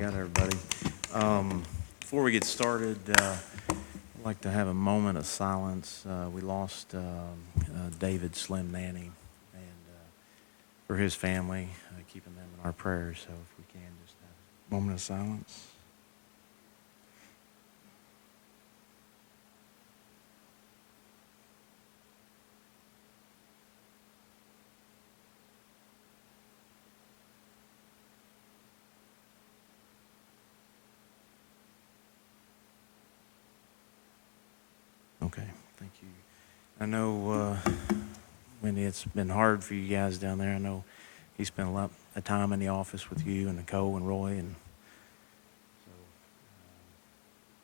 Got everybody. Before we get started, I'd like to have a moment of silence. We lost David Slim Nanny, and for his family, keeping them in our prayers. So if we can, just have a moment of silence. Okay, thank you. I know, Wendy, it's been hard for you guys down there. I know he spent a lot of time in the office with you and Nicole and Roy, and so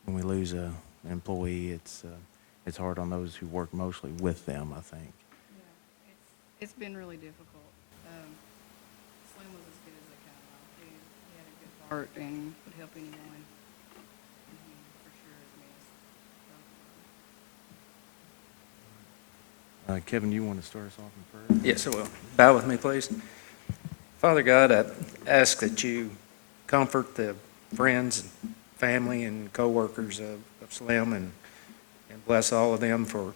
when we lose an employee, it's hard on those who work mostly with them, I think. Yeah, it's been really difficult. Slim was as good as they come. He had a good heart and would help anyone. And he for sure is missed. Kevin, you want to start us off in prayer? Yes, I will. Bow with me, please. Father God, I ask that you comfort the friends and family and co-workers of Slim and bless all of them for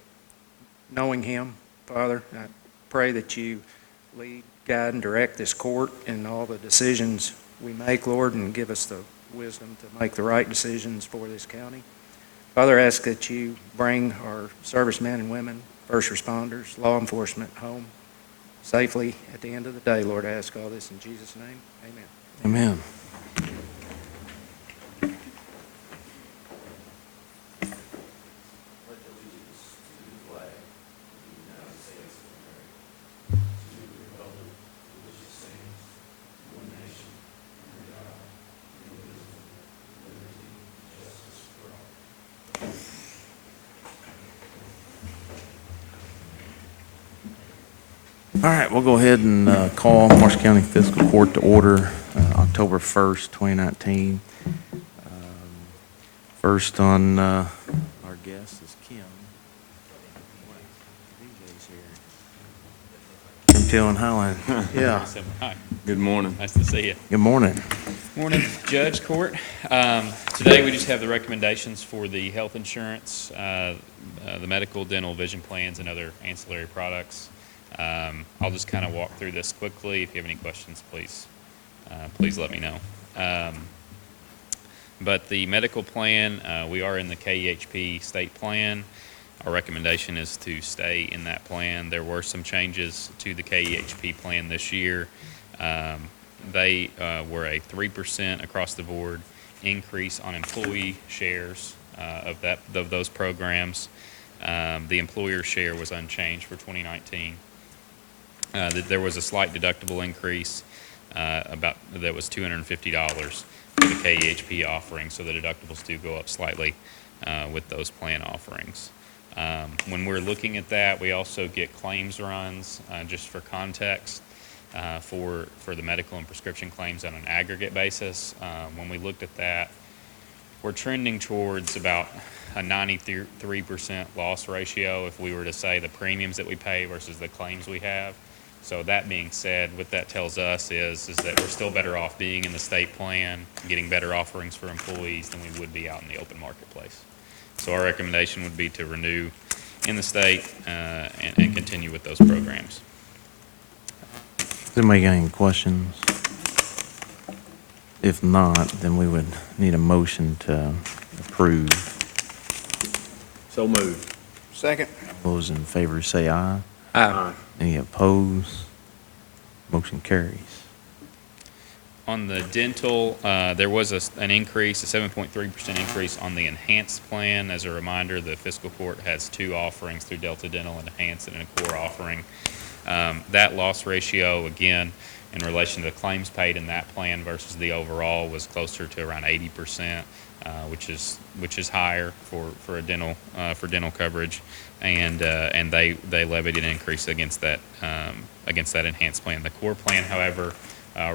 knowing him. Father, I pray that you lead, guide, and direct this court in all the decisions we make, Lord, and give us the wisdom to make the right decisions for this county. Father, I ask that you bring our servicemen and women, first responders, law enforcement home safely at the end of the day. Lord, I ask all this in Jesus' name. Amen. Amen. All right, we'll go ahead and call Marshall County Fiscal Court to order October 1st, 2019. First on our guest is Kim. DJ's here. Kim Till and Highland. Yeah. Hi. Good morning. Nice to see you. Good morning. Morning, Judge Court. Today we just have the recommendations for the health insurance, the medical, dental, vision plans, and other ancillary products. I'll just kind of walk through this quickly. If you have any questions, please let me know. But the medical plan, we are in the KEHP state plan. Our recommendation is to stay in that plan. There were some changes to the KEHP plan this year. They were a 3% across the board increase on employee shares of those programs. The employer share was unchanged for 2019. There was a slight deductible increase that was $250 for the KEHP offering, so the deductibles do go up slightly with those plan offerings. When we're looking at that, we also get claims runs, just for context, for the medical and prescription claims on an aggregate basis. When we looked at that, we're trending towards about a 93% loss ratio if we were to say the premiums that we pay versus the claims we have. So that being said, what that tells us is that we're still better off being in the state plan, getting better offerings for employees than we would be out in the open marketplace. So our recommendation would be to renew in the state and continue with those programs. Does anybody got any questions? If not, then we would need a motion to approve. So moved. Second. Those in favor say aye. Aye. Any opposed? Motion carries. On the dental, there was an increase, a 7.3% increase on the enhanced plan. As a reminder, the fiscal court has two offerings through Delta Dental, an enhanced and a core offering. That loss ratio, again, in relation to the claims paid in that plan versus the overall, was closer to around 80%, which is higher for dental coverage, and they levied an increase against that enhanced plan. The core plan, however,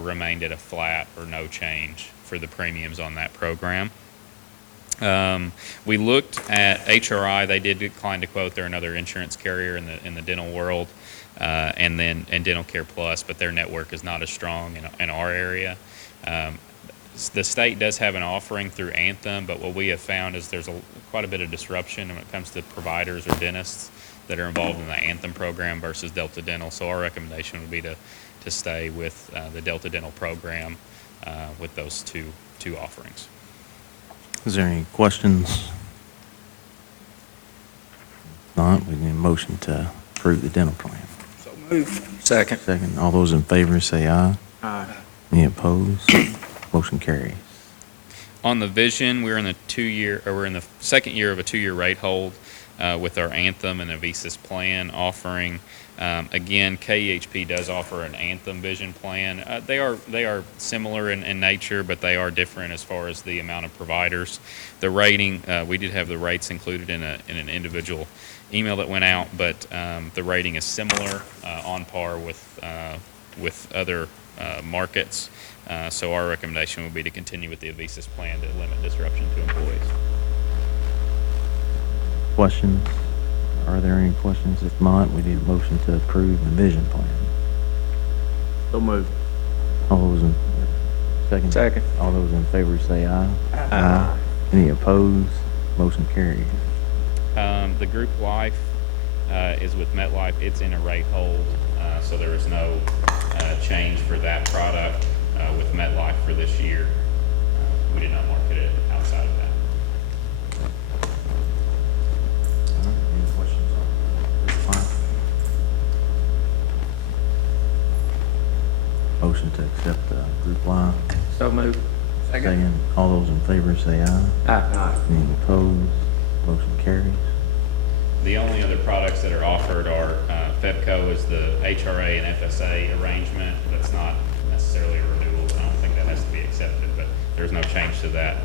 remained at a flat or no change for the premiums on that program. We looked at HRI. They did decline to quote. They're another insurance carrier in the dental world, and Dental Care Plus, but their network is not as strong in our area. The state does have an offering through Anthem, but what we have found is there's quite a bit of disruption when it comes to providers or dentists that are involved in the Anthem program versus Delta Dental. So our recommendation would be to stay with the Delta Dental program with those two offerings. Is there any questions? If not, we need a motion to approve the dental plan. So moved. Second. Second, all those in favor say aye. Aye. Any opposed? Motion carries. On the vision, we're in the second year of a 2-year rate hold with our Anthem and Avisus plan offering. Again, KEHP does offer an Anthem vision plan. They are similar in nature, but they are different as far as the amount of providers. The rating, we did have the rates included in an individual email that went out, but the rating is similar, on par with other markets. So our recommendation would be to continue with the Avisus plan to limit disruption to employees. Questions? Are there any questions? If not, we need a motion to approve the vision plan. So moved. All those in, second? Second. All those in favor say aye. Aye. Any opposed? Motion carries. The group life is with MetLife. It's in a rate hold, so there is no change for that product with MetLife for this year. We did not market it outside of that. Any questions on this plan? Motion to accept the group life. So moved. Second. All those in favor say aye. Aye. Any opposed? Motion carries. The only other products that are offered are FEPCO is the HRA and FSA arrangement. That's not necessarily a renewal. I don't think that has to be accepted, but there's no change to that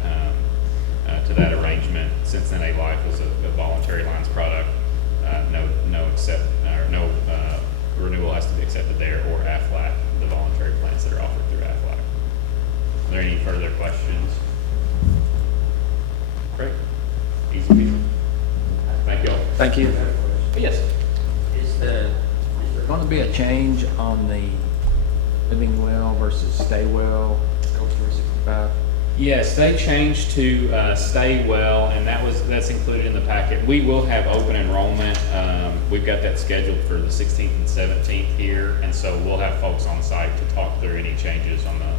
arrangement. Cincinnati Life is a voluntary lines product. No renewal has to be accepted there, or AFLAC, the voluntary plans that are offered through AFLAC. Are there any further questions? Great. Easy peasy. Thank you all. Thank you. Yes. Is there going to be a change on the living well versus stay well, Go 365? Yes, they changed to stay well, and that's included in the packet. We will have open enrollment. We've got that scheduled for the 16th and 17th here, and so we'll have folks on site to talk through any changes on the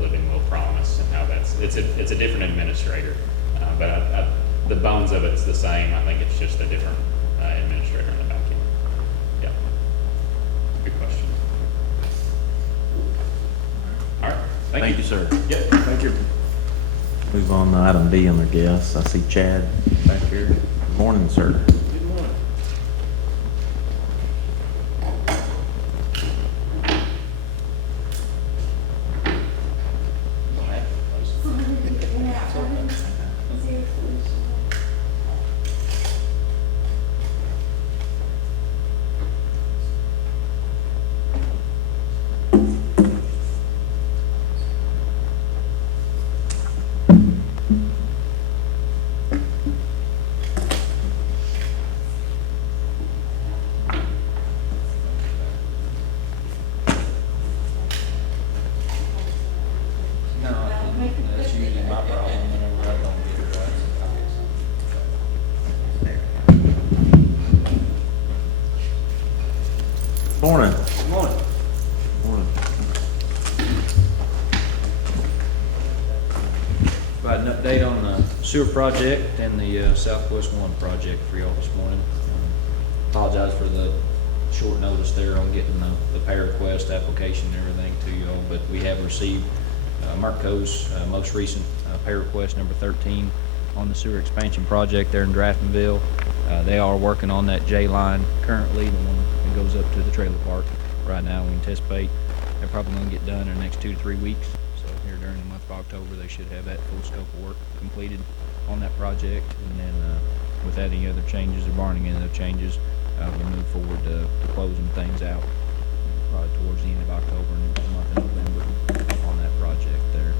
living will promise and how it's a different administrator, but the bones of it's the same. I think it's just a different administrator in the back end. Yeah. Good question. All right. Thank you, sir. Yep. Thank you. Move on to item B on their guests. I see Chad back here. Good morning, sir. Good morning. No, that's usually my problem whenever I don't get it right. Morning. Good morning. Morning. Provide an update on the sewer project and the Southwest One project for y'all this morning. Apologize for the short notice there on getting the pay request application and everything to y'all, but we have received Merco's most recent pay request number 13 on the sewer expansion project there in Draftonville. They are working on that J line currently, the one that goes up to the trailer park right now. We anticipate they're probably going to get done in the next 2 to 3 weeks. So here during the month of October, they should have that full scope of work completed on that project. And then without any other changes or barring any other changes, we'll move forward to closing things out probably towards the end of October and the month of November on that project there.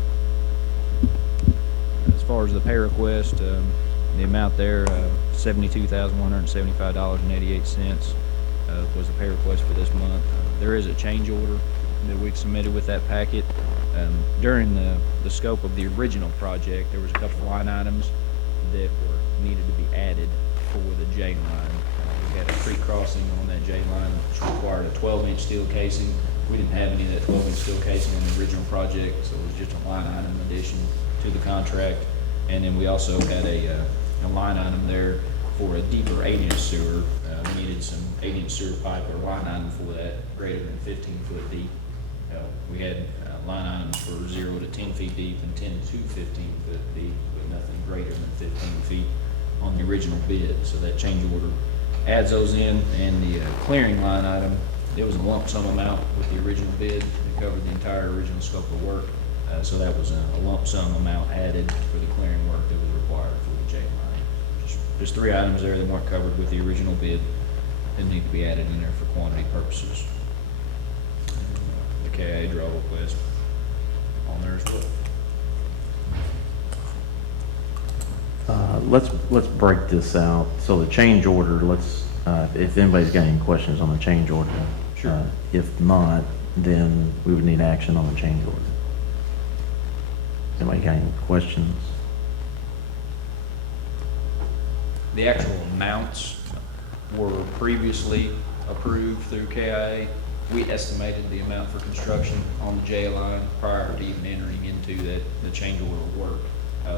As far as the pay request, the amount there, $72,175.88 was the pay request for this month. There is a change order that we submitted with that packet. During the scope of the original project, there was a couple line items that needed to be added for the J line. We had a creek crossing on that J line, which required a 12-inch steel casing. We didn't have any of that 12-inch steel casing on the original project, so it was just a line item addition to the contract. And then we also had a line item there for a deeper 8-inch sewer. We needed some 8-inch sewer pipe or line item for that greater than 15 foot deep. We had line items for 0 to 10 feet deep and 10 to 15 foot deep, but nothing greater than 15 feet on the original bid. So that change order adds those in, and the clearing line item, it was a lump sum amount with the original bid. It covered the entire original scope of work. So that was a lump sum amount added for the clearing work that was required for the J line. Just 3 items there that weren't covered with the original bid that need to be added in there for quantity purposes. The KIA draw request on there as well. Let's break this out. So the change order, if anybody's got any questions on the change order. Sure. If not, then we would need action on the change order. Anybody got any questions? The actual amounts were previously approved through KIA. We estimated the amount for construction on the J line prior to even entering into the change order work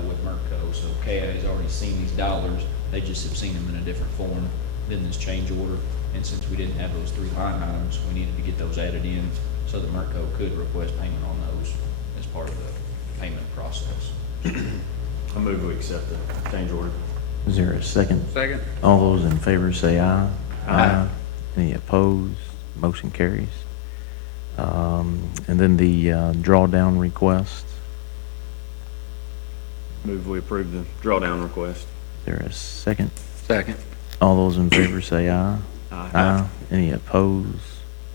with MERCO. So KIA has already seen these dollars. They just have seen them in a different form than this change order. And since we didn't have those 3 line items, we needed to get those added in so that MERCO could request payment on those as part of the payment process. I move we accept the change order. Is there a second? Second. All those in favor say aye. Aye. Any opposed? Motion carries. And then the drawdown request. Move we approve the drawdown request. Is there a second? Second. All those in favor say aye. Aye. Any opposed?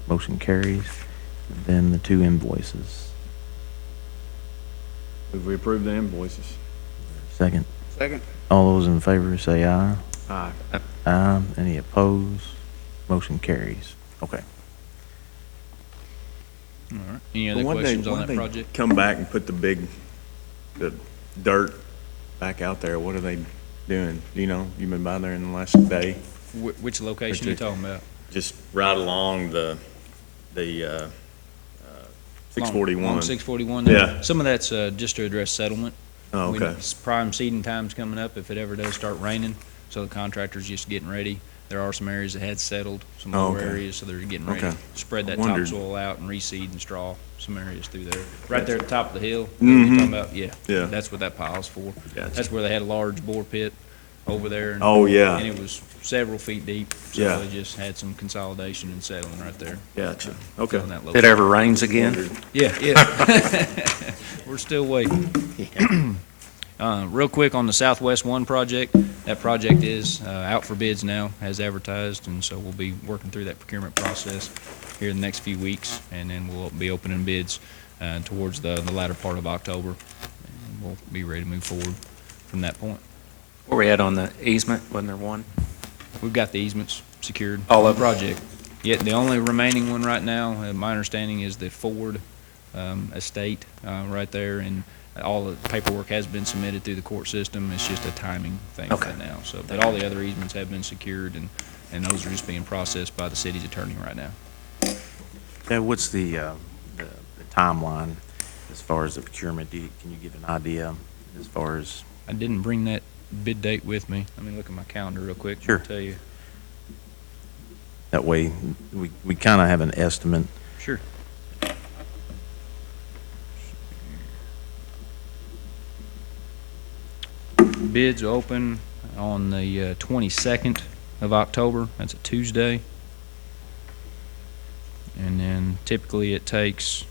Motion carries. And then the 2 invoices. Move we approve the invoices. Second. Second. All those in favor say aye. Aye. Aye. Any opposed? Motion carries. Okay. All right. Any other questions on that Why project? they come back and put the dirt back out there? What are they doing? Do you know? You've been by there in the last day? Which location are you talking about? Just right along the 641. Along 641? Yeah. Some of that's just to address settlement. Oh, okay. It's prime seeding time's coming up if it ever does start raining, so the contractor's just getting ready. There are some areas that had settled, some Oh, lower okay. areas, so they're getting ready to Okay. spread that Wondered. topsoil out and reseed and straw some areas through there. Right there at the top of the hill, Mhm. you're talking about, yeah. Yeah. That's what that pile's for. Gotcha. That's where they had a large bore pit over there. and- Oh, yeah. And it was several feet deep, so Yeah. they just had some consolidation and settling right there. Gotcha. Okay. Filling that If it location. ever rains again? Yeah, yeah. We're still waiting. Real quick on the Southwest One project, that project is out for bids now, as advertised, and so we'll be working through that procurement process here in the next few weeks, and then we'll be opening bids towards the latter part of October, and we'll be ready to move forward from that point. Where we at on the easement? Wasn't there one? We've got the easements secured. All on of the them? project. Yet the only remaining one right now, my understanding is the Ford estate right there, and all the paperwork has been submitted through the court system. It's just a timing thing Okay. right now. So, but all the other easements have been secured, and those are just being processed by the city's attorney right now. Okay, what's the timeline as far as the procurement? Can you give an idea as far as? I didn't bring that bid date with me. Let me look at my calendar real quick. Sure. I'll tell you. That way, we kind of have an estimate. Sure. Bids open on the 22nd of October. That's a Tuesday. And then typically it takes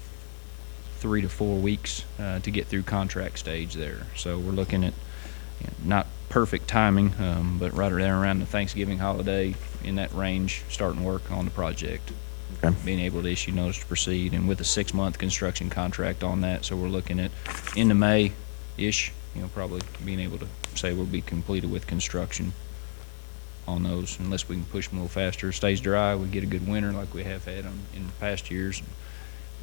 3 to 4 weeks to get through contract stage there. So we're looking at, not perfect timing, but right around the Thanksgiving holiday, in that range, starting work on the project. Okay. Being able to issue notice to proceed, and with a 6-month construction contract on that, so we're looking at into May-ish, probably being able to say we'll be completed with construction on those, unless we can push them a little faster. Stays dry, we get a good winter like we have had in past years.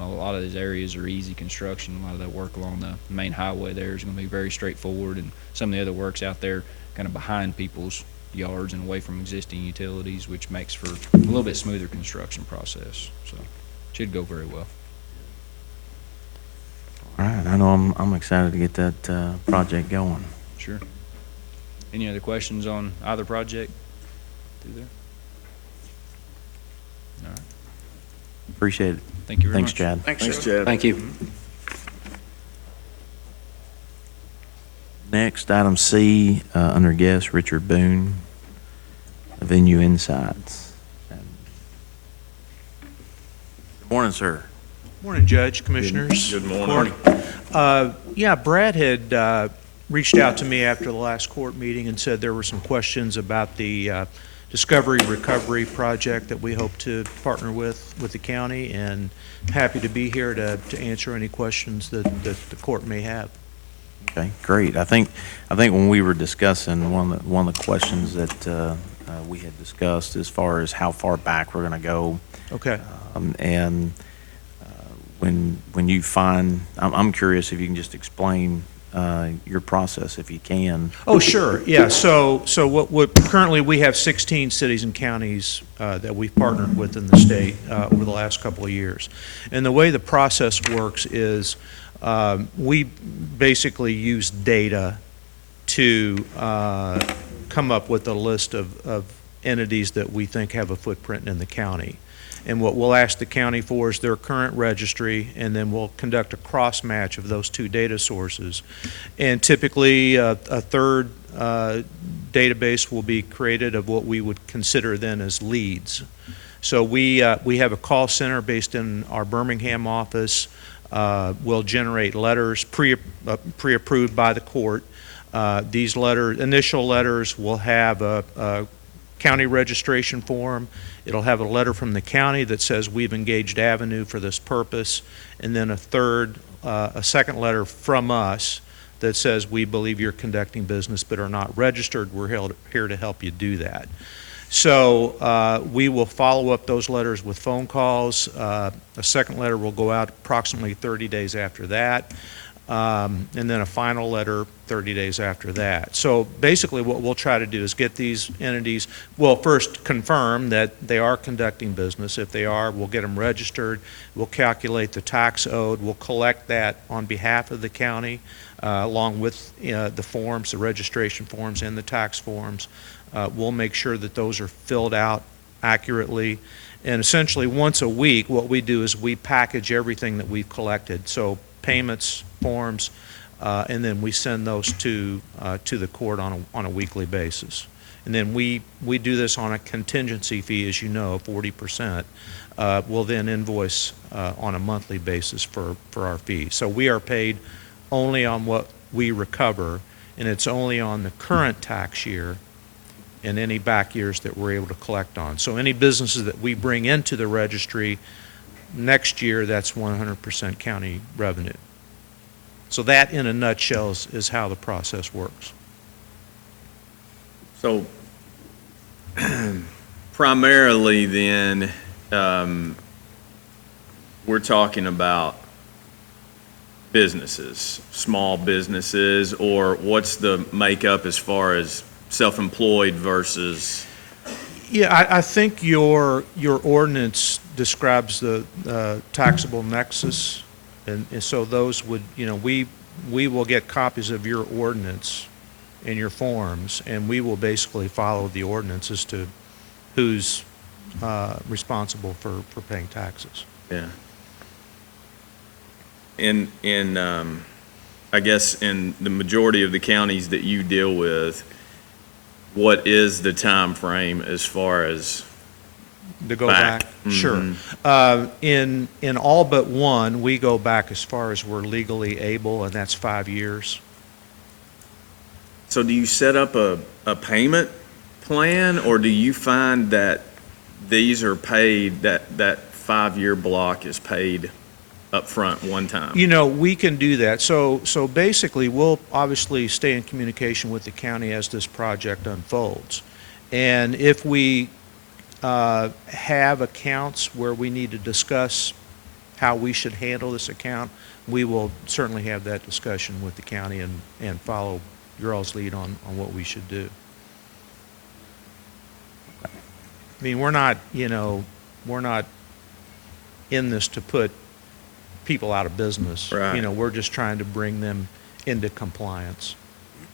A lot of these areas are easy construction. A lot of that work along the main highway there is going to be very straightforward, and some of the other works out there kind of behind people's yards and away from existing utilities, which makes for a little bit smoother construction process. So should go very well. All right, I know I'm excited to get that project going. Sure. Any other questions on either project through there? All right. Appreciate it. Thank you very Thanks, much. Chad. Thanks, Chad. Thank you. Next, item C, under guest, Richard Boone, Venue Insights. Good morning, sir. Morning, Judge, Commissioners. Good morning. Yeah, Brad had reached out to me after the last court meeting and said there were some questions about the Discovery Recovery Project that we hope to partner with the county, and happy to be here to answer any questions that the court may have. Okay, great. I think when we were discussing, one of the questions that we had discussed as far as how far back we're going to go, Okay. and when you find, I'm curious if you can just explain your process, if you can. Oh, sure, yeah. So what currently we have 16 cities and counties that we've partnered with in the state over the last couple of years. And the way the process works is we basically use data to come up with a list of entities that we think have a footprint in the county. And what we'll ask the county for is their current registry, and then we'll conduct a cross-match of those two data sources. And typically, a third database will be created of what we would consider then as leads. So we have a call center based in our Birmingham office. We'll generate letters pre-approved by the court. These initial letters will have a county registration form. It'll have a letter from the county that says we've engaged Avenue for this purpose, and then a second letter from us that says we believe you're conducting business but are not registered. We're here to help you do that. So we will follow up those letters with phone calls. A second letter will go out approximately 30 days after that, and then a final letter 30 days after that. So basically what we'll try to do is get these entities, well, first confirm that they are conducting business. If they are, we'll get them registered. We'll calculate the tax owed. We'll collect that on behalf of the county along with the forms, the registration forms and the tax forms. We'll make sure that those are filled out accurately. And essentially once a week, what we do is we package everything that we've collected. So payments, forms, and then we send those to the court on a weekly basis. And then we do this on a contingency fee, as you know, 40%. We'll then invoice on a monthly basis for our fees. So we are paid only on what we recover, and it's only on the current tax year and any back years that we're able to collect on. So any businesses that we bring into the registry next year, that's 100% county revenue. So that, in a nutshell, is how the process works. So primarily then, we're talking about businesses, small businesses, or what's the makeup as far as self-employed versus? Yeah, I think your ordinance describes the taxable nexus, and so those would, we will get copies of your ordinance and your forms, and we will basically follow the ordinance as to who's responsible for paying taxes. Yeah. I guess in the majority of the counties that you deal with, what is the time frame as far as To go back? Sure. In all but one, we go back as far as we're legally able, and that's 5 years. So do you set up a payment plan, or do you find that these are paid, that 5-year block is paid up front one time? We can do that. So basically, we'll obviously stay in communication with the county as this project unfolds. And if we have accounts where we need to discuss how we should handle this account, we will certainly have that discussion with the county and follow your all's lead on what we should do. I mean, we're not in this to put people out of business. Right. We're just trying to bring them into compliance.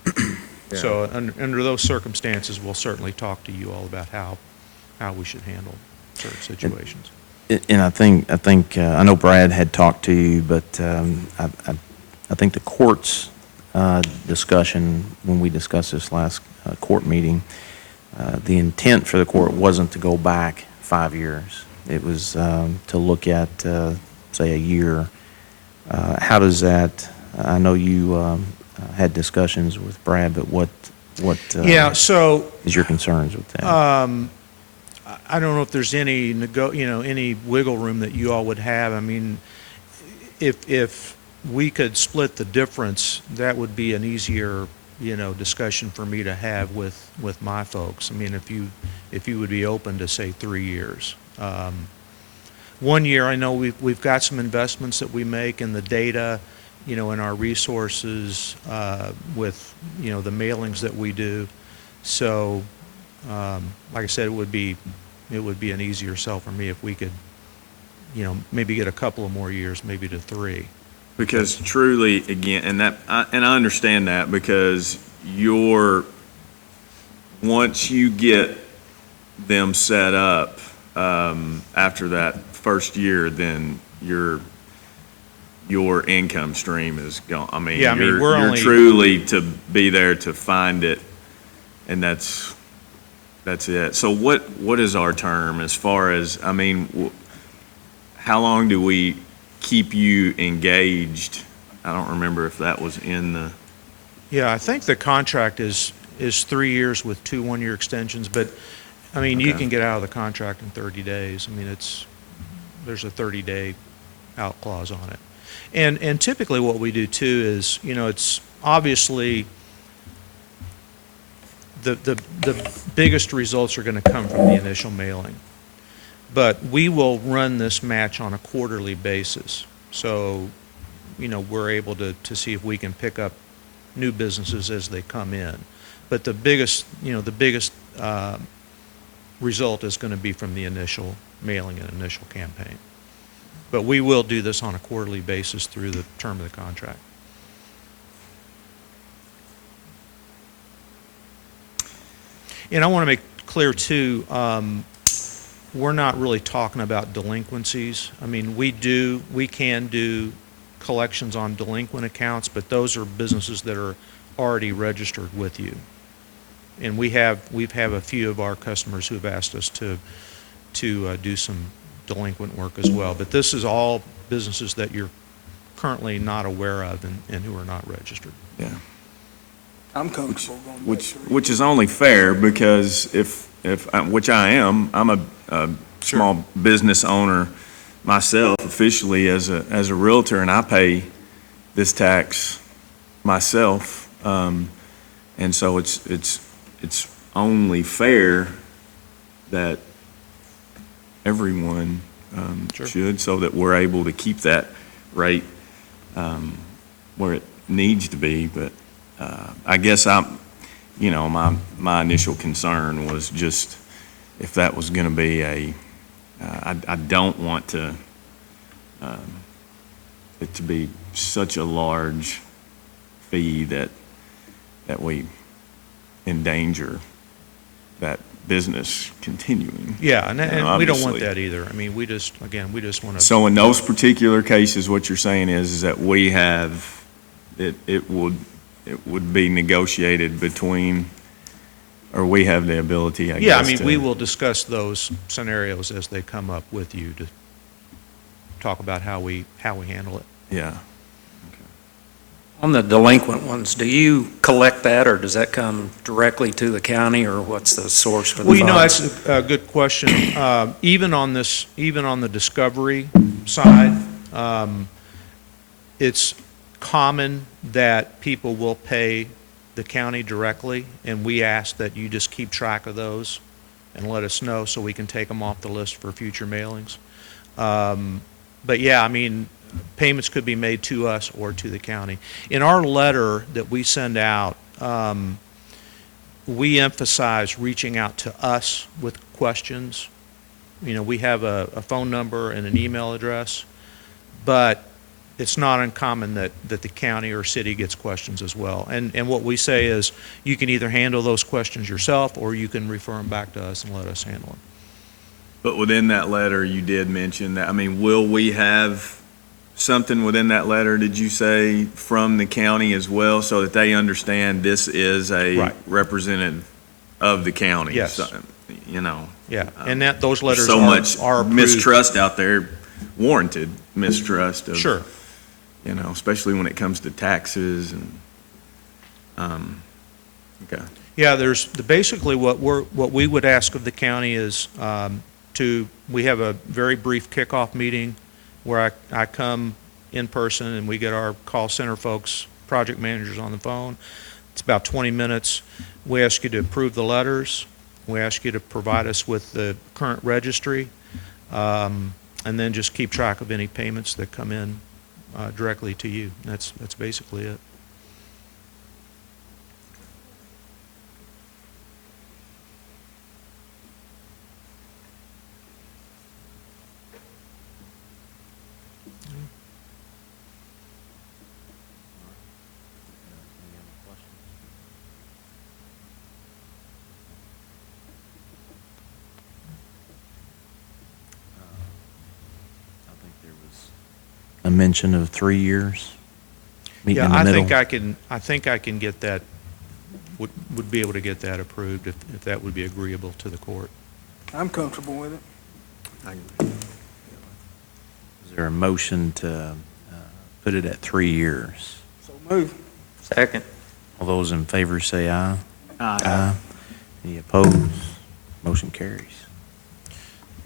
Yeah. So under those circumstances, we'll certainly talk to you all about how we should handle certain situations. And I think I know Brad had talked to you, but I think the court's discussion, when we discussed this last court meeting, the intent for the court wasn't to go back 5 years. It was to look at, say, a year. How does that, I know you had discussions with Brad, but what Yeah, so is your concerns with that? I don't know if there's any any wiggle room that you all would have. I mean, if we could split the difference, that would be an easier, discussion for me to have with my folks. I mean, if you would be open to, say, 3 years. 1 year, I know we've got some investments that we make in the data, in our resources, with, the mailings that we do. So, like I said, it would be an easier sell for me if we could, maybe get a couple of more years, maybe to 3. Because truly, again, and I understand that, because once you get them set up, after that first year, then your income stream is gone. I mean, Yeah, I mean, you're truly to be there to find it, and that's it. So what is our term as far as, I mean, how long do we keep you engaged? I don't remember if that was in the. Yeah, I think the contract is 3 years with 2 one-year extensions, but, I mean, you Okay. can get out of the contract in 30 days. I mean, there's a 30-day out clause on it. And typically what we do too is, it's obviously the biggest results are going to come from the initial mailing. But we will run this match on a quarterly basis. So, we're able to see if we can pick up new businesses as they come in. But the biggest result is going to be from the initial mailing and initial campaign. But we will do this on a quarterly basis through the term of the contract. And I want to make clear, too, we're not really talking about delinquencies. I mean, we can do collections on delinquent accounts, but those are businesses that are already registered with you. And we've a few of our customers who have asked us to do some delinquent work as well. But this is all businesses that you're currently not aware of and who are not registered. Yeah. I'm comfortable going back Which is only fair, because which I am, I'm a small business owner myself officially as a realtor, and I pay this tax myself. And so it's only fair that everyone Sure. should, so that we're able to keep that rate where it needs to be. But I guess my initial concern was just if that was going to be I don't want it to be such a large fee that we endanger that business continuing. Yeah, and we don't want obviously. that either. I mean, we just want to. So in those particular cases, what you're saying is that we have, it would be negotiated between, or we have the ability, I guess. Yeah, I mean, to- we will discuss those scenarios as they come up with you to talk about how we handle it. Yeah. On the delinquent ones, do you collect that, or does that come directly to the county, or what's the source for the Well, funds? that's a good question. Even on the discovery side, it's common that people will pay the county directly, and we ask that you just keep track of those and let us know so we can take them off the list for future mailings. But yeah, I mean, payments could be made to us or to the county. In our letter that we send out, we emphasize reaching out to us with questions. You know, we have a phone number and an email address, but it's not uncommon that the county or city gets questions as well. And what we say is, you can either handle those questions yourself, or you can refer them back to us and let us handle them. But within that letter, you did mention that, I mean, will we have something within that letter, did you say, from the county as well, so that they understand this is a Right. representative of the county? Yes. So, you know. Yeah, and that, those There's letters so much are approved. mistrust out there, warranted mistrust of. Sure. You know, especially when it comes to taxes and, okay. Yeah, basically what we would ask of the county is, we have a very brief kickoff meeting where I come in person and we get our call center folks, project managers on the phone. It's about 20 minutes. We ask you to approve the letters. We ask you to provide us with the current registry, and then just keep track of any payments that come in directly to you. That's basically it. I think there was a mention of 3 years. Meeting Yeah, in the I middle. think I can get that, would be able to get that approved if that would be agreeable to the court. I'm comfortable with it. Is there a motion to put it at 3 years? So move. Second. All those in favor say aye. Aye. Any opposed? Motion carries.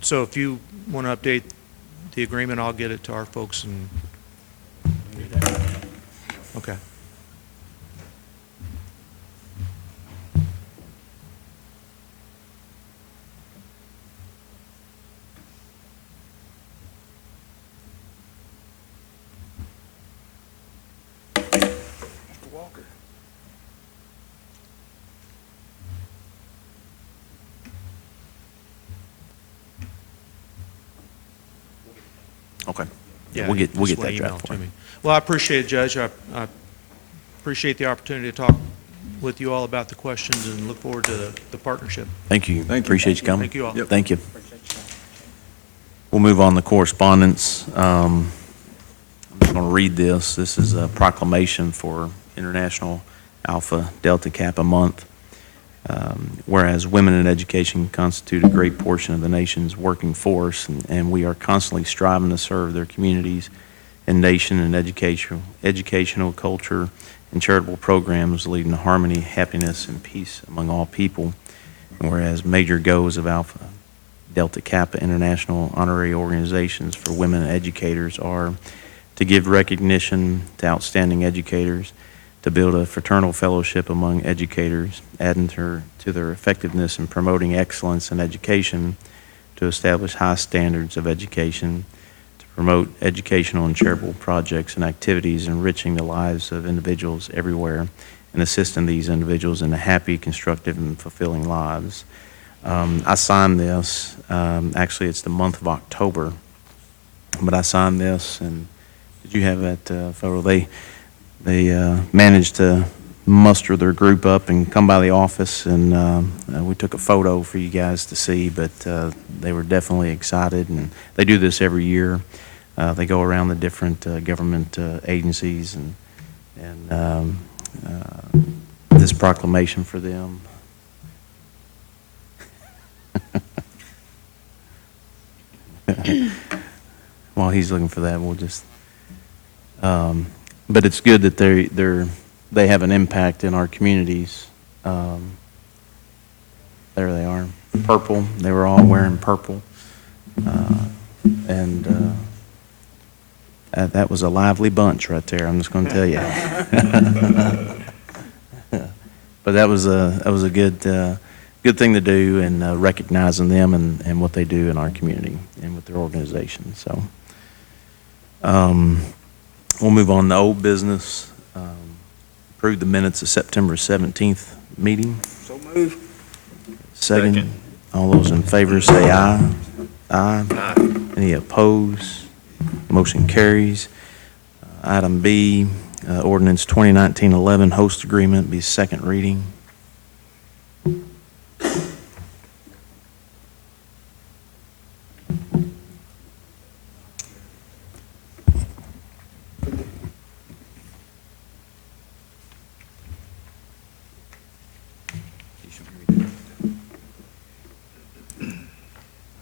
So if you want to update the agreement, I'll get it to our folks and. Okay. Mr. Walker. Okay. Yeah, We'll get just wanna that email draft it for to you. me. Well, I appreciate it, Judge. I appreciate the opportunity to talk with you all about the questions and look forward to the partnership. Thank you. Thank you. Appreciate you coming. Thank you all. Yep. Thank you. We'll move on to correspondence. I'm just going to read this. This is a proclamation for International Alpha Delta Kappa Month. Whereas women in education constitute a great portion of the nation's working force, and we are constantly striving to serve their communities and nation in educational, culture, and charitable programs leading to harmony, happiness, and peace among all people. And whereas major goals of Alpha Delta Kappa International honorary organizations for women educators are to give recognition to outstanding educators, to build a fraternal fellowship among educators, adding to their effectiveness in promoting excellence in education, to establish high standards of education, to promote educational and charitable projects and activities enriching the lives of individuals everywhere, and assisting these individuals in happy, constructive, and fulfilling lives. I signed this, actually it's the month of October, but I signed this, and did you have that photo? They managed to muster their group up and come by the office, and we took a photo for you guys to see, but they were definitely excited, and they do this every year. They go around the different government agencies and this proclamation for them. While he's looking for that, we'll just, but it's good that they have an impact in our communities. There they are, purple. They were all wearing purple, and that was a lively bunch right there. I'm just going to tell you. But that was a good thing to do, and recognizing them and what they do in our community and with their organization. So We'll move on to old business. Approve the minutes of September 17th meeting. So move. Second. All those in favor say aye. Aye. Any opposed? Motion carries. Item B, ordinance 2019-11 host agreement, be second reading.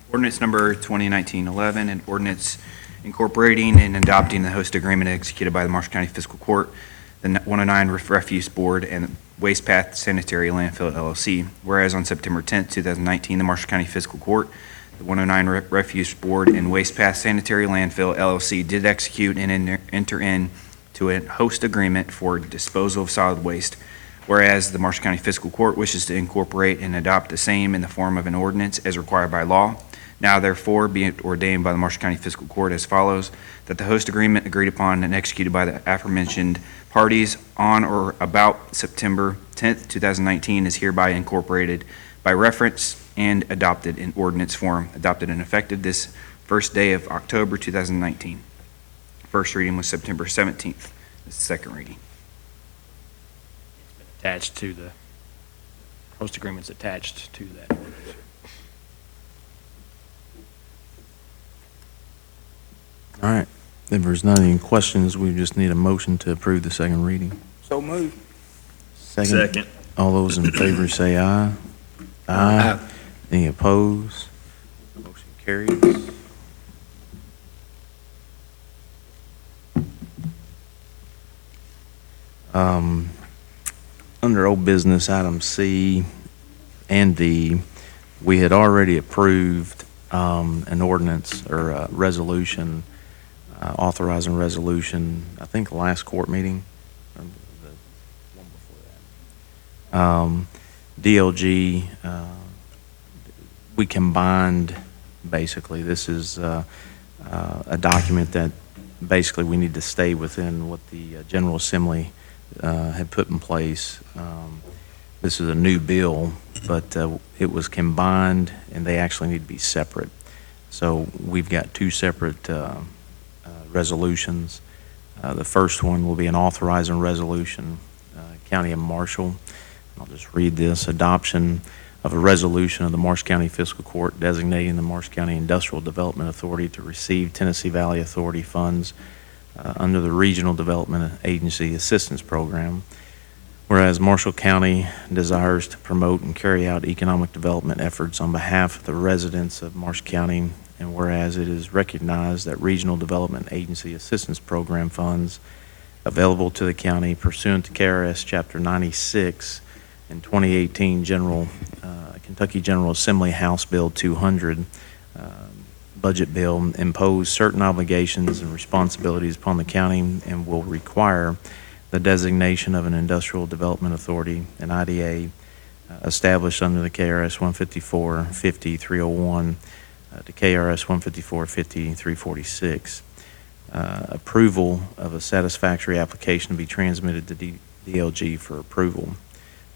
Ordinance number 2019-11, an ordinance incorporating and adopting the host agreement executed by the Marshall County Fiscal Court, the 109 Refuse Board, and Waste Path Sanitary Landfill LLC. Whereas on September 10th, 2019, the Marshall County Fiscal Court, the 109 Refuse Board, and Waste Path Sanitary Landfill LLC did execute and enter into a host agreement for disposal of solid waste. Whereas the Marshall County Fiscal Court wishes to incorporate and adopt the same in the form of an ordinance as required by law. Now therefore be it ordained by the Marshall County Fiscal Court as follows, that the host agreement agreed upon and executed by the aforementioned parties on or about September 10th, 2019 is hereby incorporated by reference and adopted in ordinance form, adopted and effective this first day of October 2019. First reading was September 17th. This is the second reading. Attached to the, host agreement's attached to that ordinance. All right. If there's not any questions, we just need a motion to approve the second reading. So move. Second. All those in favor say aye. Aye. Any opposed? Motion carries. Under old business, item C and D, we had already approved an ordinance or a resolution, authorizing resolution, I think the last court meeting, or the one before that. DLG, we combined, basically, this is a document that basically we need to stay within what the General Assembly had put in place. This is a new bill, but it was combined, and they actually need to be separate. So we've got two separate resolutions. The first one will be an authorizing resolution, County of Marshall. I'll just read this. Adoption of a resolution of the Marshall County Fiscal Court designating the Marshall County Industrial Development Authority to receive Tennessee Valley Authority funds under the Regional Development Agency Assistance Program. Whereas Marshall County desires to promote and carry out economic development efforts on behalf of the residents of Marshall County, and whereas it is recognized that Regional Development Agency Assistance Program funds available to the county pursuant to KRS Chapter 96 and 2018 Kentucky General Assembly House Bill 200 budget bill impose certain obligations and responsibilities upon the county and will require the designation of an industrial development authority, an IDA, established under the KRS 154-50-301 to KRS 154-50-346. Approval of a satisfactory application to be transmitted to DLG for approval.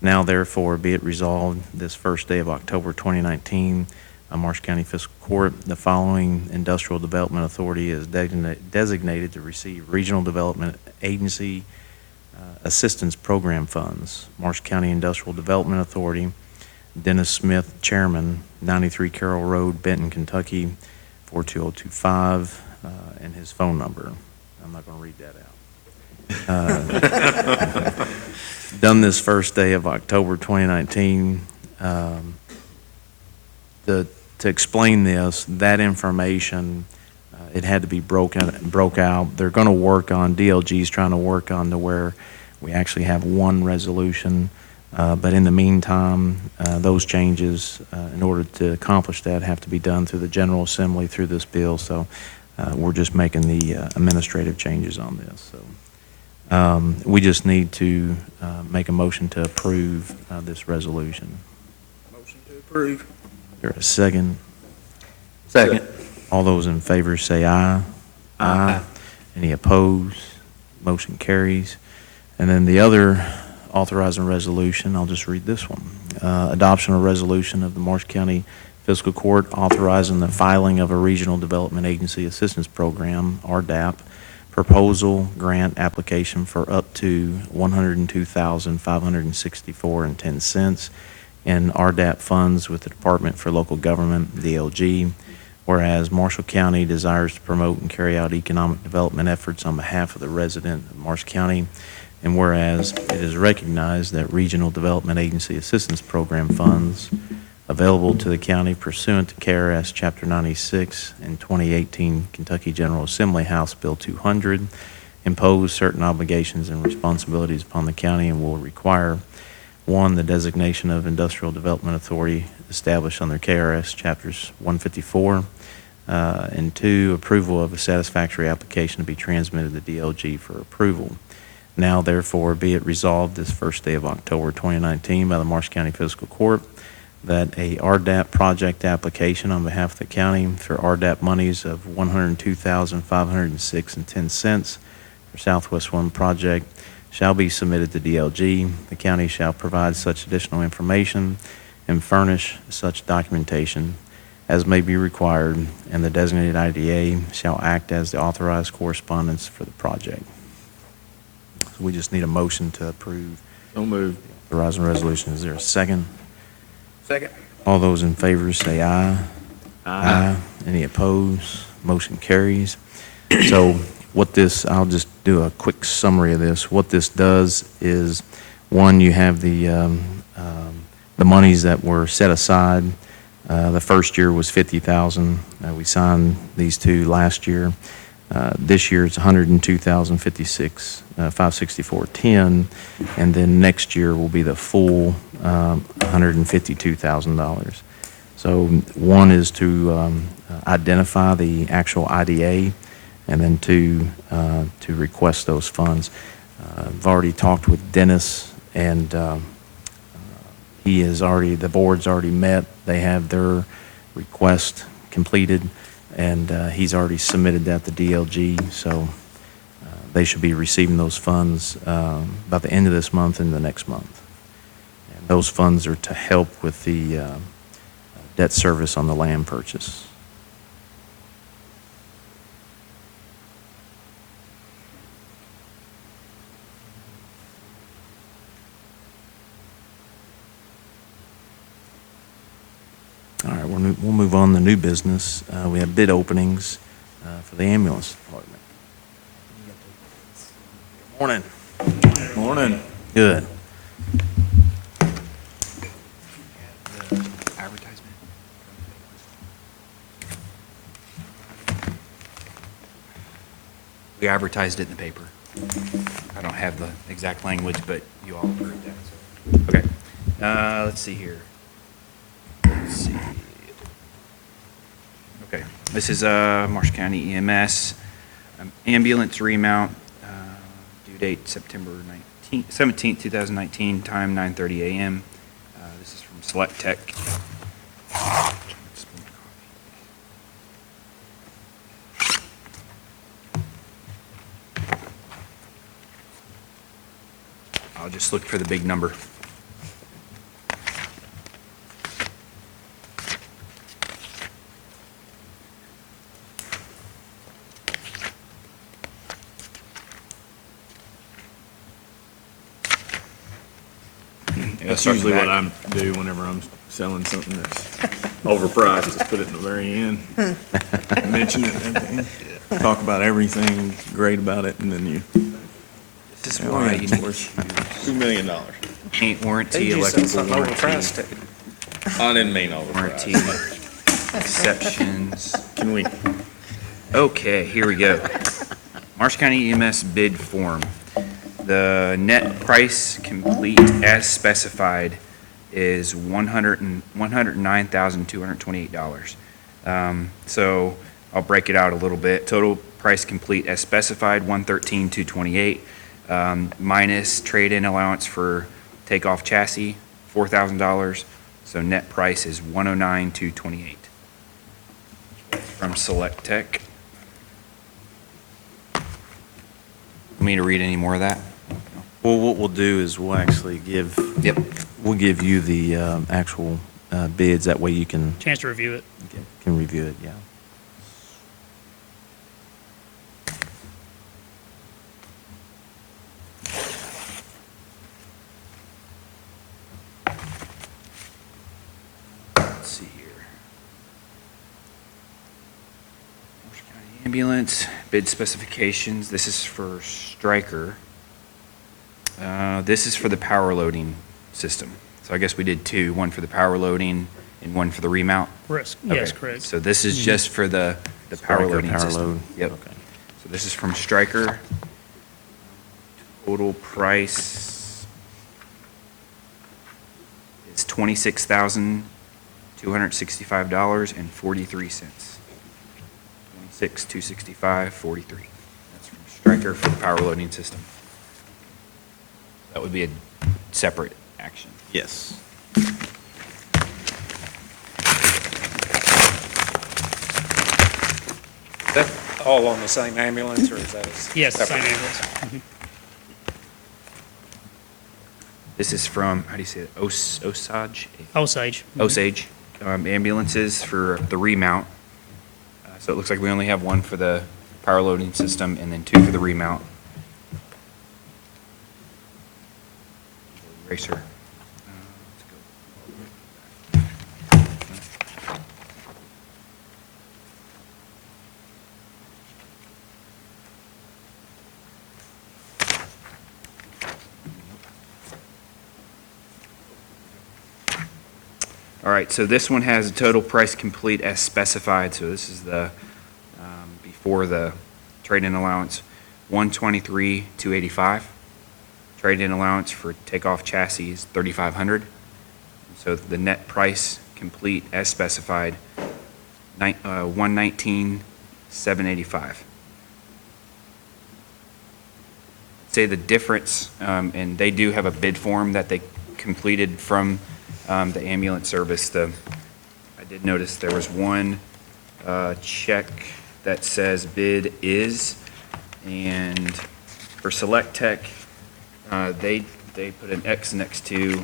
Now therefore be it resolved this first day of October 2019, Marshall County Fiscal Court, the following industrial development authority is designated to receive Regional Development Agency Assistance Program funds. Marshall County Industrial Development Authority, Dennis Smith, Chairman, 93 Carroll Road, Benton, Kentucky, 42025, and his phone number. I'm not going to read that out. Done this first day of October 2019. To explain this, that information, it had to be broke out. They're going to work on, DLG's trying to work on to where we actually have one resolution. But in the meantime, those changes, in order to accomplish that, have to be done through the General Assembly through this bill. So we're just making the administrative changes on this. So we just need to make a motion to approve this resolution. Motion to approve. There a second? Second. All those in favor say aye. Aye. Any opposed? Motion carries. And then the other authorizing resolution, I'll just read this one. Adoption of resolution of the Marshall County Fiscal Court authorizing the filing of a Regional Development Agency Assistance Program, RDAP, proposal grant application for up to $102,564.10 in RDAP funds with the Department for Local Government, DLG. Whereas Marshall County desires to promote and carry out economic development efforts on behalf of the resident of Marshall County, and whereas it is recognized that Regional Development Agency Assistance Program funds available to the county pursuant to KRS Chapter 96 and 2018 Kentucky General Assembly House Bill 200 impose certain obligations and responsibilities upon the county and will require, 1, the designation of Industrial Development Authority established under KRS Chapters 154, and 2, approval of a satisfactory application to be transmitted to DLG for approval. Now, therefore, be it resolved this first day of October 2019 by the Marshall County Fiscal Court that a RDAP project application on behalf of the county for RDAP monies of $102,506.10 for Southwest One project shall be submitted to DLG. The county shall provide such additional information and furnish such documentation as may be required, and the designated IDA shall act as the authorized correspondence for the project. So we just need a motion to approve So moved. the authorizing resolution. Is there a second? Second. All those in favor say aye. Aye. Any opposed? Motion carries. So what this, I'll just do a quick summary of this. What this does is, one, you have the monies that were set aside. The first year was $50,000. We signed these two last year. This year it's $102,564.10, and then next year will be the full $152,000. So one is to identify the actual IDA, and then two, to request those funds. I've already talked with Dennis, and the board's already met. They have their request completed, and he's already submitted that to DLG, so they should be receiving those funds by the end of this month and the next month. And those funds are to help with the debt service on the land purchase. All right, we'll move on to new business. We have bid openings for the ambulance department. Morning. Morning. Good. Advertisement. We advertised it in the paper. I don't have the exact language, but you all heard that. So. Okay. Let's see here. Let's see. Okay. This is Marshall County EMS ambulance remount. Due date September 17th, 2019. Time 9:30 a.m. This is from Select Tech. I'll just look for the big number. That's usually what I do whenever I'm selling something that's overpriced, just put it in the very end. Mention it and everything. Talk about everything great about it, and then you. This is why you need $2 million. paint warranty, They just said electrical something warranty, overpriced. I didn't mean warranty, overpriced. exceptions. Can we? Okay, here we go. Marshall County EMS bid form. The net price complete as specified is $109,228. So I'll break it out a little bit. Total price complete as specified, $113,228, minus trade-in allowance for takeoff chassis, $4,000. So net price is $109,228. From Select Tech. Want me to read any more of that? Well, what we'll do is we'll actually give, Yep. we'll give you the actual bids. That way you can Chance to review it. review it, yeah. Let's see here. Marshall County Ambulance, bid specifications. This is for Stryker. This is for the power loading system. So I guess we did two, one for the power loading and one for the remount. Risk, yes, Okay. correct. So this is just for the power Stryker loading power system. load. Yep. Okay. So this is from Stryker. Total price is $26,265.43. 26,265.43. That's from Stryker for the power loading system. That would be a separate action. Yes. Is that all on the same ambulance, or is that? Yes, same separate? ambulance. This is from, how do you say it? Osage? Osage. Osage ambulances for the remount. So it looks like we only have one for the power loading system and then two for the remount. Eraser. Let's go. All right, so this one has a total price complete as specified, so this is the, before the trade-in allowance, $123,285. Trade-in allowance for takeoff chassis is $3,500. So the net price complete as specified, $119,785. Say the difference, and they do have a bid form that they completed from the ambulance service. I did notice there was one check that says bid is, and for Select Tech, they put an X next to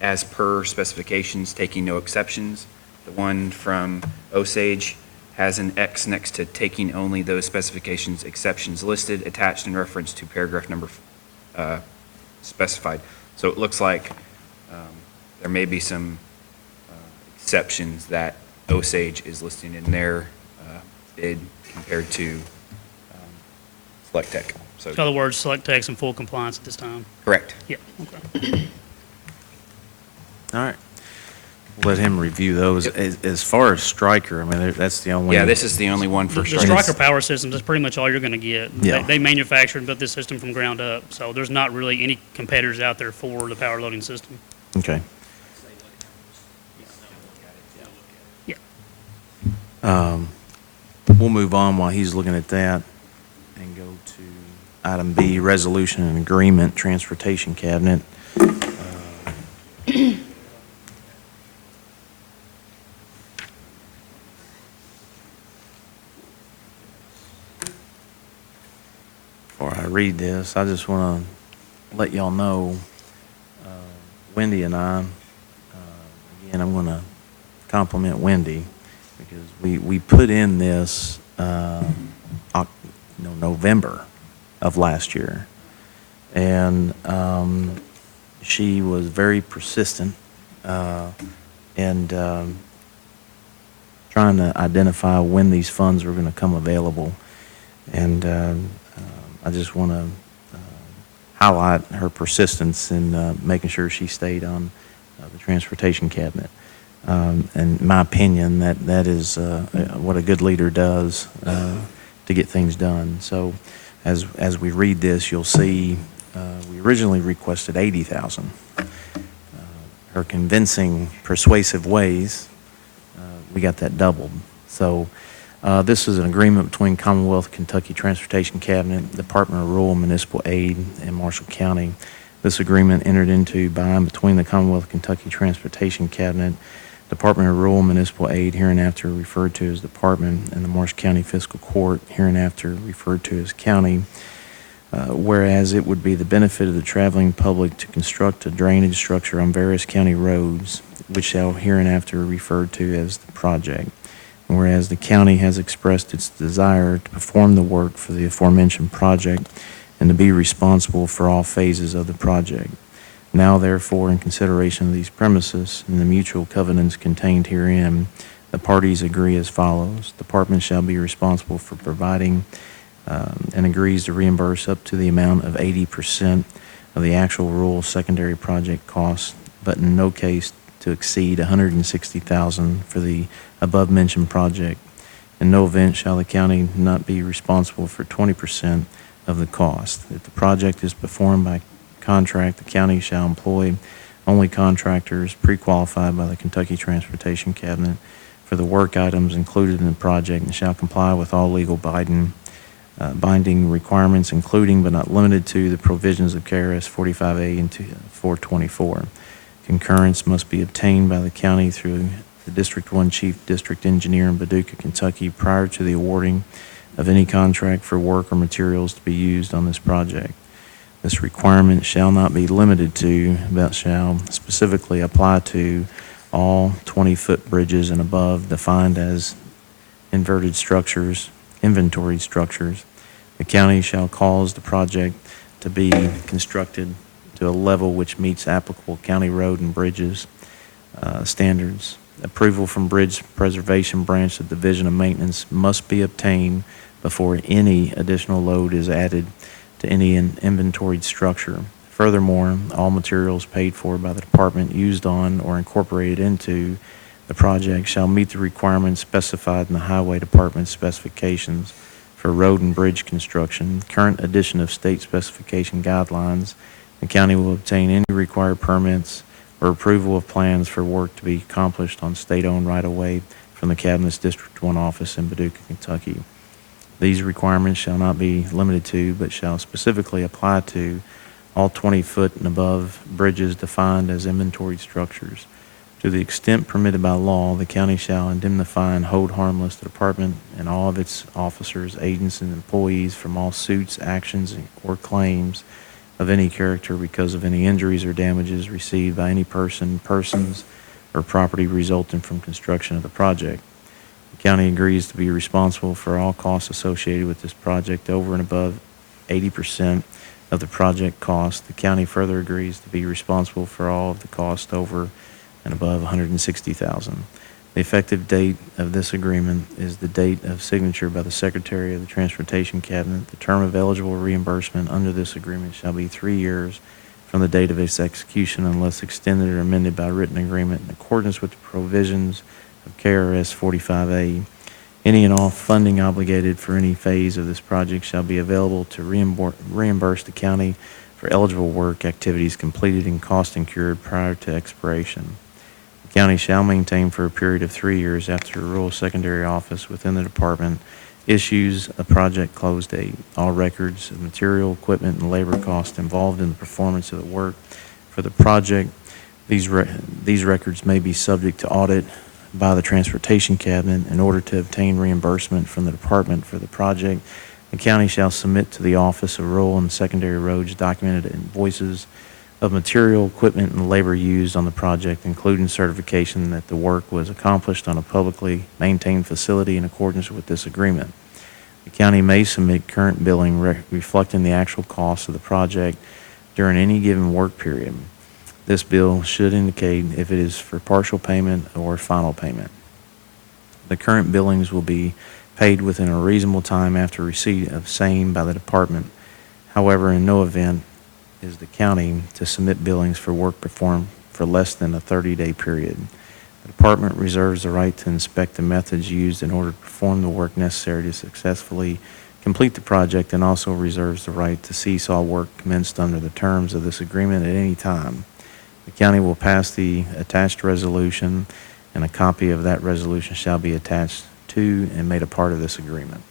as per specifications, taking no exceptions. The one from Osage has an X next to taking only those specifications, exceptions listed, attached in reference to paragraph number specified. So it looks like there may be some exceptions that Osage is listing in their bid compared to Select Tech. So, In other words, Select Tech's in full compliance at this time. correct. Yeah, okay. All right. Let him review those. As far as Stryker, I mean, that's the only. Yeah, this is the only one for The Stryker. Stryker power systems is pretty much all you're going to get. Yeah. They manufacture and built this system from ground up, so there's not really any competitors out there for the power loading system. Okay. Yeah. We'll move on while he's looking at that and go to item B, resolution and agreement, transportation cabinet. Before I read this, I just want to let y'all know, Wendy and I, again, I'm going to compliment Wendy because we put in this, November of last year. And she was very persistent in trying to identify when these funds were going to come available. And I just want to highlight her persistence in making sure she stayed on the transportation cabinet. In my opinion, that is what a good leader does to get things done. So as we read this, you'll see we originally requested $80,000. Her convincing, persuasive ways, we got that doubled. So this is an agreement between Commonwealth Kentucky Transportation Cabinet, Department of Rural Municipal Aid, and Marshall County. This agreement entered into by and between the Commonwealth Kentucky Transportation Cabinet, Department of Rural Municipal Aid, hereinafter referred to as Department, and the Marshall County Fiscal Court, hereinafter referred to as County. Whereas it would be the benefit of the traveling public to construct a drainage structure on various county roads, which shall hereinafter be referred to as the project. And whereas the county has expressed its desire to perform the work for the aforementioned project and to be responsible for all phases of the project. Now therefore, in consideration of these premises and the mutual covenants contained herein, the parties agree as follows. The department shall be responsible for providing and agrees to reimburse up to the amount of 80% of the actual rural secondary project costs, but in no case to exceed $160,000 for the above-mentioned project. In no event shall the county not be responsible for 20% of the cost. If the project is performed by contract, the county shall employ only contractors pre-qualified by the Kentucky Transportation Cabinet for the work items included in the project and shall comply with all legal binding requirements, including but not limited to the provisions of KRS 45A and 424. Concurrence must be obtained by the county through the District 1 Chief District Engineer in Paducah, Kentucky, prior to the awarding of any contract for work or materials to be used on this project. This requirement shall not be limited to, but shall specifically apply to all 20-foot bridges and above defined as inverted structures, inventoried structures. The county shall cause the project to be constructed to a level which meets applicable county road and bridges standards. Approval from Bridge Preservation Branch of Division of Maintenance must be obtained before any additional load is added to any inventoried structure. Furthermore, all materials paid for by the department used on or incorporated into the project shall meet the requirements specified in the Highway Department specifications for road and bridge construction, current edition of state specification guidelines. The county will obtain any required permits or approval of plans for work to be accomplished on state-owned right-of-way from the Cabinet's District 1 office in Paducah, Kentucky. These requirements shall not be limited to, but shall specifically apply to all 20-foot and above bridges defined as inventoried structures. To the extent permitted by law, the county shall indemnify and hold harmless the department and all of its officers, agents, and employees from all suits, actions, or claims of any character because of any injuries or damages received by any persons, or property resulting from construction of the project. The county agrees to be responsible for all costs associated with this project over and above 80% of the project cost. The county further agrees to be responsible for all of the cost over and above $160,000. The effective date of this agreement is the date of signature by the Secretary of the Transportation Cabinet. The term of eligible reimbursement under this agreement shall be 3 years from the date of its execution unless extended or amended by written agreement in accordance with the provisions of KRS 45A. Any and all funding obligated for any phase of this project shall be available to reimburse the county for eligible work activities completed and cost incurred prior to expiration. The county shall maintain for a period of 3 years after the rural secondary office within the department issues a project close date all records of material, equipment, and labor costs involved in the performance of the work for the project. These records may be subject to audit by the Transportation Cabinet. In order to obtain reimbursement from the department for the project, the county shall submit to the Office of Rural and Secondary Roads documented invoices of material, equipment, and labor used on the project, including certification that the work was accomplished on a publicly maintained facility in accordance with this agreement. The county may submit current billing reflecting the actual cost of the project during any given work period. This bill should indicate if it is for partial payment or final payment. The current billings will be paid within a reasonable time after receipt of same by the department. However, in no event is the county to submit billings for work performed for less than a 30-day period. The department reserves the right to inspect the methods used in order to perform the work necessary to successfully complete the project, and also reserves the right to cease all work commenced under the terms of this agreement at any time. The county will pass the attached resolution, and a copy of that resolution shall be attached to and made a part of this agreement.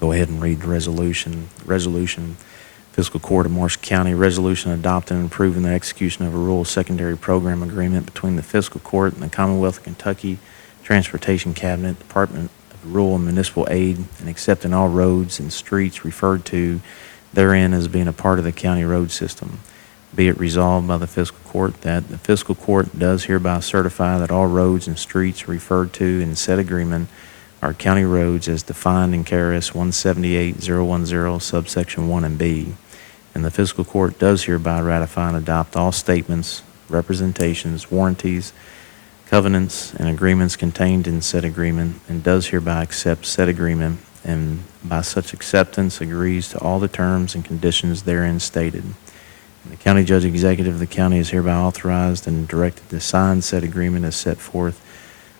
Go ahead and read the resolution. Resolution, Fiscal Court of Marshall County, resolution adopting and approving the execution of a rural secondary program agreement between the Fiscal Court and the Commonwealth of Kentucky Transportation Cabinet, Department of Rural and Municipal Aid, and accepting all roads and streets referred to therein as being a part of the county road system. Be it resolved by the Fiscal Court that the Fiscal Court does hereby certify that all roads and streets referred to in said agreement are county roads as defined in KRS 178010 subsection 1 and B. And the Fiscal Court does hereby ratify and adopt all statements, representations, warranties, covenants, and agreements contained in said agreement, and does hereby accept said agreement, and by such acceptance agrees to all the terms and conditions therein stated. And the County Judge Executive of the county is hereby authorized and directed to sign said agreement as set forth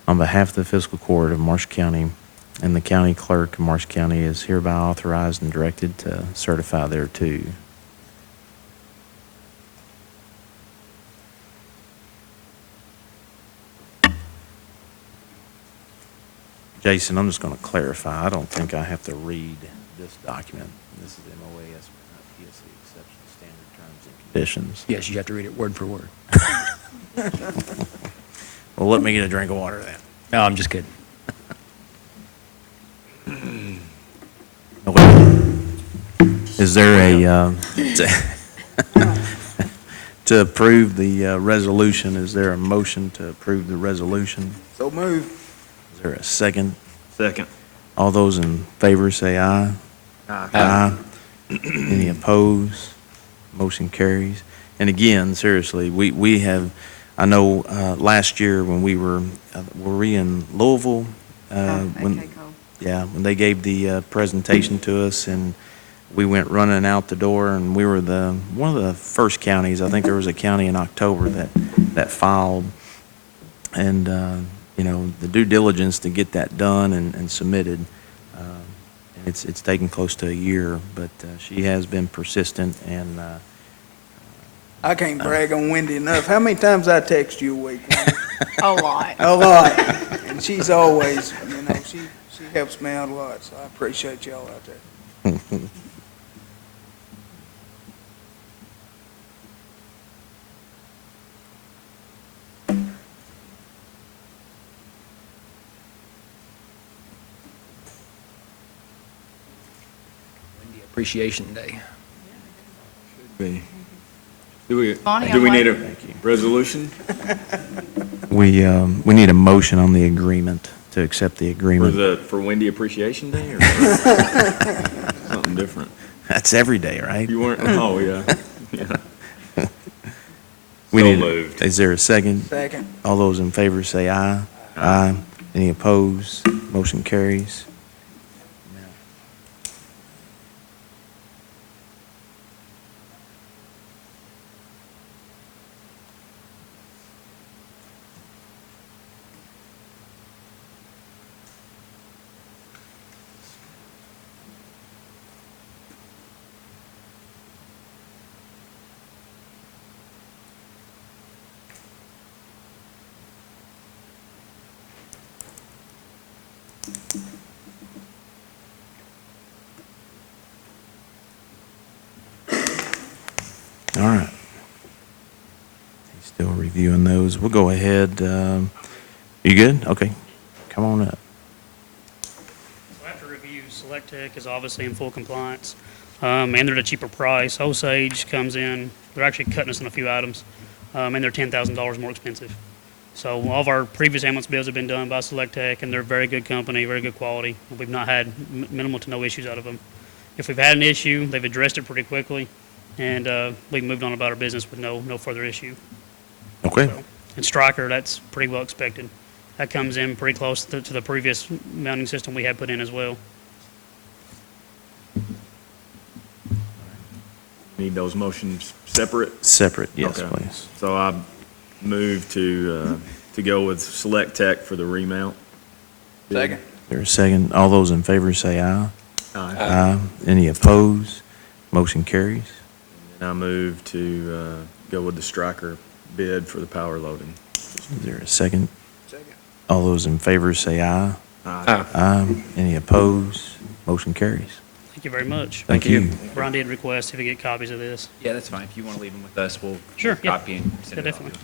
on behalf of the Fiscal Court of Marshall County, and the County Clerk of Marshall County is hereby authorized and directed to certify thereto. Jason, I'm just going to clarify. I don't think I have to read this document. This is MOAS, PSC exception, standard terms and conditions. Yes, you have to read it word for word. Well, let me get a drink of water then. No, I'm just kidding. Is there a, to approve the resolution, is there a motion to approve the resolution? So move. Is there a second? Second. All those in favor say aye. Aye. Any opposed? Motion carries. And again, seriously, we have, I know, last year when we were we in Louisville? When they gave the presentation to us, and we went running out the door, and we were one of the first counties. I think there was a county in October that filed, and the due diligence to get that done and submitted. It's taken close to a year, but she has been persistent, and I can't brag on Wendy enough. How many times I text you a week? Wendy? A lot. A lot. And she's always, she helps me out a lot, so I appreciate y'all out there. Wendy Appreciation Day. Be. Do Bonnie, we I'm need a Thank you. resolution we need a motion on the agreement, to accept the agreement. for Wendy Appreciation Day or something different? That's every day, right? You weren't, oh, yeah. Yeah. We So need- moved. Is there a second? Second. All those in favor say aye. Aye. Any opposed? Motion carries. All right. He's still reviewing those. We'll go ahead. You good? Okay. Come on up. So after review, Select Tech is obviously in full compliance, and they're at a cheaper price. Osage comes in, they're actually cutting us on a few items, and they're $10,000 more expensive. So all of our previous ambulance bids have been done by Select Tech, and they're a very good company, very good quality. We've not had minimal to no issues out of them. If we've had an issue, they've addressed it pretty quickly, and we've moved on about our business with no further issue. Okay. So, and Stryker, that's pretty well expected. That comes in pretty close to the previous mounting system we had put in as well. Need those motions separate? Separate, yes, Okay. please. So I move to go with Select Tech for the remount. Second. There a second? All those in favor say aye. Aye. Aye. Any opposed? Motion carries. And I move to go with the Stryker bid for the power loading. Is there a second? Second. All those in favor say aye. Aye. Aye. Any opposed? Motion carries. Thank you very much. Thank you. Brian did request if we get copies of this. Yeah, that's fine. If you want to leave them with us, we'll Sure, yeah. copy and send Yeah, it off to definitely.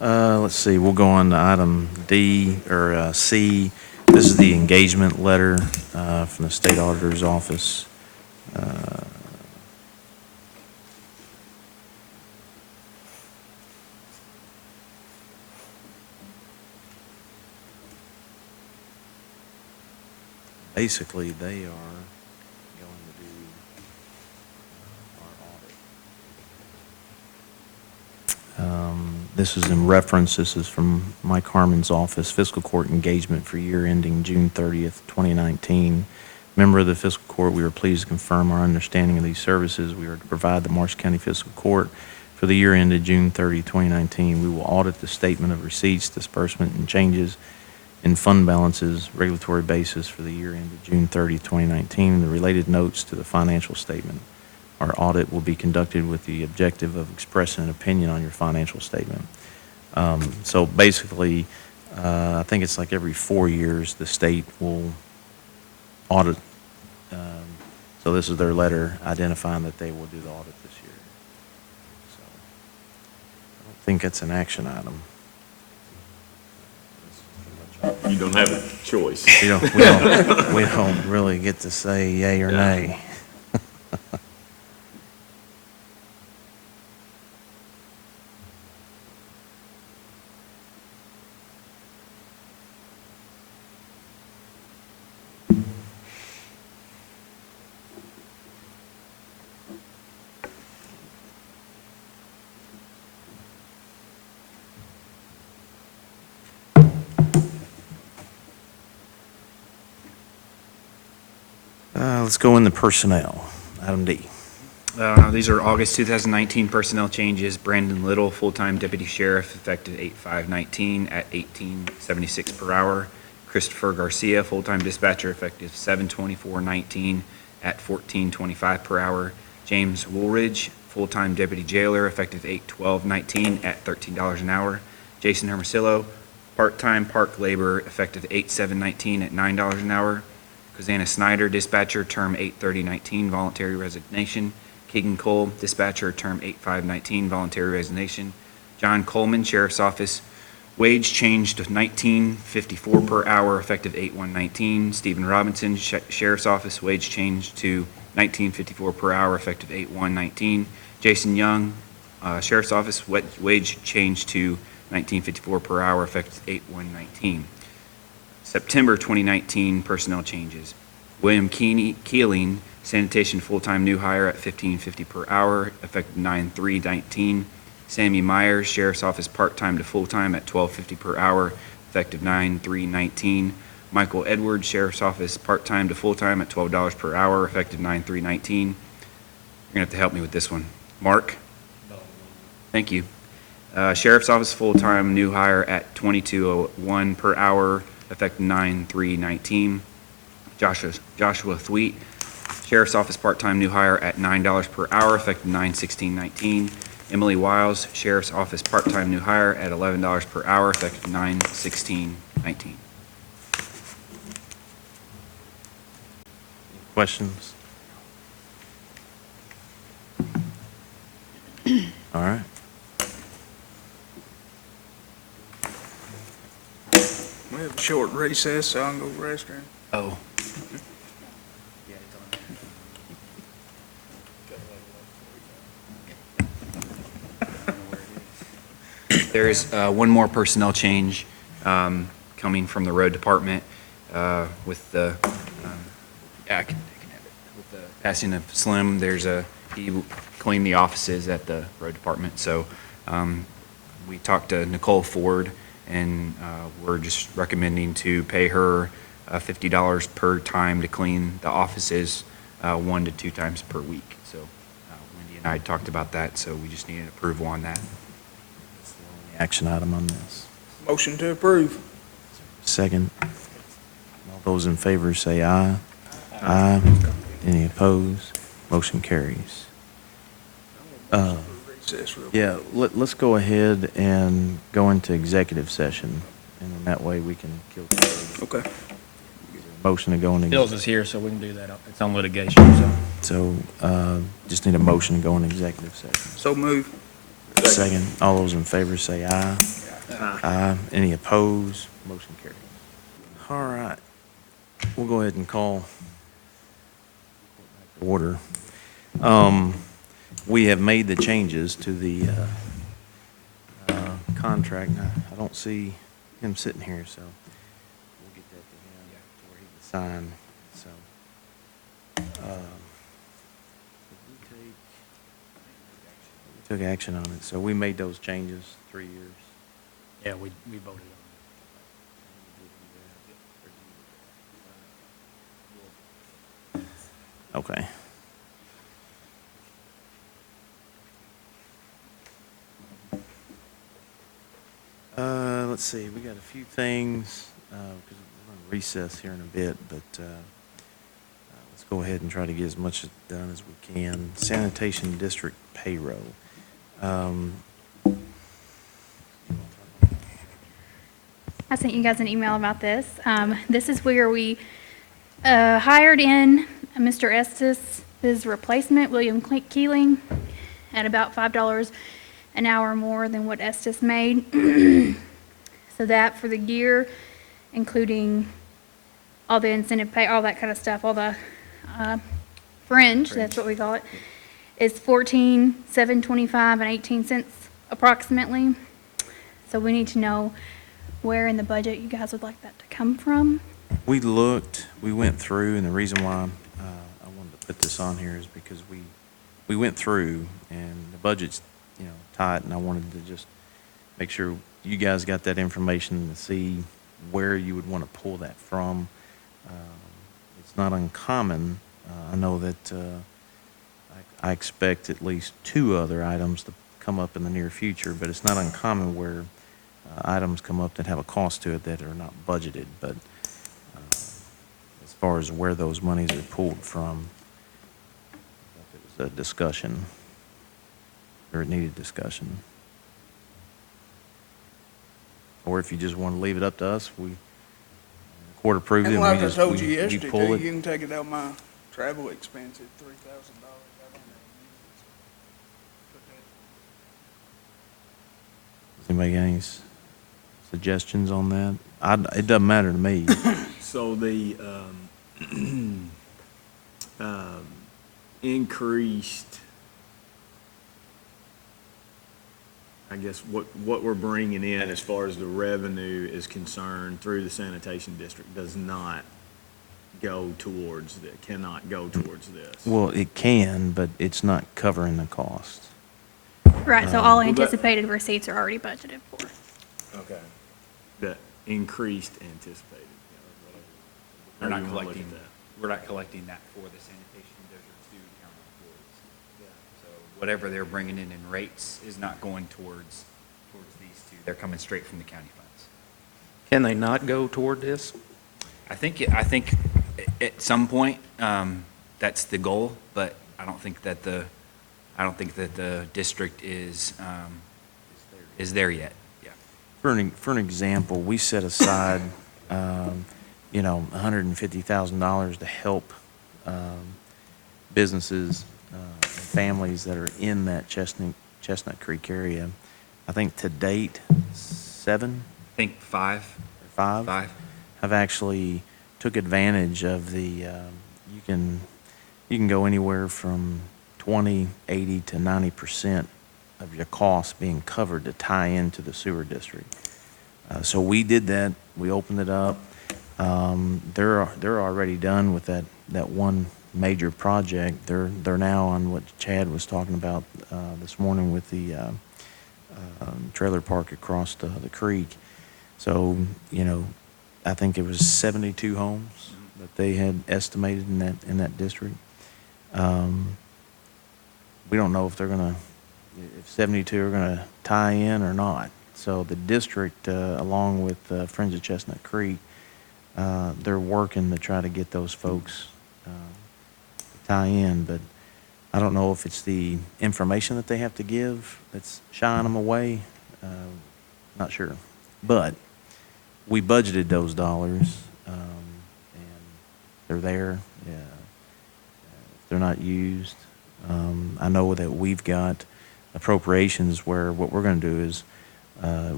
them. Let's see, we'll go on to item D, or C. This is the engagement letter from the State Auditor's Office. Basically, they are going to do our audit. This is in reference, this is from Mike Harmon's office, Fiscal Court engagement for year ending June 30th, 2019. Member of the Fiscal Court, we are pleased to confirm our understanding of these services. We are to provide the Marshall County Fiscal Court for the year ended June 30, 2019. We will audit the statement of receipts, disbursement, and changes in fund balances, regulatory basis for the year ended June 30, 2019, and the related notes to the financial statement. Our audit will be conducted with the objective of expressing an opinion on your financial statement. So basically, I think it's like every 4 years, the state will audit. So this is their letter identifying that they will do the audit this year. So I don't think it's an action item. You don't have a choice. We don't really get to say yay or nay. Let's go in the personnel. Item D. These are August 2019 personnel changes. Brandon Little, full-time deputy sheriff, effective 8/5/19 at $18.76 per hour. Christopher Garcia, full-time dispatcher, effective 7/24/19 at $14.25 per hour. James Woolridge, full-time deputy jailer, effective 8/12/19 at $13 an hour. Jason Hermosillo, part-time park laborer, effective 8/7/19 at $9 an hour. Hosanna Snyder, dispatcher, term 8/30/19, voluntary resignation. Keegan Cole, dispatcher, term 8/5/19, voluntary resignation. John Coleman, Sheriff's Office, wage change to $19.54 per hour, effective 8/1/19. Stephen Robinson, Sheriff's Office, wage change to $19.54 per hour, effective 8/1/19. Jason Young, Sheriff's Office, wage change to $19.54 per hour, effective 8/1/19. September 2019 personnel changes. William Keeling, sanitation full-time new hire at $15.50 per hour, effective 9/3/19. Sammy Myers, Sheriff's Office part-time to full-time at $12.50 per hour, effective 9/3/19. Michael Edwards, Sheriff's Office part-time to full-time at $12 per hour, effective 9/3/19. You're gonna have to help me with this one. Mark? Thank you. Sheriff's Office full-time new hire at $22.01 per hour, effective 9/3/19. Joshua Thweet, Sheriff's Office part-time new hire at $9 per hour, effective 9/16/19. Emily Wiles, Sheriff's Office part-time new hire at $11 per hour, effective 9/16/19. Questions? All right. We have a short recess, so I can go to the restroom. Oh. There is one more personnel change coming from the road department with the, I can have it. With the passing of Slim, he cleaned the offices at the road department. So we talked to Nicole Ford, and we're just recommending to pay her $50 per time to clean the offices 1 to 2 times per week. So Wendy and I talked about that, so we just needed approval on that. That's the only action item on this. Motion to approve. Second. All those in favor say aye. Aye. Any opposed? Motion carries. Recess real quick. Yeah, let's go ahead and go into executive session. and then that way we can kill two birds. Okay. Motion to go into. Bill's is here, so we can do that. It's on litigation, so. So, just need a motion to go into executive session. So move. Second, all those in favor say aye. Aye. Any opposed? Motion carries. All right, we'll go ahead and call order. We have made the changes to the contract. Now, I don't see him sitting here, so we'll get that to him to where he can sign, so. We took action on it, so we made those changes, 3 years. Yeah, we voted Okay. Let's see, we got a few things, because we're going to recess here in a bit, but let's go ahead and try to get as much done as we can. Sanitation District payroll. I sent you guys an email about this. This is where we hired in Mr. Estes, his replacement, William Keeling, at about $5 an hour more than what Estes made. So that for the year, including all the incentive pay, all that kind of stuff, all the fringe, that's what we call it, is $14,725 and 18 cents approximately. So we need to know where in the budget you guys would like that to come from. We went through, and the reason why I wanted to put this on here is because we went through, and the budget's, tight, and I wanted to just make sure you guys got that information to see where you would want to pull that from. It's not uncommon. I know that I expect at least 2 other items to come up in the near future, but it's not uncommon where items come up that have a cost to it that are not budgeted. But as far as where those monies are pulled from, it was a discussion, or it needed discussion. Or if you just want to leave it up to us, the court approved it, And and like we I just, told you we yesterday, pull it. you can take it out my travel expense at $3,000. I don't Does anybody got any suggestions on that? It doesn't matter to me. So the increased, I guess, what we're bringing in as far as the revenue is concerned through the sanitation district does not go towards, cannot go towards this. Well, it can, but it's not covering the cost. Right, so all anticipated receipts are already budgeted for. Okay. The increased anticipated. We're How not you wanna look at collecting, that? we're not collecting that for the sanitation district to county employees. So whatever they're bringing in rates is not going towards these two. They're coming straight from the county funds. Can they not go toward this? I think at some point, that's the goal, but I don't think that the district is there yet. Yeah. For an example, we set aside, $150,000 to help businesses, families that are in that Chestnut Creek area. I think to date, 7? I think 5. Or 5? 5. Have actually took advantage of the, you can go anywhere from 20, 80 to 90% of your costs being covered to tie into the sewer district. So we did that. We opened it up. They're already done with that one major project. They're now on what Chad was talking about this morning with the trailer park across the creek. So, I think it was 72 homes that they had estimated in that district. We don't know if 72 are gonna tie in or not. So the district, along with Friends of Chestnut Creek, they're working to try to get those folks to tie in, but I don't know if it's the information that they have to give that's shying them away. Not sure. But we budgeted those dollars, and they're there. Yeah. If they're not used, I know that we've got appropriations where what we're going to do is,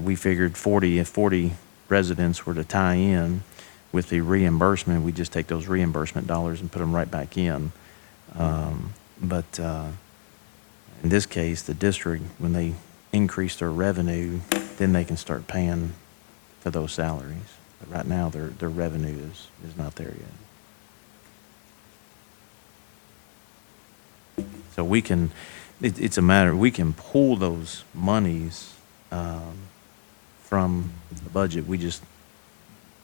we figured if 40 residents were to tie in with the reimbursement, we just take those reimbursement dollars and put them right back in. But in this case, the district, when they increase their revenue, then they can start paying for those salaries. But right now, their revenue is not there yet. So we can, it's a matter, we can pull those monies from the budget. We just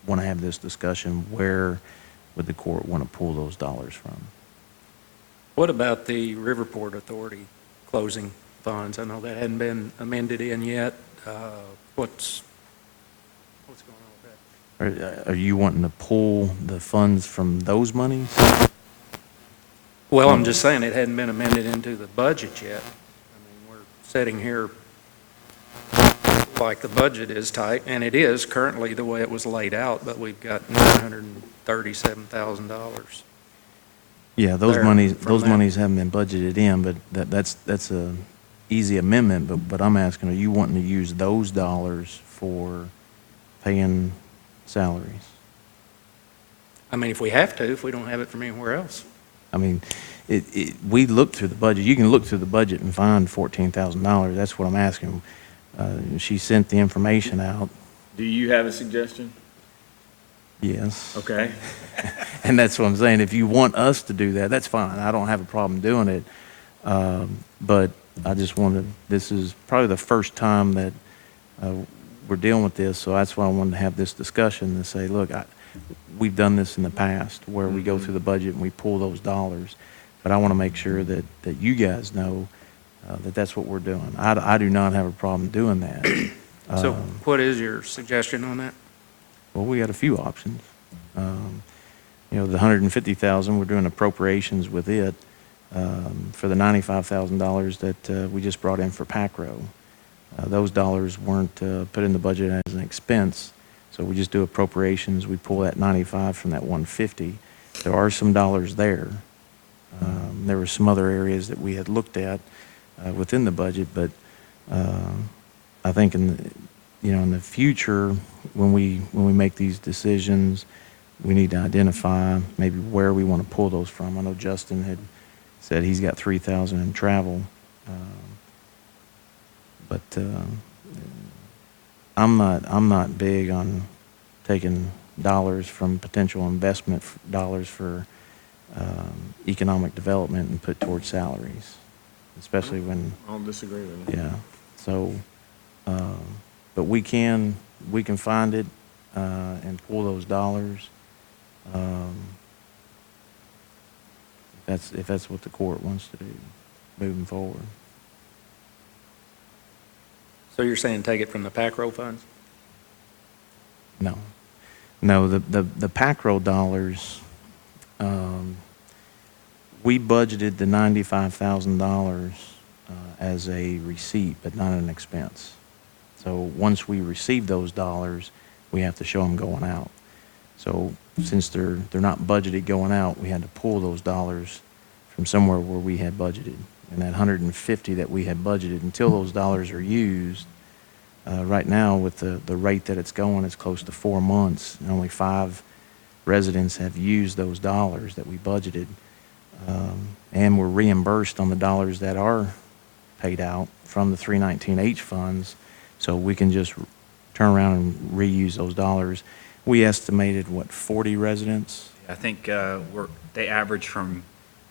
want to have this discussion, where would the court want to pull those dollars from? What about the Riverport Authority closing funds? I know that hadn't been amended in yet. What's going on with that? Are you wanting to pull the funds from those monies? Well, I'm just saying it hadn't been amended into the budget yet. I mean, we're sitting here like the budget is tight, and it is currently the way it was laid out, but we've got $937,000. Yeah, those there monies, from those that. monies haven't been budgeted in, but that's a easy amendment, but I'm asking, are you wanting to use those dollars for paying salaries? I mean, if we have to, if we don't have it from anywhere else. I mean, we looked through the budget. You can look through the budget and find $14,000. That's what I'm asking. She sent the information out. Do you have a suggestion? Yes. Okay. And that's what I'm saying. If you want us to do that, that's fine. I don't have a problem doing it. But I just wanted, this is probably the first time that we're dealing with this, so that's why I wanted to have this discussion and say, look, we've done this in the past where we go through the budget and we pull those dollars. But I want to make sure that you guys know that that's what we're doing. I do not have a problem doing that. So what is your suggestion on that? Well, we got a few options. The 150,000, we're doing appropriations with it for the $95,000 that we just brought in for PACRO. Those dollars weren't put in the budget as an expense, so we just do appropriations. We pull that 95 from that 150. There are some dollars there. There were some other areas that we had looked at within the budget, but I think in the future, when we make these decisions, we need to identify maybe where we want to pull those from. I know Justin had said he's got 3,000 in travel, but I'm not big on taking dollars from potential investment dollars for economic development and put towards salaries, especially when. I'll disagree with you. Yeah. So, but we can find it and pull those dollars. If that's what the court wants to do, moving forward. So you're saying take it from the PACRO funds? No, the PACRO dollars, we budgeted the $95,000 as a receipt, but not an expense. So once we receive those dollars, we have to show them going out. So since they're not budgeted going out, we had to pull those dollars from somewhere where we had budgeted. And that 150 that we had budgeted, until those dollars are used, right now with the rate that it's going, it's close to 4 months, and only 5 residents have used those dollars that we budgeted. And we're reimbursed on the dollars that are paid out from the 319H funds, so we can just turn around and reuse those dollars. We estimated, 40 residents? I think they average from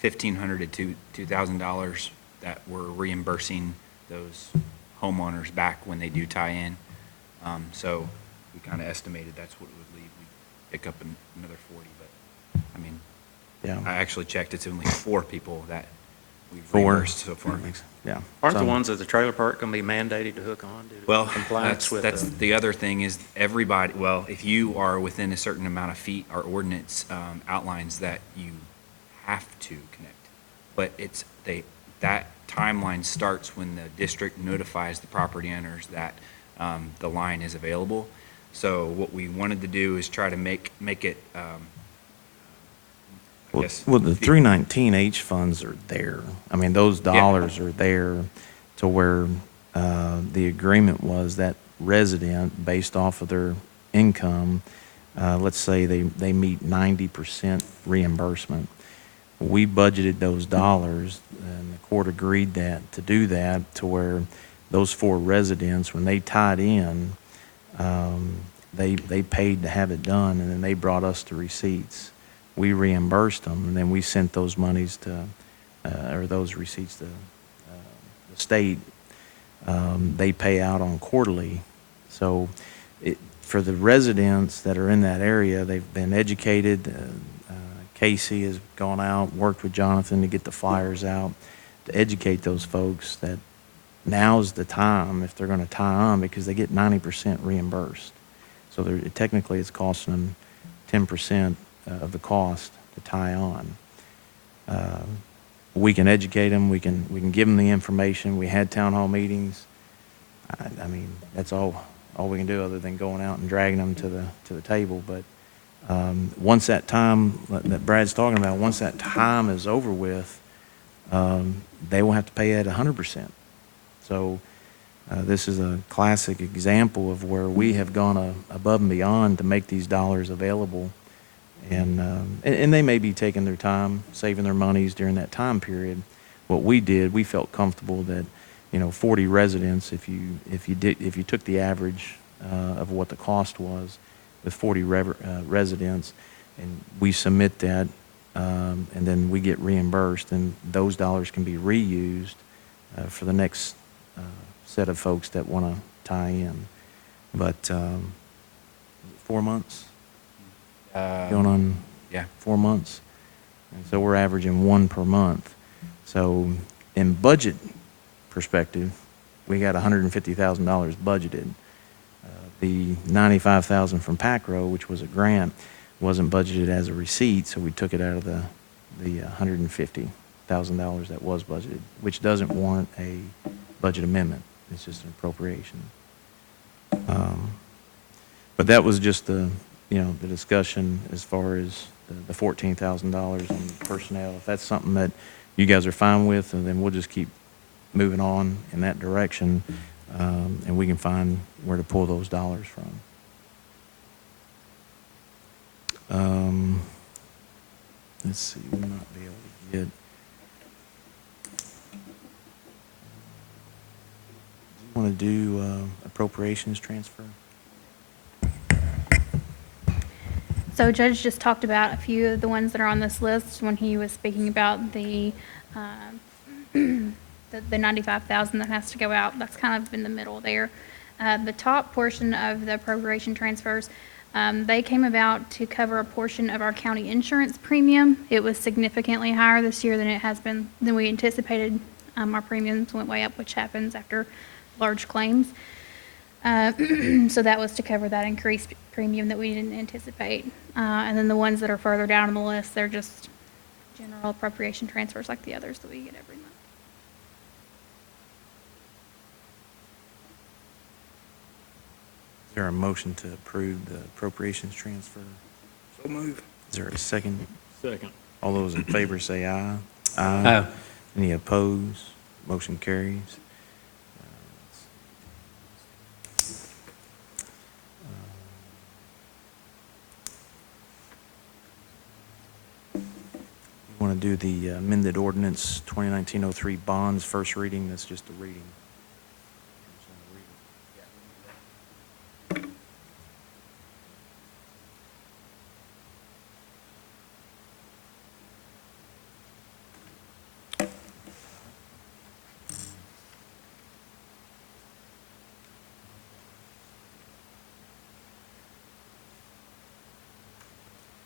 $1,500 to $2,000 that we're reimbursing those homeowners back when they do tie in. So we kind of estimated that's what it would leave. We'd pick up another 40, but I mean, Yeah. I actually checked, it's only 4 people that we've 4. reimbursed so far. Yeah. Aren't the So- ones at the trailer park going to be mandated to hook on due to Well, compliance with that's the other thing is everybody, well, if you are within a certain amount of feet, our ordinance outlines that you have to connect. But that timeline starts when the district notifies the property owners that the line is available. So what we wanted to do is try to make it, I guess. Well, the 319H funds are there. I mean, those dollars are there to where the agreement was that resident, based off of their income, let's say they meet 90% reimbursement. We budgeted those dollars, and the court agreed to do that, to where those 4 residents, when they tied in, they paid to have it done, and then they brought us the receipts. We reimbursed them, and then we sent those monies or those receipts to the state. They pay out on quarterly. So for the residents that are in that area, they've been educated. Casey has gone out, worked with Jonathan to get the flyers out, to educate those folks that now's the time if they're going to tie on, because they get 90% reimbursed. So technically it's costing them 10% of the cost to tie on. We can educate them. We can give them the information. We had town hall meetings. I mean, that's all we can do, other than going out and dragging them to the table. But once that time that Brad's talking about, once that time is over with, they will have to pay at 100%. So this is a classic example of where we have gone above and beyond to make these dollars available. And they may be taking their time, saving their monies during that time period. What we did, we felt comfortable that, 40 residents, if you took the average of what the cost was with 40 residents, and we submit that, and then we get reimbursed, and those dollars can be reused for the next set of folks that want to tie in. But 4 months? Going on 4 months. And so we're averaging 1 per month. So in budget perspective, we got $150,000 budgeted. The $95,000 from PACRO, which was a grant, wasn't budgeted as a receipt, so we took it out of the $150,000 that was budgeted, which doesn't warrant a budget amendment. It's just an appropriation. But that was just the discussion as far as the $14,000 on personnel. If that's something that you guys are fine with, and then we'll just keep moving on in that direction, and we can find where to pull those dollars from. Let's see, we might be able to get. Do you want to do appropriations transfer? So Judge just talked about a few of the ones that are on this list when he was speaking about the 95,000 that has to go out. That's kind of in the middle there. The top portion of the appropriation transfers, they came about to cover a portion of our county insurance premium. It was significantly higher this year than we anticipated. Our premiums went way up, which happens after large claims. So that was to cover that increased premium that we didn't anticipate. And then the ones that are further down on the list, they're just general appropriation transfers like the others that we get every month. Is there a motion to approve the appropriations transfer? So move. Is there a second? Second. All those in favor say aye. Aye. Any opposed? Motion carries. You want to do the amended ordinance 2019-03 bonds, first reading? That's just a reading.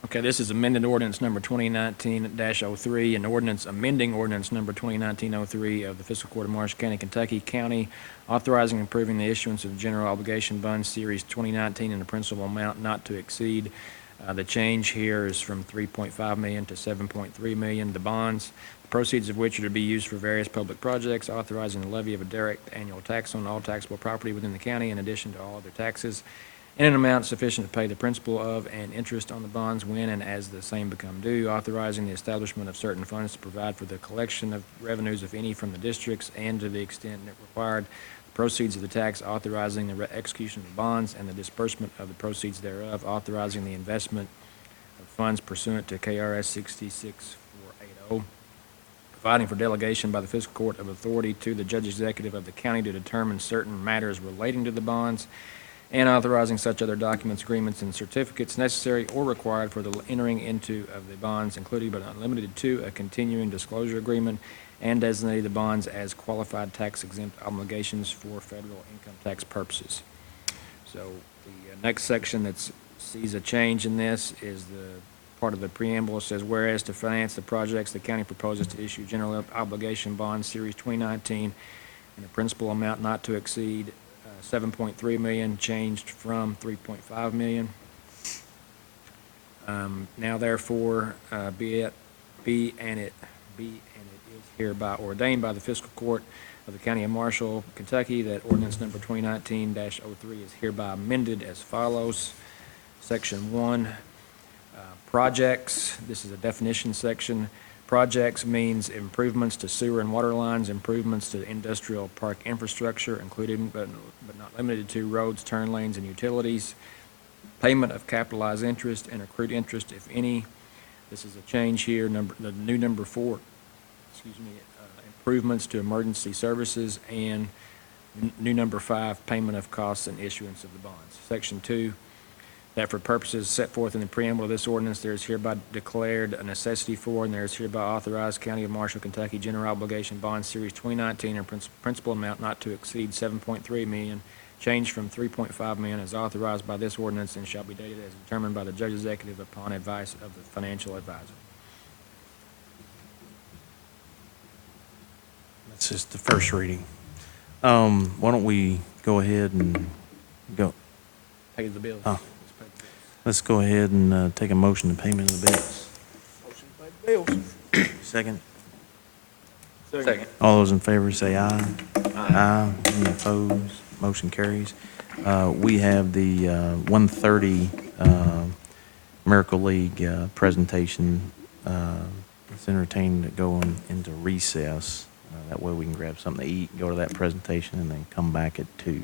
Okay, this is amended ordinance number 2019-03, an ordinance amending ordinance number 2019-03 of the Fiscal Court of Marshall County, Kentucky, County, authorizing and approving the issuance of general obligation bonds series 2019 in a principal amount not to exceed. The change here is from $3.5 million to $7.3 million. The bonds, the proceeds of which are to be used for various public projects, authorizing the levy of a direct annual tax on all taxable property within the county in addition to all other taxes. in an amount sufficient to pay the principal of and interest on the bonds when and as the same become due, authorizing the establishment of certain funds to provide for the collection of revenues, if any, from the districts, and to the extent required, the proceeds of the tax, authorizing the execution of bonds and the disbursement of the proceeds thereof, authorizing the investment of funds pursuant to KRS 66480, providing for delegation by the fiscal court of authority to the judge executive of the county to determine certain matters relating to the bonds, and authorizing such other documents, agreements, and certificates necessary or required for the entering into of the bonds, including but not limited to a continuing disclosure agreement, and designating the bonds as qualified tax-exempt obligations for federal income tax purposes. So the next section that sees a change in this is the part of the preamble. It says, whereas to finance the projects, the county proposes to issue general obligation bonds, Series 2019, in a principal amount not to exceed $7.3 million, changed from $3.5 million. Now therefore, be it is hereby ordained by the fiscal court of the county of Marshall, Kentucky, that ordinance number 2019-03 is hereby amended as follows. Section 1, projects. This is a definition section. Projects means improvements to sewer and water lines, improvements to industrial park infrastructure, including but not limited to roads, turn lanes, and utilities, payment of capitalized interest and accrued interest, if any. This is a change here. The new number 4, improvements to emergency services, and new number 5, payment of costs and issuance of the bonds. Section 2, that for purposes set forth in the preamble of this ordinance, there is hereby declared a necessity for, and there is hereby authorized County of Marshall, Kentucky General Obligation Bond Series 2019 and principal amount not to exceed $7.3 million, changed from $3.5 million, as authorized by this ordinance, and shall be dated as determined by the judge executive upon advice of the financial advisor. That's just the first reading. Why don't we go ahead and go, Pay the bills. Oh. Let's go ahead and take a motion to payment of the bills. Motion to pay the bills. Second. Second. All those in favor say aye. Aye. Any opposed? Motion carries. We have the 1:30 Miracle League presentation. It's entertaining to go into recess. That way we can grab something to eat, go to that presentation, and then come back at 2.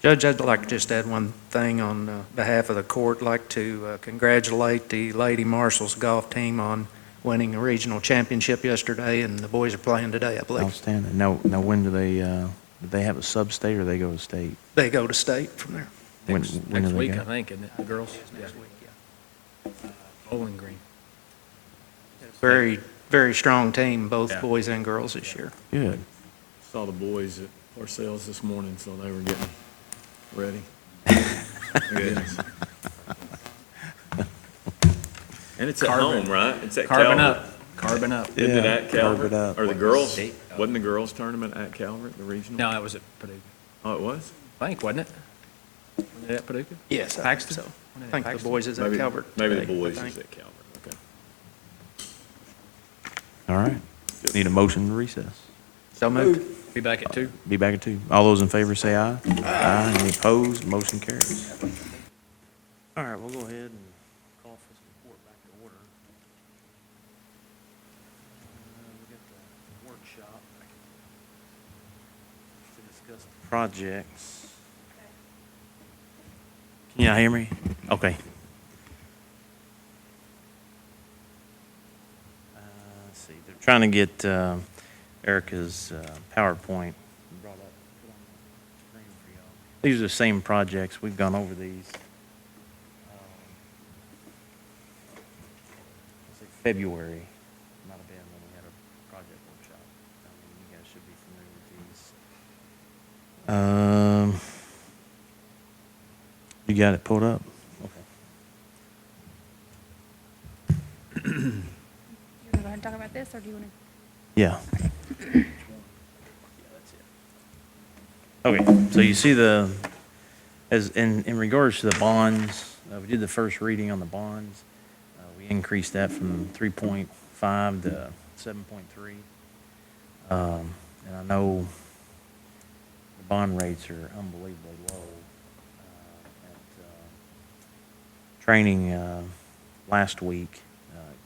Judge, I'd like to just add one thing on behalf of the court. I'd like to congratulate the Lady Marshals golf team on winning a regional championship yesterday, and the boys are playing today, I believe. Outstanding. Now when do they have a sub-state or they go to state? They go to state from there. When Next do they week, go? I think, isn't it, the girls? Next week, yeah. Bowling Green. Very, very strong team, both Yeah. boys and girls this year. Good. Saw the boys at Parcells this morning, so they were getting ready. Goodness. And it's at Carbon. home, right? It's at Carbon Calvert. up, carbon up. Isn't it Yeah, at carve Calvert? it up. Or the girls, State. wasn't the girls' tournament at Calvert, the regional? No, it was at Paducah. Oh, it was? I think, wasn't it? Wasn't it at Paducah? Yes, I think Paxton? so. Wasn't it I at think the Paxton? boys is at Maybe- Calvert Maybe the today, I boys think. is at Calvert, okay. All right. Need a motion to recess. So moved. Be back at 2. Be back at 2. All those in favor say aye. Aye. Any opposed? Motion carries. All right, we'll go ahead and call fiscal court back to order. We got the workshop to discuss the projects. Can y'all hear me? Okay. Let's see, they're trying to get Erica's PowerPoint brought up, put on the screen for y'all. These are the same projects, we've gone over these. Let's say February, might have been when we had a project workshop. You guys should be familiar with these. You got it pulled up? Okay. You want to go ahead and talk about this, or do you want to? Yeah. Okay, so you see as in regards to the bonds, we did the first reading on the bonds. We increased that from 3.5 to 7.3. And I know the bond rates are unbelievably low at training last week.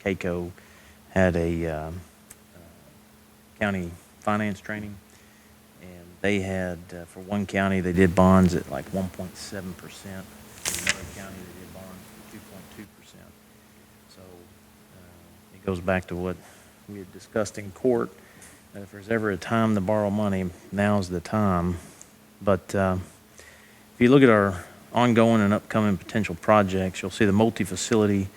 CAECO had a county finance training, and they had, for one county, they did bonds at like 1.7%. For another county, they did bonds for 2.2%. So it goes back to what we had discussed in court, that if there's ever a time to borrow money, now's the time. But if you look at our ongoing and upcoming potential projects, you'll see the multi-facility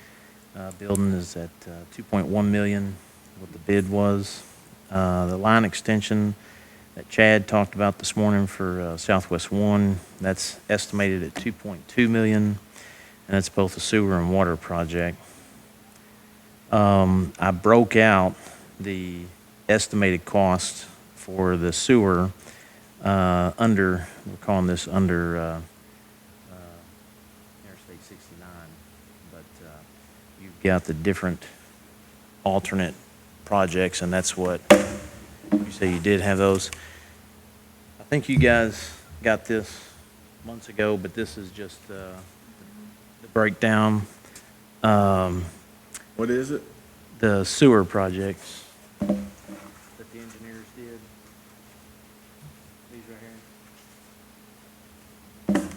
building is at $2.1 million, what the bid was. The line extension that Chad talked about this morning for Southwest 1, that's estimated at $2.2 million, and that's both a sewer and water project. I broke out the estimated cost for the sewer we're calling this under Interstate 69, but you've got the different alternate projects, and that's what you say you did have those. I think you guys got this months ago, but this is just the breakdown. What is it? The sewer projects that the engineers did. These right here.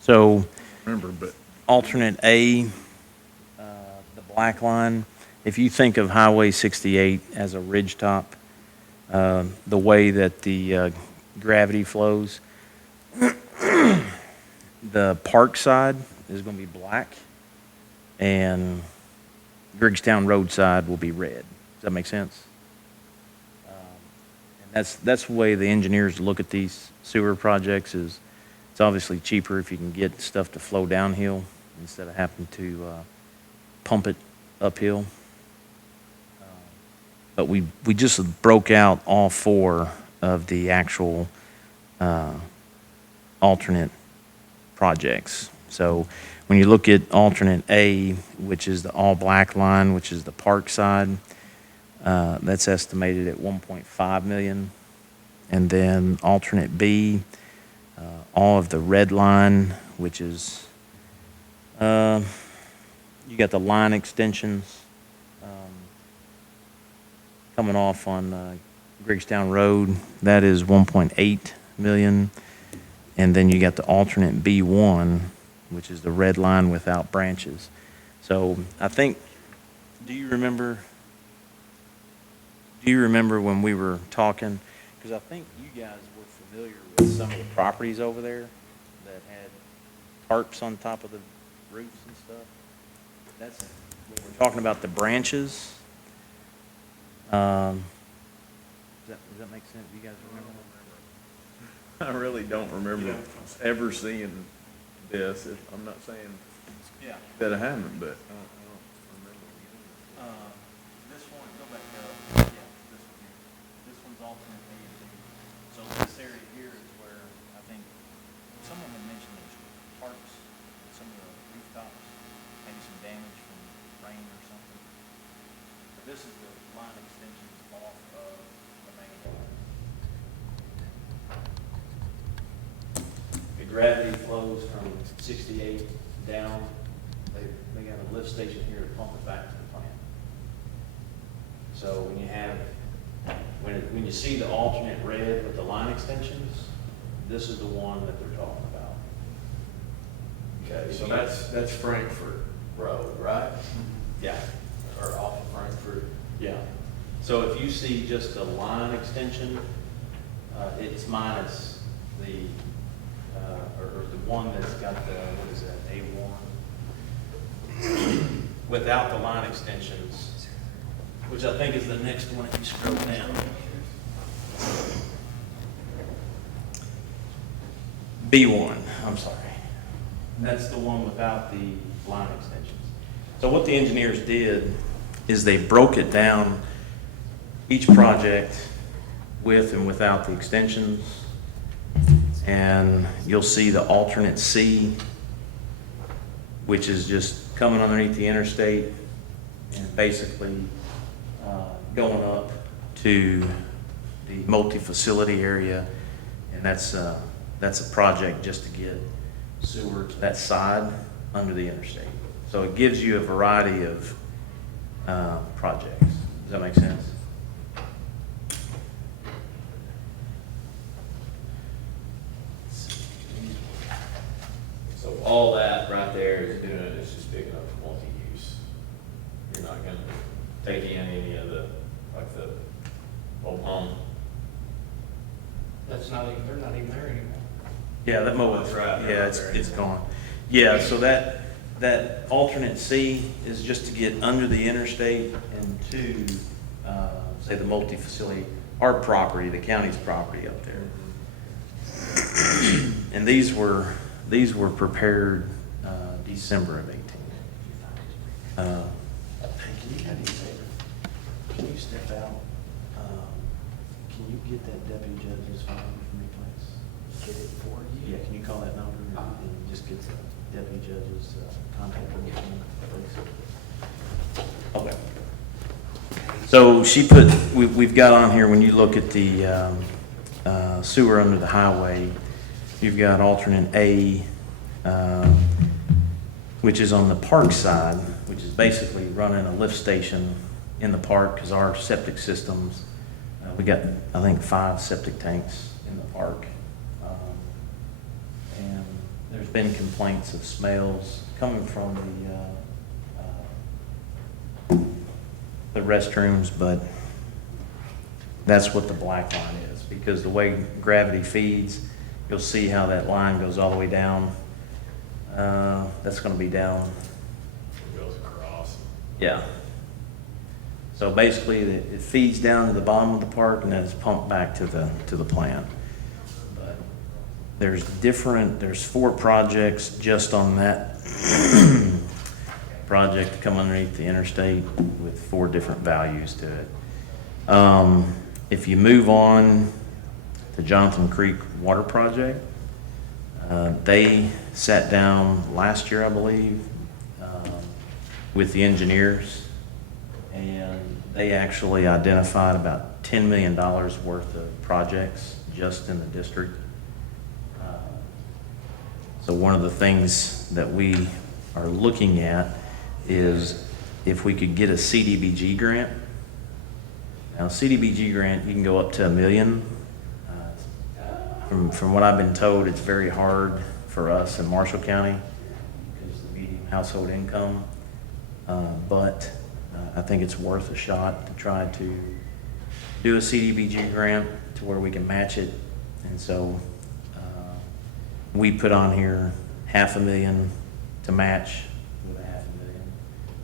So, Remember, but alternate A, the black line, if you think of Highway 68 as a ridge top, the way that the gravity flows, the park side is going to be black, and Griggstown roadside will be red. Does that make sense? And that's the way the engineers look at these sewer projects. Is it's obviously cheaper if you can get stuff to flow downhill instead of having to pump it uphill. But we just broke out all four of the actual alternate projects. So when you look at alternate A, which is the all-black line, which is the park side, that's estimated at $1.5 million. And then alternate B, all of the red line, which is, you got the line extensions coming off on Griggstown Road, that is $1.8 million. And then you got the alternate B1, which is the red line without branches. So I think, do you remember when we were talking? Because I think you guys were familiar with some of the properties over there that had tarps on top of the roofs and stuff. That's, when we're talking about the branches, does that make sense? You guys remember? I really don't remember ever seeing this. I'm not saying that I haven't, but I don't remember. This one, go back up. Yeah, this one here. This one's alternate A and B. So this area here is where I think someone had mentioned there's tarps, some of the rooftops, maybe some damage from rain or something. But this is the line extensions off of the main line. The gravity flows from 68 down. They got a lift station here to pump it back to the plant. So when you have, when you see the alternate red with the line extensions, this is the one that they're talking about. Okay, so that's Frankfurt Road, right? Yeah. Or off of Frankfurt. Yeah. So if you see just a line extension, it's minus the, or the one that's got the, what is that, A1? Without the line extensions, which I think is the next one if you scroll down. B1, I'm sorry. That's the one without the line extensions. So what the engineers did is they broke it down, each project with and without the extensions. And you'll see the alternate C, which is just coming underneath the interstate and basically going up to the multi-facility area. And that's a project just to get sewer to that side under the interstate. So it gives you a variety of projects. Does that make sense? So all that right there is doing it, it's just big enough for multi-use. You're not gonna take in any of the, like the old home. That's not even, they're not even there anymore. Yeah, that mobile, That's right. yeah, it's gone. Yeah, so that alternate C is just to get under the interstate and to, say, the multi-facility, our property, the county's property up there. And these were prepared December of 18. Hey, can you have me a favor? Can you step out? Can you get that deputy judge's phone for me, please? Get it for you? Yeah, can you call that number and just get the deputy judge's contact information, please? Okay. So she put, we've got on here, when you look at the sewer under the highway, you've got alternate A, which is on the park side, which is basically running a lift station in the park, because our septic systems, we got, I think, 5 septic tanks in the park. And there's been complaints of smells coming from the restrooms, but that's what the black line is, because the way gravity feeds, you'll see how that line goes all the way down. That's gonna be down. It goes across. Yeah. So basically, it feeds down to the bottom of the park and then it's pumped back to the plant. But there's 4 projects just on that project to come underneath the interstate with 4 different values to it. If you move on to Jonathan Creek Water Project, they sat down last year, I believe, with the engineers, and they actually identified about $10 million worth of projects just in the district. So one of the things that we are looking at is if we could get a CDBG grant. Now, CDBG grant, you can go up to $1 million. From what I've been told, it's very hard for us in Marshall County because of the median household income. But I think it's worth a shot to try to do a CDBG grant to where we can match it. And so we put on here $500,000 to match with $500,000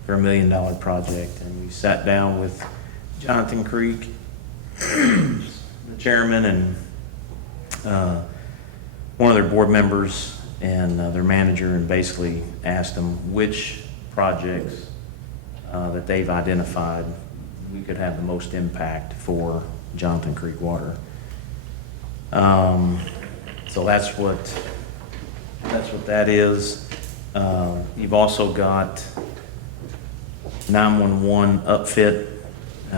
for $1 million project. And we sat down with Jonathan Creek, the chairman, and one of their board members and their manager, and basically asked them which projects that they've identified we could have the most impact for Jonathan Creek Water. So that's what that is. You've also got 911 upfit,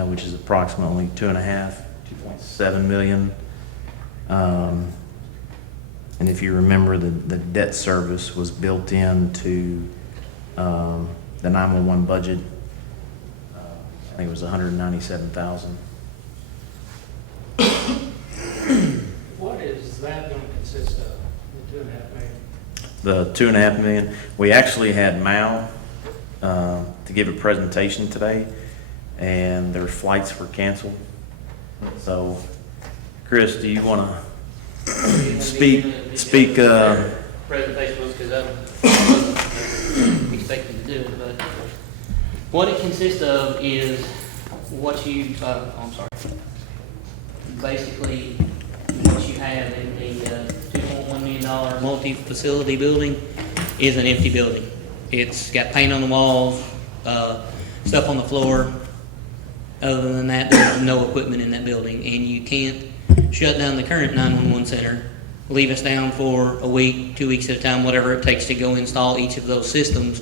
which is approximately 2.7 million. And if you remember, the debt service was built into the 911 budget. I think it was 197,000. What is that going to consist of, the 2.5 million? The 2.5 million. We actually had Mao to give a presentation today, and their flights were canceled. So, Chris, do you want to speak? Presentation was because I wasn't expecting to do it, but what it consists of is what you, I'm sorry, basically what you have in the $2.1 million multi-facility building is an empty building. It's got paint on the walls, stuff on the floor. Other than that, there's no equipment in that building, and you can't shut down the current 911 center, leave us down for a week, 2 weeks at a time, whatever it takes to go install each of those systems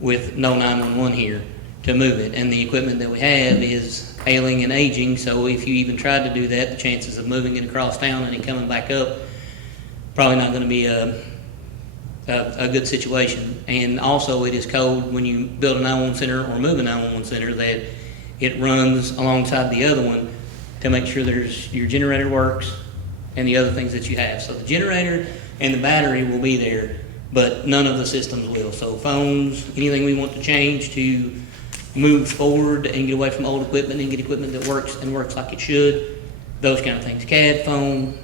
with no 911 here to move it. And the equipment that we have is ailing and aging, so if you even tried to do that, the chances of moving it across town and it coming back up, probably not going to be a good situation. And also, it is code when you build a 911 center or move a 911 center that it runs alongside the other one to make sure your generator works and the other things that you have. So the generator and the battery will be there, but none of the systems will. So phones, anything we want to change to move forward and get away from old equipment and get equipment that works like it should, those kind of things. CAD, phone,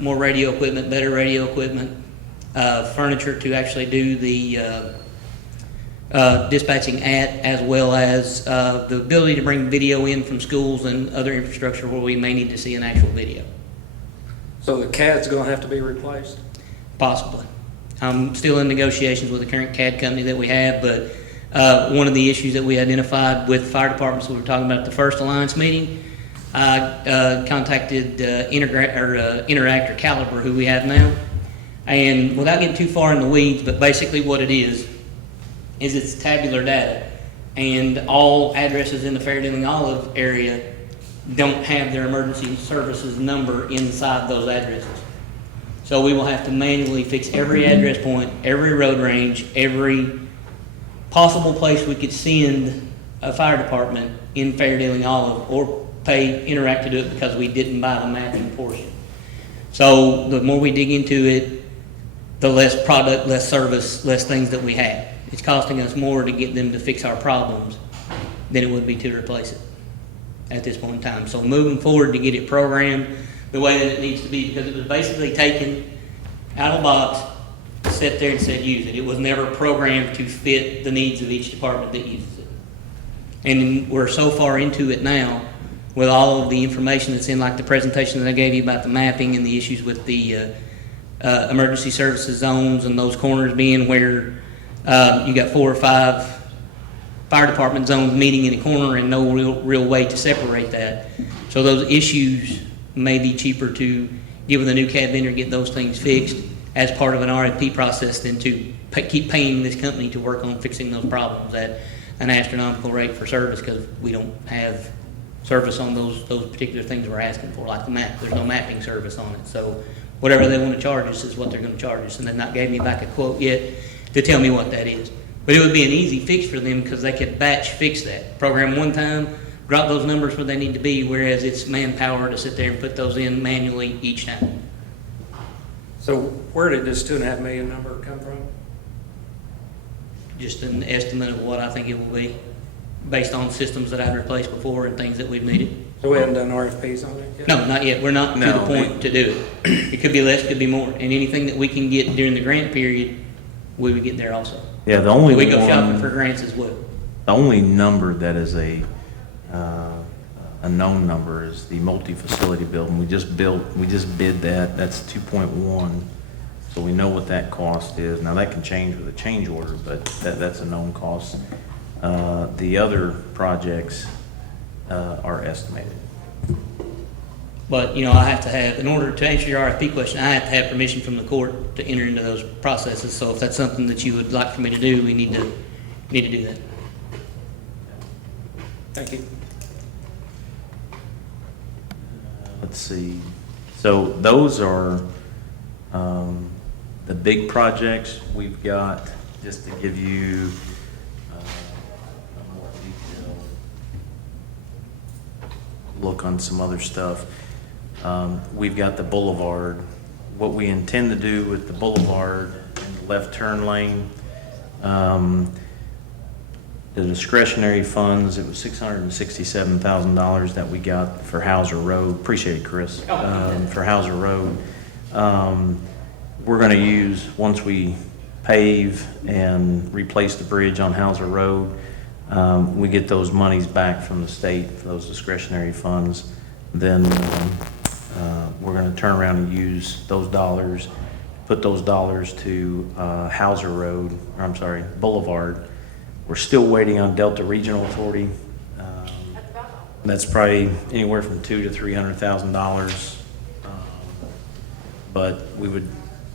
more radio equipment, better radio equipment, furniture to actually do the dispatching at, as well as the ability to bring video in from schools and other infrastructure where we may need to see an actual video. So the CAD's gonna have to be replaced? Possibly. I'm still in negotiations with the current CAD company that we have, but one of the issues that we identified with fire departments, we were talking about at the first Alliance meeting, I contacted Interact or Caliber, who we have now, and without getting too far in the weeds, but basically what it is it's tabular data, and all addresses in the Fair Dealing Olive area don't have their emergency services number inside those addresses. So we will have to manually fix every address point, every road range, every possible place we could send a fire department in Fair Dealing Olive, or pay Interact to do it because we didn't buy the mapping portion. So the more we dig into it, the less product, less service, less things that we have. It's costing us more to get them to fix our problems than it would be to replace it at this point in time. So moving forward to get it programmed the way that it needs to be, because it was basically taken out of the box, sat there and said use it. It was never programmed to fit the needs of each department that uses it. And we're so far into it now with all of the information that's in, like the presentation that I gave you about the mapping and the issues with the emergency services zones and those corners being where you got 4 or 5 fire department zones meeting in a corner and no real way to separate that. So those issues may be cheaper to get with a new CAD vendor, get those things fixed as part of an RFP process than to keep paying this company to work on fixing those problems at an astronomical rate for service, because we don't have service on those particular things we're asking for, like the map. There's no mapping service on it. So whatever they want to charge us is what they're going to charge us, and they've not gave me back a quote yet to tell me what that is. But it would be an easy fix for them because they could batch fix that. Program one time, drop those numbers where they need to be, whereas it's manpower to sit there and put those in manually each time. So where did this $2.5 million number come from? Just an estimate of what I think it will be, based on systems that I've replaced before and things that we've needed. So we haven't done RFPs on it yet? No, not yet. We're not to the point to do it. It could be less, could be more. And anything that we can get during the grant period, we would get there also. Yeah, the only We go one- shopping for grants as well. The only number that is a known number is the multi-facility building. We just bid that. That's 2.1. So we know what that cost is. Now, that can change with a change order, but that's a known cost. The other projects are estimated. But, you know, I have to have, in order to answer your RFP question, I have to have permission from the court to enter into those processes. So if that's something that you would like for me to do, we need to do that. Thank you. Let's see. So those are the big projects we've got, just to give you a more detailed look on some other stuff. We've got the boulevard. What we intend to do with the boulevard and the left turn lane, the discretionary funds, it was $667,000 that we got for Hauser Road. Appreciate it, Chris. For Hauser Road. We're gonna use, once we pave and replace the bridge on Hauser Road, we get those monies back from the state for those discretionary funds. Then we're gonna turn around and use those dollars, put those dollars to Hauser Road, or I'm sorry, Boulevard. We're still waiting on Delta Regional Authority. That's probably anywhere from $200,000 to $300,000. But we would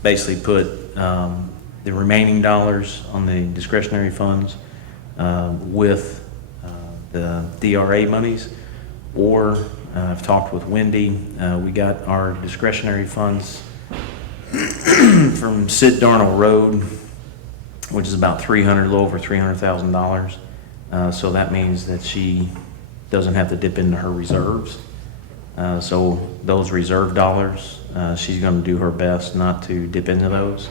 basically put the remaining dollars on the discretionary funds with the DRA monies. Or I've talked with Wendy. We got our discretionary funds from Sid Darnell Road, which is about a little over $300,000. So that means that she doesn't have to dip into her reserves. So those reserve dollars, she's gonna do her best not to dip into those.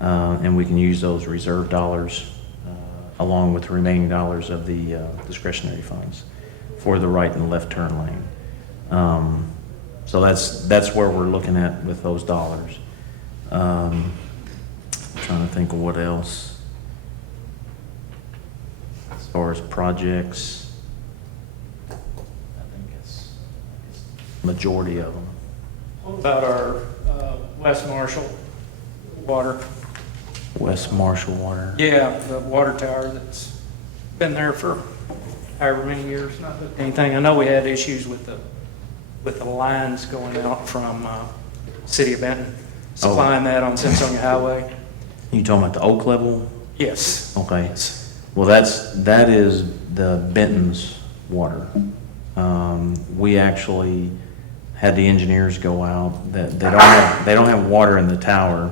And we can use those reserve dollars, along with the remaining dollars of the discretionary funds for the right and left turn lane. So that's where we're looking at with those dollars. I'm trying to think of what else. As far as projects, I think it's majority of them. What about our West Marshall water? West Marshall Water. Yeah, the water tower that's been there for however many years, not doing anything. I know we had issues with the lines going out from City of Benton, supplying that on Simpsonia Highway. You talking about the Oak Level? Yes. Okay. Well, that is the Benton's water. We actually had the engineers go out, that they don't have water in the tower,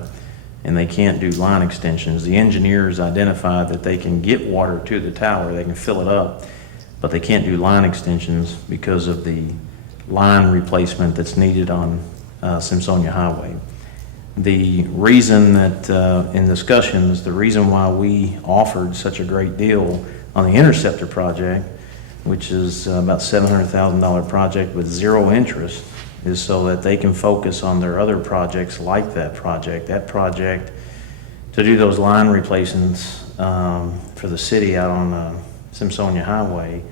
and they can't do line extensions. The engineers identified that they can get water to the tower, they can fill it up, but they can't do line extensions because of the line replacement that's needed on Simpsonia Highway. The reason that, in discussions, the reason why we offered such a great deal on the Interceptor project, which is about $700,000 project with zero interest, is so that they can focus on their other projects like that project. That project, to do those line replacements for the city out on Simpsonia Highway,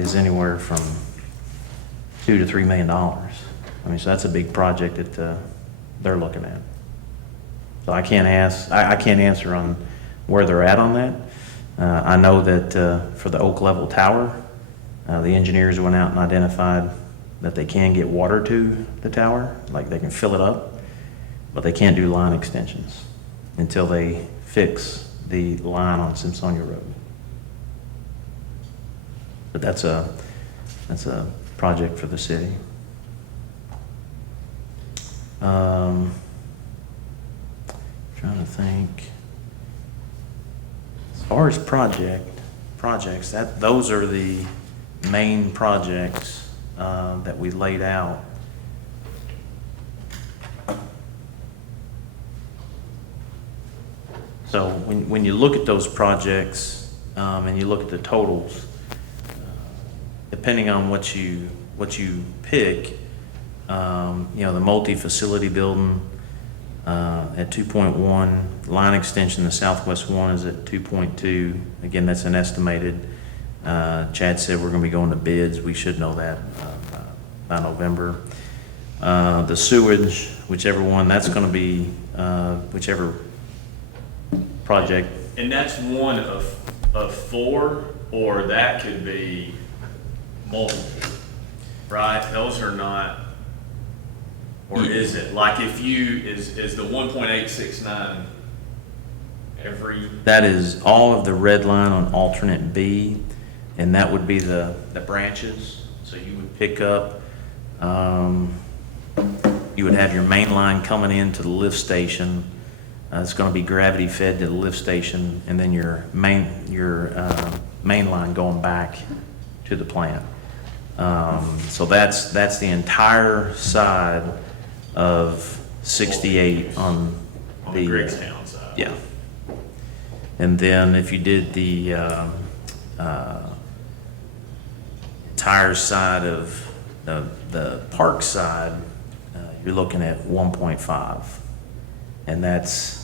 is anywhere from $2 to $3 million. I mean, so that's a big project that they're looking at. So I can't answer on where they're at on that. I know that for the Oak Level Tower, the engineers went out and identified that they can get water to the tower, like they can fill it up, but they can't do line extensions until they fix the line on Simpsonia Road. But that's a project for the city. Trying to think. As far as projects, those are the main projects that we laid out. So when you look at those projects and you look at the totals, depending on what you pick, the multi-facility building at 2.1, line extension, the Southwest one is at 2.2. Again, that's an estimated. Chad said we're going to be going to bids. We should know that by November. The sewage, whichever one, that's going to be whichever project. And that's one of four, or that could be multiple, right? Those are not, or is it? Like if is the 1.869 every? That is all of the red line on alternate B, and that would be the branches. So you would pick up, you would have your main line coming into the lift station. It's going to be gravity fed to the lift station, and then your main line going back to the plant. So that's the entire side of 68 on the Griggstown side. Yeah. And then if you did the entire side of the park side, you're looking at 1.5, and that's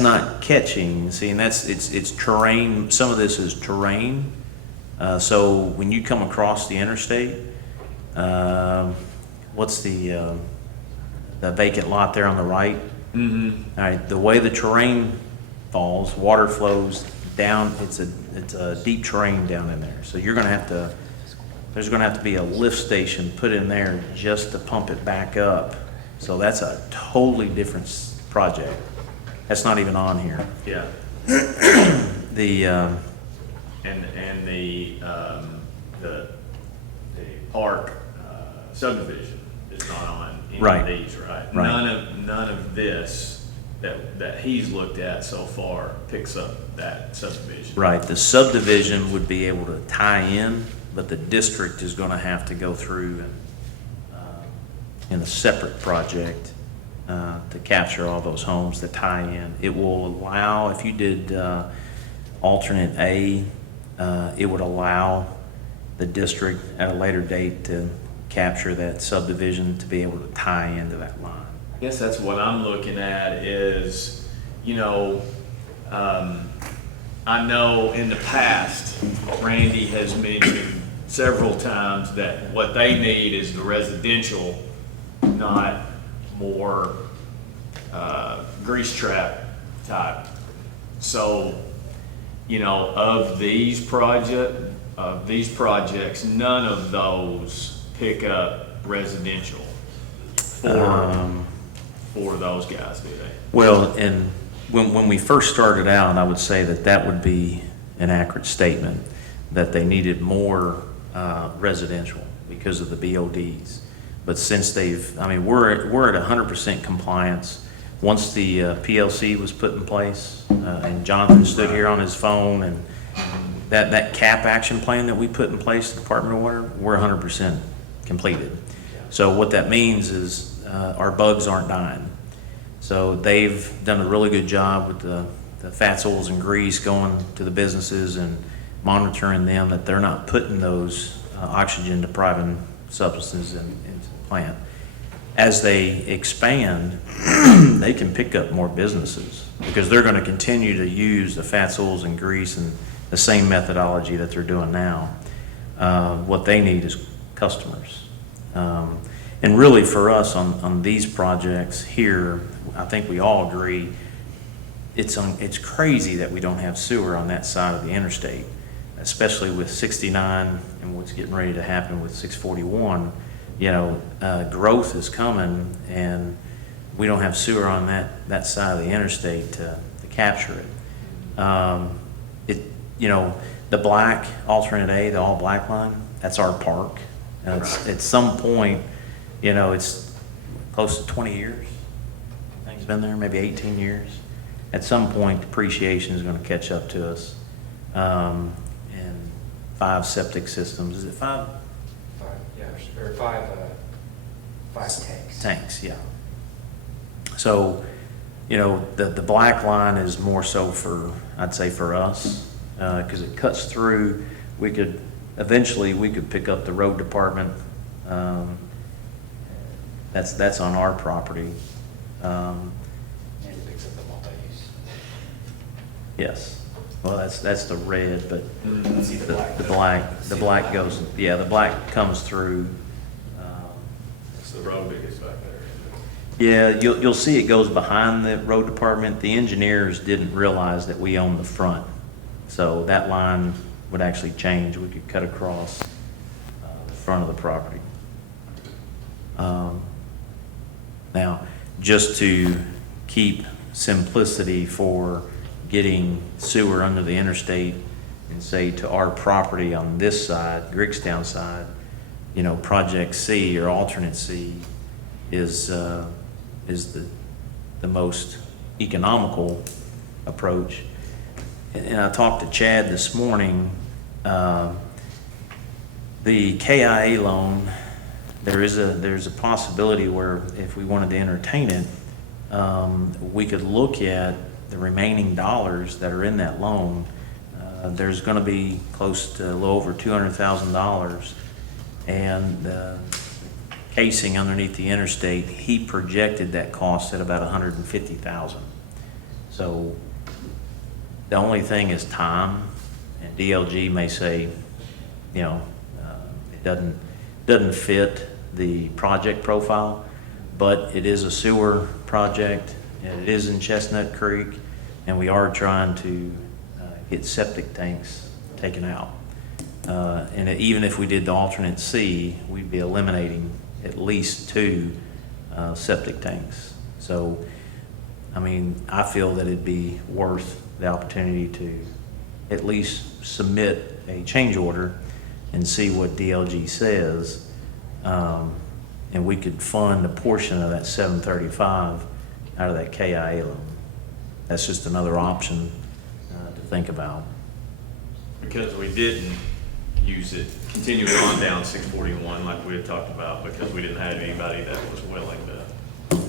not catching. See, and it's terrain. Some of this is terrain. So when you come across the interstate, what's the vacant lot there on the right? Mm-hmm. All right, the way the terrain falls, water flows down. It's a deep terrain down in there. So you're going to have to. There's going to have to be a lift station put in there just to pump it back up. So that's a totally different project. That's not even on here. Yeah. The and the park subdivision is is not on any Right. of these, right? Right. None of this that he's looked at so far picks up that subdivision. Right, the subdivision would be able to tie in, but the district is gonna have to go through and, in a separate project, to capture all those homes that tie in. It will allow, if you did, alternate A, it would allow the district at a later date to capture that subdivision to be able to tie into that line. I guess that's what I'm looking at is, you know, I know in the past, Randy has mentioned several times that what they need is the residential, not more grease trap type. So, you know, of these projects, none of those pick up residential for those guys, do they? Well, and when we first started out, I would say that that would be an accurate statement, that they needed more residential because of the BODs. But since I mean, we're at 100% compliance. Once the PLC was put in place, and Jonathan stood here on his phone, and that CAP action plan that we put in place, the Department of Water, we're 100% completed. So what that means is our bugs aren't dying. So they've done a really good job with the fats, oils, and grease going to the businesses and monitoring them, that they're not putting those oxygen-depriving substances into the plant. As they expand, they can pick up more businesses because they're going to continue to use the fats, oils, and grease and the same methodology that they're doing now. What they need is customers. And really for us on these projects here, I think we all agree, it's crazy that we don't have sewer on that side of the interstate, especially with 69 and what's getting ready to happen with 641. You know, growth is coming, and we don't have sewer on that side of the interstate to capture it. You know, the black alternate A, the all black line, that's our park. At some point, you know, it's close to 20 years. I think it's been there, maybe 18 years. At some point, depreciation is going to catch up to us. And 5 septic systems, is it 5? 5, yeah, or 5 tanks. Tanks, yeah. So, you know, the black line is more so for, I'd say for us, because it cuts through. Eventually we could pick up the road department. That's on our property. And it picks up the multi-use. Yes. Well, that's the red, but See the black. the black goes, yeah, the black comes through. It's the road that gets back there. Yeah, you'll see it goes behind the road department. The engineers didn't realize that we own the front. So that line would actually change. We could cut across the front of the property. Now, just to keep simplicity for getting sewer under the interstate and say to our property on this side, Griggstown side, you know, Project C or Alternate C is the most economical approach. And I talked to Chad this morning. The KIA loan, there's a possibility where if we wanted to entertain it, we could look at the remaining dollars that are in that loan. There's going to be close to a little over $200,000, and casing underneath the interstate, he projected that cost at about $150,000. So the only thing is time, and DLG may say, you know, it doesn't fit the project profile, but it is a sewer project, and it is in Chestnut Creek, and we are trying to get septic tanks taken out. And even if we did the alternate C, we'd be eliminating at least 2 septic tanks. So, I mean, I feel that it'd be worth the opportunity to at least submit a change order and see what DLG says. and we could fund a portion of that 735 out of that KIA loan. That's just another option to think about. Because we didn't use it, continuing on down 641 like we had talked about, because we didn't have anybody that was willing to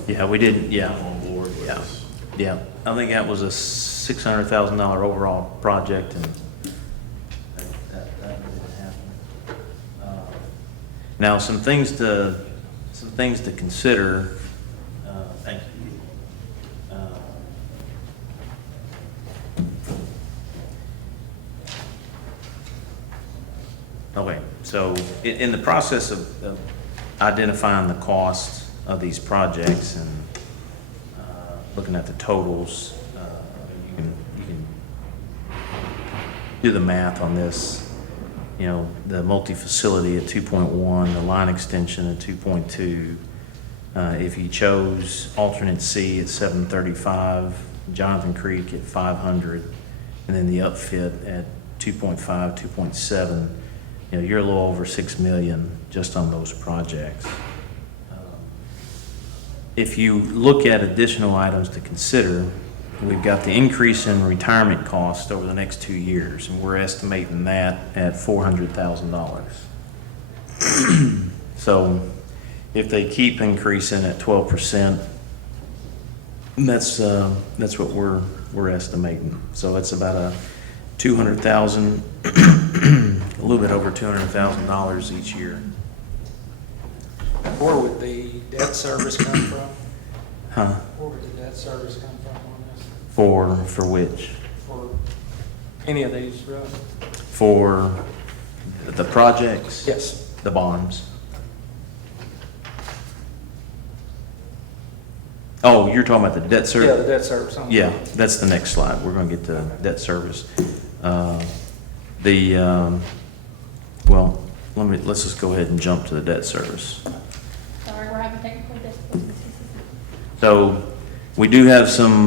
Yeah, we didn't, yeah. come on board with Yeah. us. Yeah, I think that was a $600,000 overall project, and that didn't happen. Now, some things to consider. Thank you. Okay, so in the process of identifying the costs of these projects and looking at the totals, you can do the math on this. You know, the multi-facility at 2.1, the line extension at 2.2. If you chose alternate C at 735, Jonathan Creek at 500, and then the upfit at 2.5, 2.7, you know, you're a little over 6 million just on those projects. If you look at additional items to consider, we've got the increase in retirement costs over the next 2 years, and we're estimating that at $400,000. So if they keep increasing at 12%, that's what we're estimating. So that's about a $200,000, a little bit over $200,000 each year. Where would the debt service come from? Huh? Where would the debt service come from on this? For which? For any of these, really? For the projects? Yes. The bonds? Oh, you're talking about the debt service? Yeah, the debt service. on the- Yeah, that's the next slide. We're going to get to debt service. Well, let's just go ahead and jump to the debt service. Sorry, we're having technical difficulties. So we do have some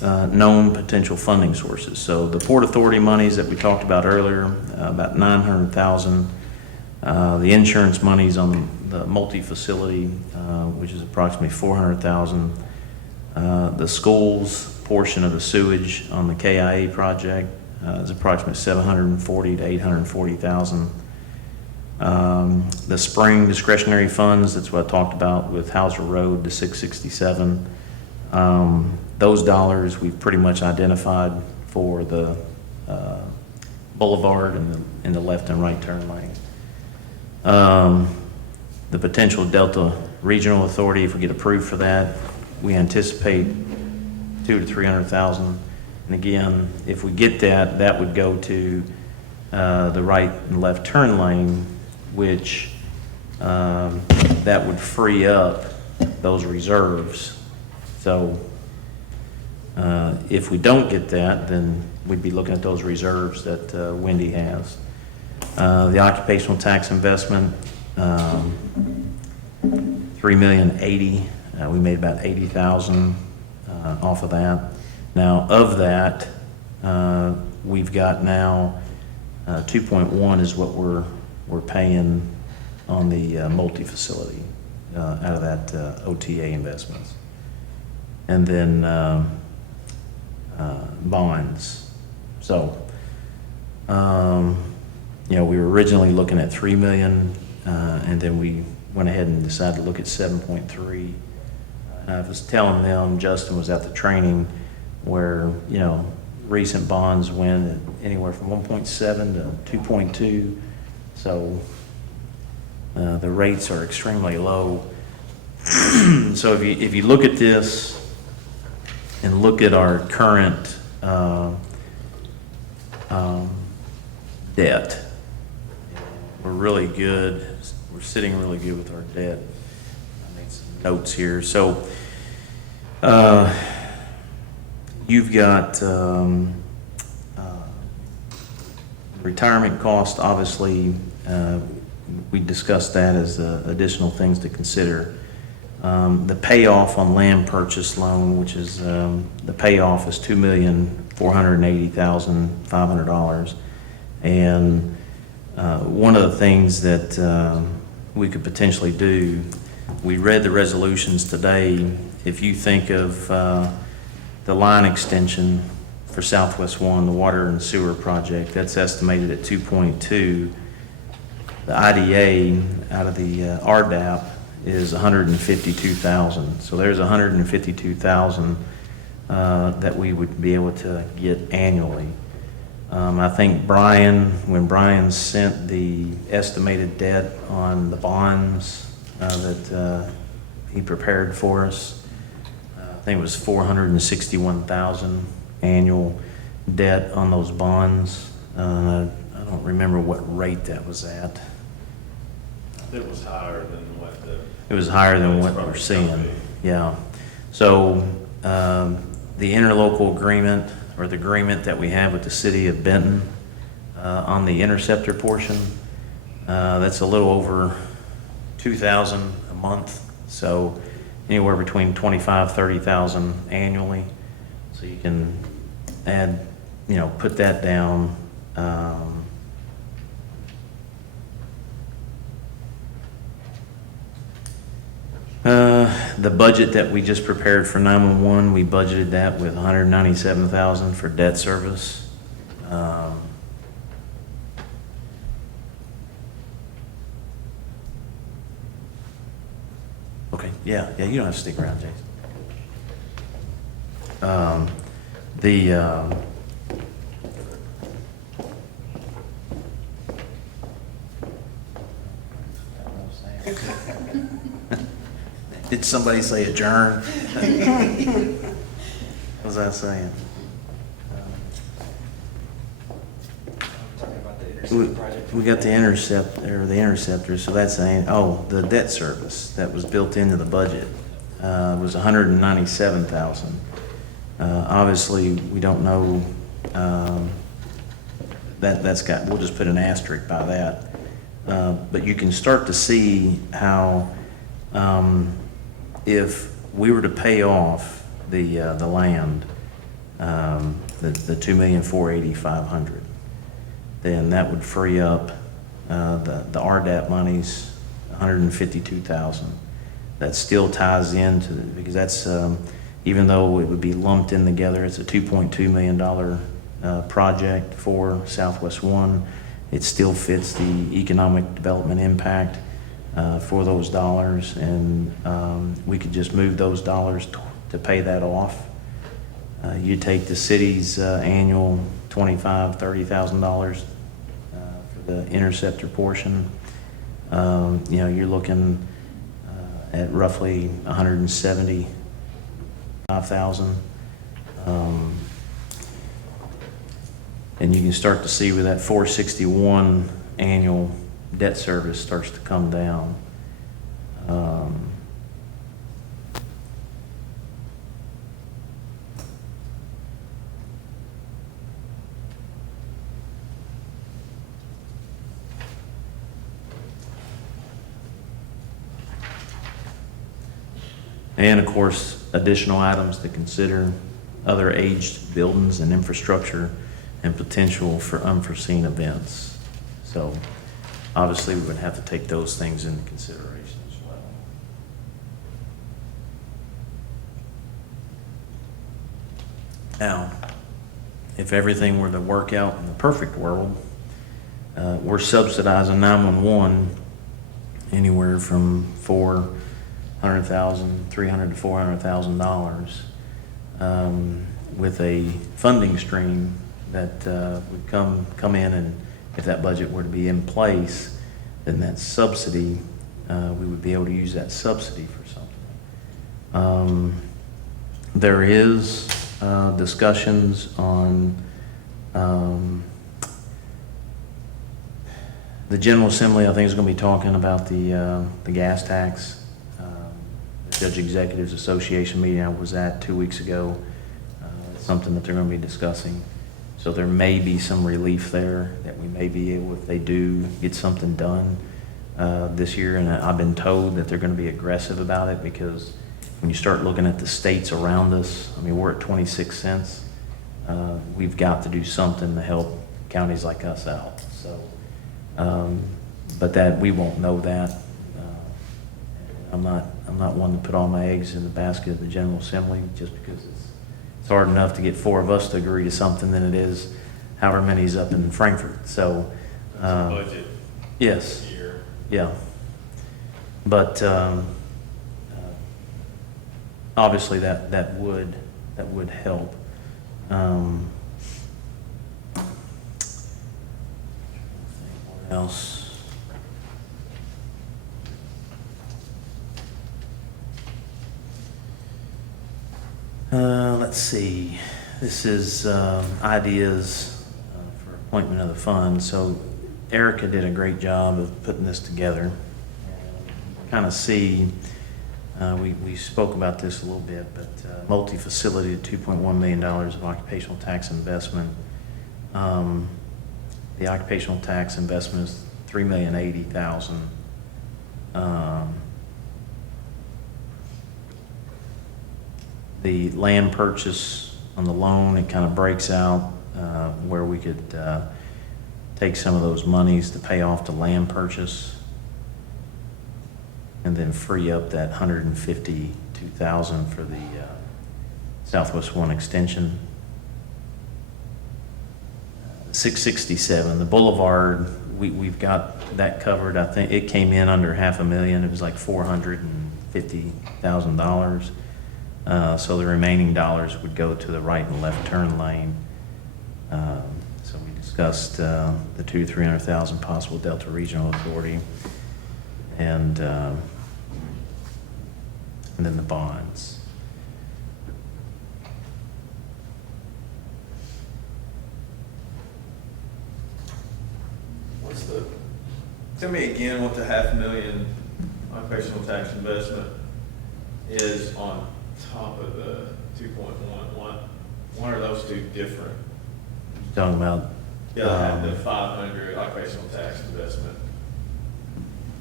known potential funding sources. So the Port Authority monies that we talked about earlier, about $900,000. The insurance monies on the multi-facility, which is approximately $400,000. The schools portion of the sewage on the KIA project is approximately $740,000 to $840,000. The spring discretionary funds, that's what I talked about with Hauser Road to 667. Those dollars we've pretty much identified for the boulevard and the left and right turn lanes. The potential Delta Regional Authority, if we get approved for that, we anticipate $200,000 to $300,000. And again, if we get that, that would go to the right and left turn lane, which that would free up those reserves. So if we don't get that, then we'd be looking at those reserves that Wendy has. The occupational tax investment, $3,080,000. We made about $80,000 off of that. Now, of that, we've got now 2.1 is what we're paying on the multi-facility out of that OTA investments. And then bonds. So, you know, we were originally looking at 3 million, and then we went ahead and decided to look at 7.3. I was telling them, Justin was at the training where, you know, recent bonds went at anywhere from 1.7 to 2.2. So the rates are extremely low. So if you look at this and look at our current debt, we're really good. We're sitting really good with our debt. I made some notes here. So you've got retirement cost, obviously. We discussed that as additional things to consider. The payoff on land purchase loan, which is the payoff is $2,480,500. And one of the things that we could potentially do we read the resolutions today. If you think of the line extension for Southwest One, the water and sewer project, that's estimated at 2.2. The IDA out of the RDAP is 152,000. So there's 152,000 that we would be able to get annually. I think Brian, when Brian sent the estimated debt on the bonds that he prepared for us, I think it was 461,000 annual debt on those bonds. I don't remember what rate that was at. It was higher than what It was higher than what Probably we're seeing, something. yeah. So, the interlocal agreement, or the agreement that we have with the city of Benton, on the interceptor portion, that's a little over 2,000 a month, so anywhere between 25, 30,000 annually. So you can add, put that down. The budget that we just prepared for 911, we budgeted that with 197,000 for debt service. Okay, yeah, you don't have to stick around, Jason. Did somebody say adjourn? What was I saying? We got the interceptor, so that's saying, the debt service that was built into the budget was 197,000. Obviously, we don't know, we'll just put an asterisk by that. But you can start to see how, if we were to pay off the land, the 2,480,500, then that would free up the RDAP monies, 152,000. That still ties into, because that's, even though it would be lumped in together, it's a $2.2 million project for Southwest One. It still fits the economic development impact for those dollars, and we could just move those dollars to pay that off. You take the city's annual $25,000, $30,000 for the interceptor portion. You're looking at roughly 175,000. And you can start to see where that 461 annual debt service starts to come down. And of course, additional items to consider, other aged buildings and infrastructure, and potential for unforeseen events. So obviously, we would have to take those things into consideration as well. Now, if everything were to work out in the perfect world, we're subsidizing 911 anywhere from $400,000, $300,000 to $400,000 with a funding stream that would come in, and if that budget were to be in place, then that subsidy, we would be able to use that subsidy for something. There is discussions on the General Assembly, I think, is going to be talking about the gas tax. The Judge Executives Association meeting I was at 2 weeks ago, something that they're going to be discussing. So there may be some relief there that we may be able, if they do get something done this year. And I've been told that they're going to be aggressive about it, because when you start looking at the states around us, I mean, we're at 26 cents. We've got to do something to help counties like us out. So, but that we won't know that I'm not one to put all my eggs in the basket of the General Assembly, just because it's hard enough to get four of us to agree to something than it is however many's up in Frankfurt, so. Budget Yes, year. yeah. But, obviously that would help. What else? Let's see, this is ideas for appointment of the fund. So Erica did a great job of putting this together. Kind of see, we spoke about this a little bit, but multi-facility, $2.1 million of occupational tax investment. The occupational tax investment is $3,080,000. The land purchase on the loan, it kind of breaks out where we could take some of those monies to pay off the land purchase and then free up that $152,000 for the Southwest One extension. 667, the Boulevard, we've got that covered. I think it came in under $500,000. It was like $450,000. So the remaining dollars would go to the right and left turn lane. So we discussed the $200,000-300,000 possible Delta Regional Authority, and then the bonds. Tell me again what the $500,000 occupational tax investment is on top of the 2.1. Why are those two different? Talking about, The other half, the 500 occupational tax investment.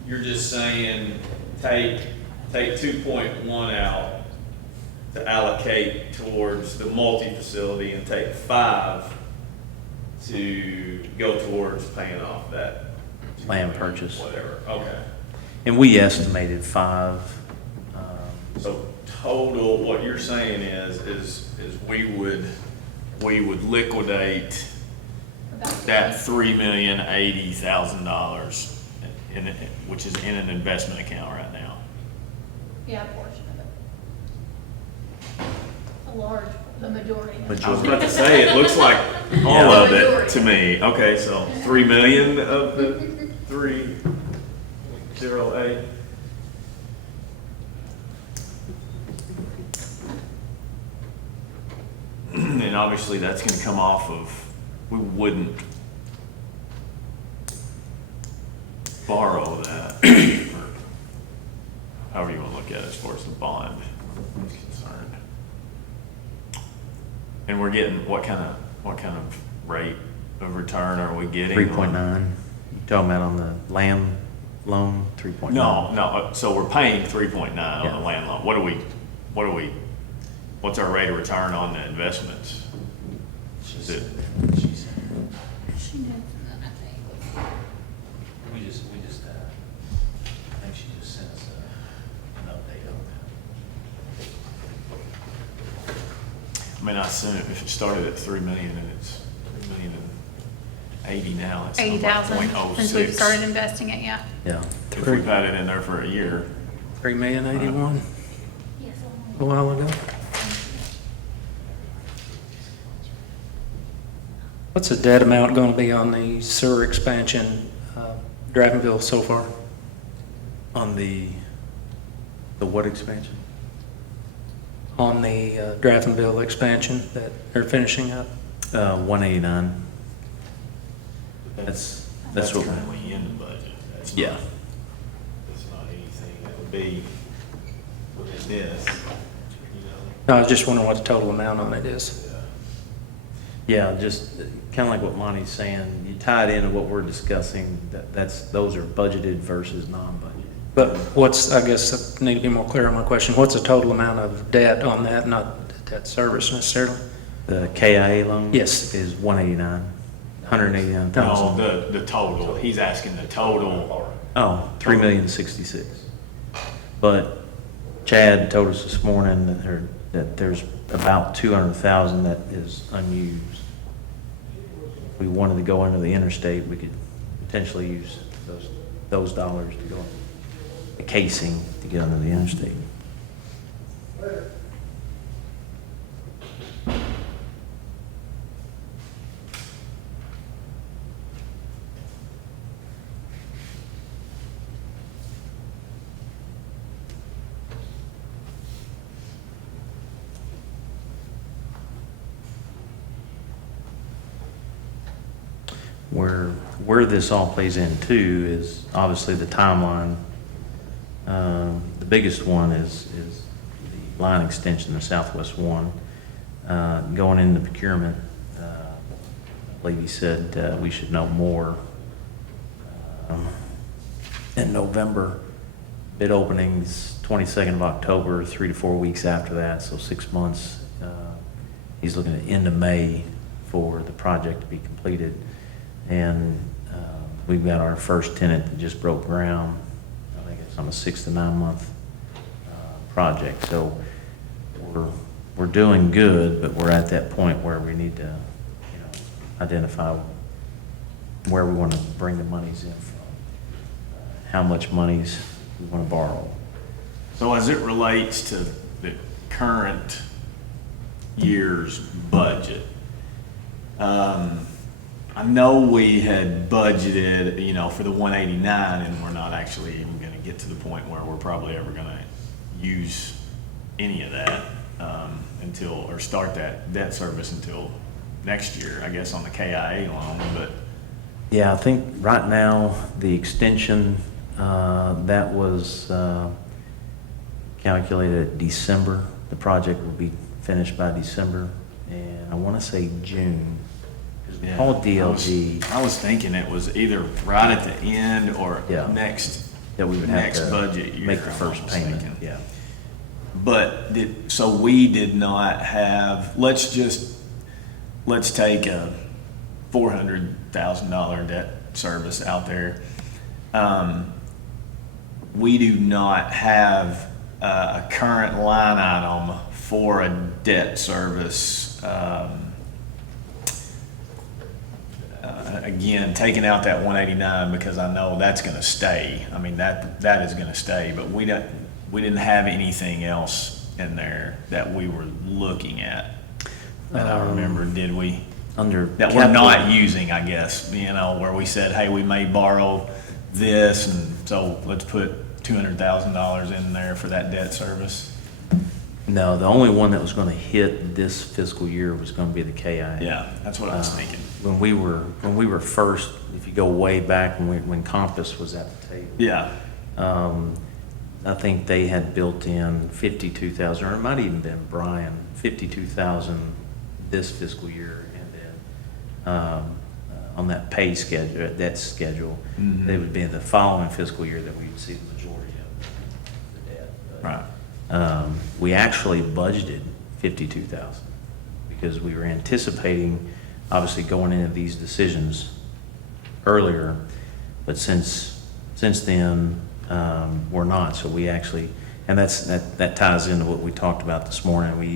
You're just saying take 2.1 out to allocate towards the multi-facility and take 5 to go towards paying off that land purchase. whatever. Okay. And we estimated 5. So total, what you're saying is we would liquidate that $3,080,000 in it, which is in an investment account right now. Yeah, a portion of it. A large, the majority. I was about to say, it looks like all of it to me. Okay, so 3 million of the 308. And obviously that's gonna come off of, we wouldn't borrow that, or however you wanna look at it as far as the bond is concerned. And we're getting, what kind of rate of return are we getting? 3.9. You talking about on the land loan, 3.9? No, so we're paying 3.9 on the land loan. What's our rate of return on the investments? Is it? She did, I think. We just, I think she just sent us an update on that. I mean, I assume if it started at 3 million and it's 3,080,000 now, it's 80,000 0.06. since we've started investing it, yeah. Yeah. If we've had it in there for a year. $3,081,000 Yes, a while ago. What's the debt amount going to be on the sewer expansion, Dravenville so far? On the what expansion? On the Dravenville expansion that they're finishing up? 189. That's what, currently in the budget. That's yeah. not- That's not anything that would be within this, you know? No, I was just wondering what the total amount on it is. Yeah, just kind of like what Monty's saying, you tie it into what we're discussing, those are budgeted versus non-budgeted. But what's, I guess I need to be more clear on my question, what's the total amount of debt on that, not debt service necessarily? The KIA loan? Yes. Is 189,000. No, the total, he's asking the total. Oh, 3,066,000. But Chad told us this morning that there's about 200,000 that is unused. If we wanted to go into the interstate, we could potentially use those dollars to go, the casing to get under the interstate. Where this all plays in too is obviously the timeline. The biggest one is the line extension of Southwest One. Going into procurement, I believe he said we should know more in November. Bid openings 22nd of October, 3 to 4 weeks after that, so 6 months. He's looking at end of May for the project to be completed. And we've got our first tenant that just broke ground. I think it's on a 6 to 9 month project. So we're doing good, but we're at that point where we need to, identify where we want to bring the monies in from, how much monies we want to borrow. So as it relates to the current year's budget, I know we had budgeted, for the 189, and we're not actually even gonna get to the point where we're probably ever gonna use any of that, or start that debt service until next year, I guess, on the KIA loan, but. Yeah, I think right now, the extension, that was calculated at December. The project will be finished by December, and I want to say June. Yeah, All DLG. I was thinking it was either right at the end or Yeah. next, That we would have next to budget year. make the I first was payment, thinking. yeah. But so we did not have, let's take a $400,000 debt service out there. We do not have a current line item for a debt service. Again, taking out that 189 because I know that's going to stay. I mean, that is going to stay, but we didn't have anything else in there that we were looking at. That I remember, did we? That we're not using, I guess, where we said, hey, we may borrow this, and so let's put $200,000 in there for that debt service. No, the only one that was going to hit this fiscal year was going to be the KIA. Yeah, that's what I was thinking. When we were first, if you go way back when Compass was at the table. Yeah. I think they had built in 52,000, or it might even been Brian, 52,000 this fiscal year, and then on that pay schedule, that schedule, it would be the following fiscal year that we'd see the majority of the debt. But, right. We actually budgeted 52,000 because we were anticipating, obviously, going into these decisions earlier, but since then, we're not. So we actually, and that ties into what we talked about this morning. We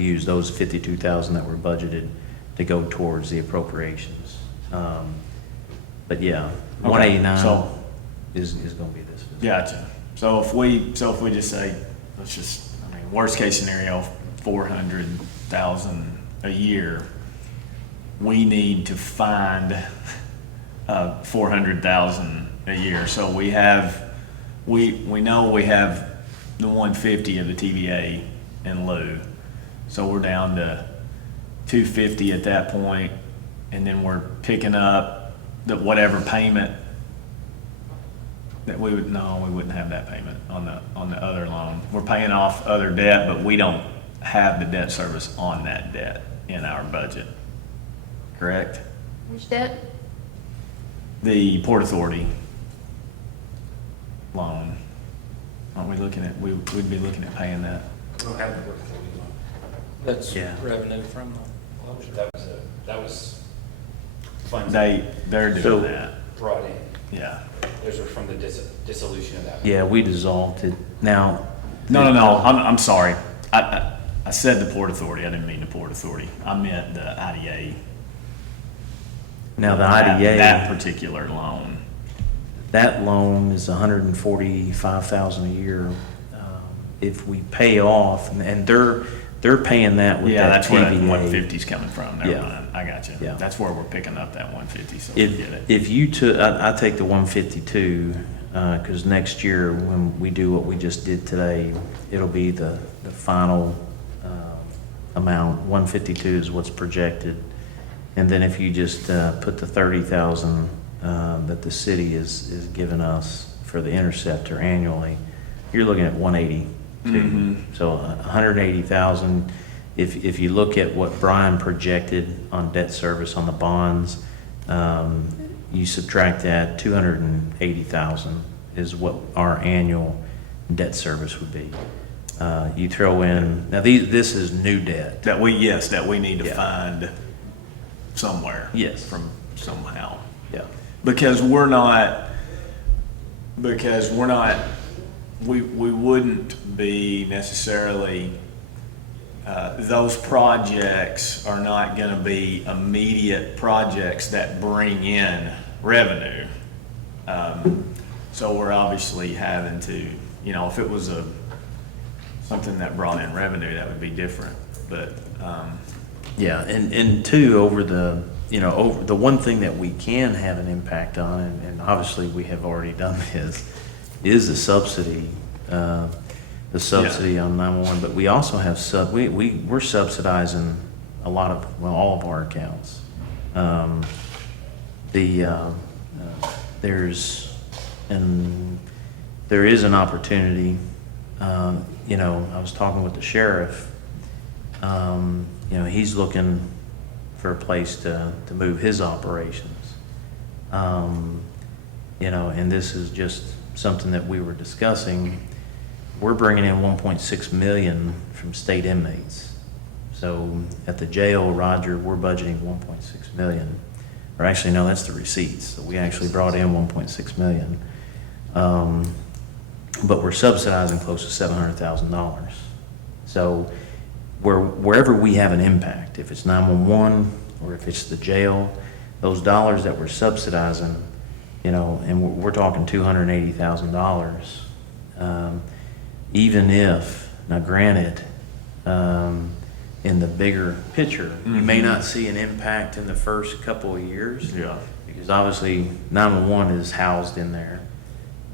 used those 52,000 that were budgeted to go towards the appropriations. But yeah, 189 is going to be this. Gotcha. So if we just say, worst case scenario, 400,000 a year, we need to find 400,000 a year. So we know we have the 150 of the TVA in lieu. So we're down to 250 at that point, and then we're picking up whatever payment that we wouldn't have that payment on the other loan. We're paying off other debt, but we don't have the debt service on that debt in our budget. Correct? Which debt? The Port Authority loan. Aren't we we'd be looking at paying that? We don't have the work loan. That's Yeah. revenue from the closure. That was funds They're doing that. brought in. Yeah. It those are from the dissolution of that. Yeah, we dissolved it. Now. No, I'm sorry. I said the Port Authority, I didn't mean the Port Authority. I meant the IDA. Now, the IDA. That particular loan. That loan is $145,000 a year. If we pay off, and they're paying that with Yeah, that that's where that TVA. 150's coming from. Never Yeah. mind. I got you. Yeah. That's where we're picking up that 150, so we get it. If you took, I take the 152, because next year, when we do what we just did today, it'll be the final amount. 152 is what's projected. And then if you just put the 30,000 that the city is giving us for the interceptor annually, you're looking at 182. So 180,000. If you look at what Brian projected on debt service on the bonds, you subtract that, 280,000 is what our annual debt service would be. You throw in, now this is new debt. That we need to Yeah. find somewhere. Yes. From somehow. Yeah. Because we wouldn't be necessarily, those projects are not gonna be immediate projects that bring in revenue. So we're obviously having to, if it was something that brought in revenue, that would be different, but, Yeah, and two, over the one thing that we can have an impact on, and obviously we have already done this, is the subsidy on 911, but we also have we're subsidizing all of our accounts. There is an opportunity, I was talking with the sheriff, he's looking for a place to move his operations. And this is just something that we were discussing. We're bringing in 1.6 million from state inmates. So at the jail, Roger, we're budgeting 1.6 million. Or actually, no, that's the receipts. So we actually brought in 1.6 million. But we're subsidizing close to $700,000. So wherever we have an impact, if it's 911 or if it's the jail, those dollars that we're subsidizing, and we're talking $280,000, even if, now granted, in the bigger picture, you may not see an impact in the first couple of years. Yeah. Because obviously 911 is housed in there.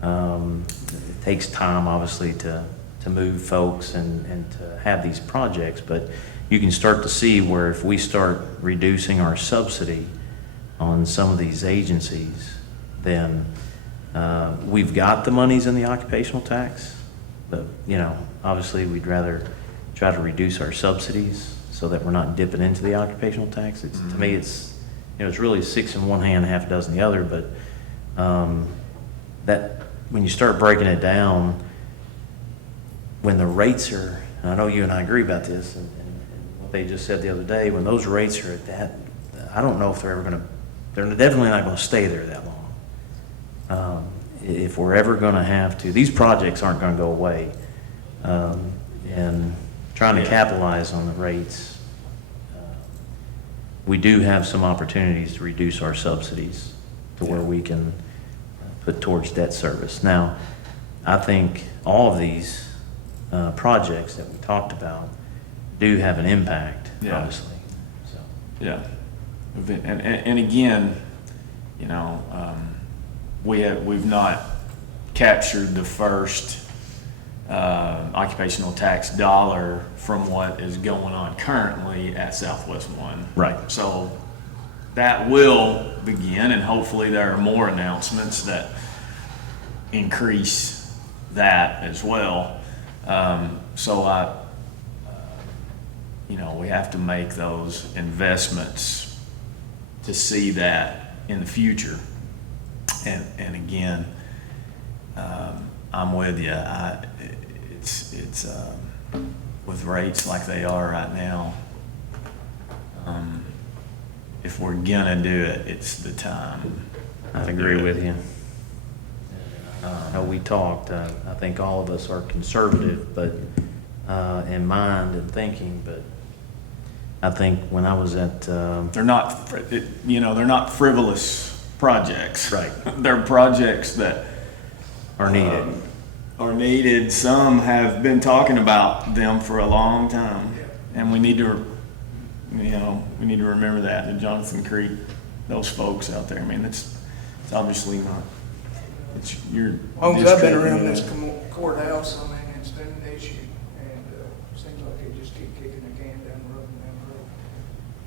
It takes time, obviously, to move folks and to have these projects, but you can start to see where if we start reducing our subsidy on some of these agencies, then we've got the monies in the occupational tax, but obviously we'd rather try to reduce our subsidies so that we're not dipping into the occupational tax. To me, it's really 6 in one hand, half a dozen the other, but that when you start breaking it down, when the rates are, and I know you and I agree about this, and what they just said the other day, when those rates are at that, I don't know if they're definitely not going to stay there that long. If we're ever going to have to, these projects aren't going to go away, and trying to capitalize on the rates, we do have some opportunities to reduce our subsidies to where we can put towards debt service. Now, I think all of these projects that we talked about do have an impact, obviously. So. Yeah. And again, we've not captured the first occupational tax dollar from what is going on currently at Southwest One. Right. So that will begin, and hopefully there are more announcements that increase that as well. We have to make those investments to see that in the future. And again, I'm with you. It's with rates like they are right now, if we're gonna do it, it's the time. I agree with you. how we talked. I think all of us are conservative, but, in mind and thinking, but I think when I was at, They're not, they're not frivolous projects. Right. They're projects that are needed. are needed. Some have been talking about them for a long time. And we need to, we need to remember that, and Jonathan Creek, those folks out there. I mean, it's obviously not, it's your. As long as I've been district, around this courthouse, I mean, it's been an issue, and, seems like they just keep kicking the can down the road and down the road.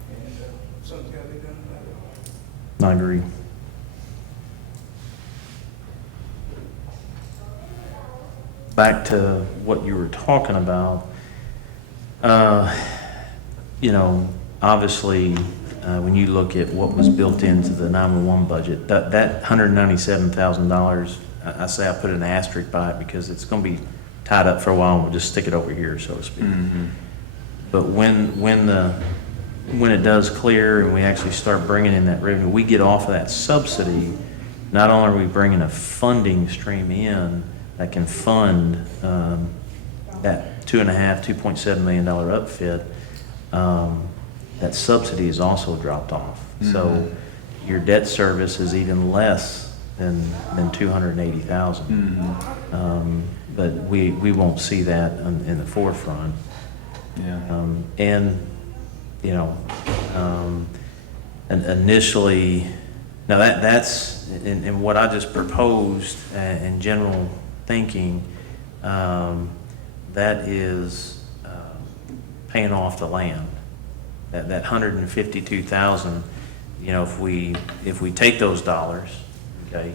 And, something's gotta be done about it. I agree. Back to what you were talking about, obviously, when you look at what was built into the 911 budget, that $197,000, I say I put an asterisk by it because it's going to be tied up for a while, and we'll just stick it over here, so to speak. But when it does clear and we actually start bringing in that revenue, we get off of that subsidy, not only are we bringing a funding stream in that can fund that $2.7 million upfit, that subsidy is also dropped off. So your debt service is even less than $280,000. But we won't see that in the forefront. And initially, now that's in what I just proposed in general thinking, that is paying off the land. That $152,000, if we take those dollars, okay,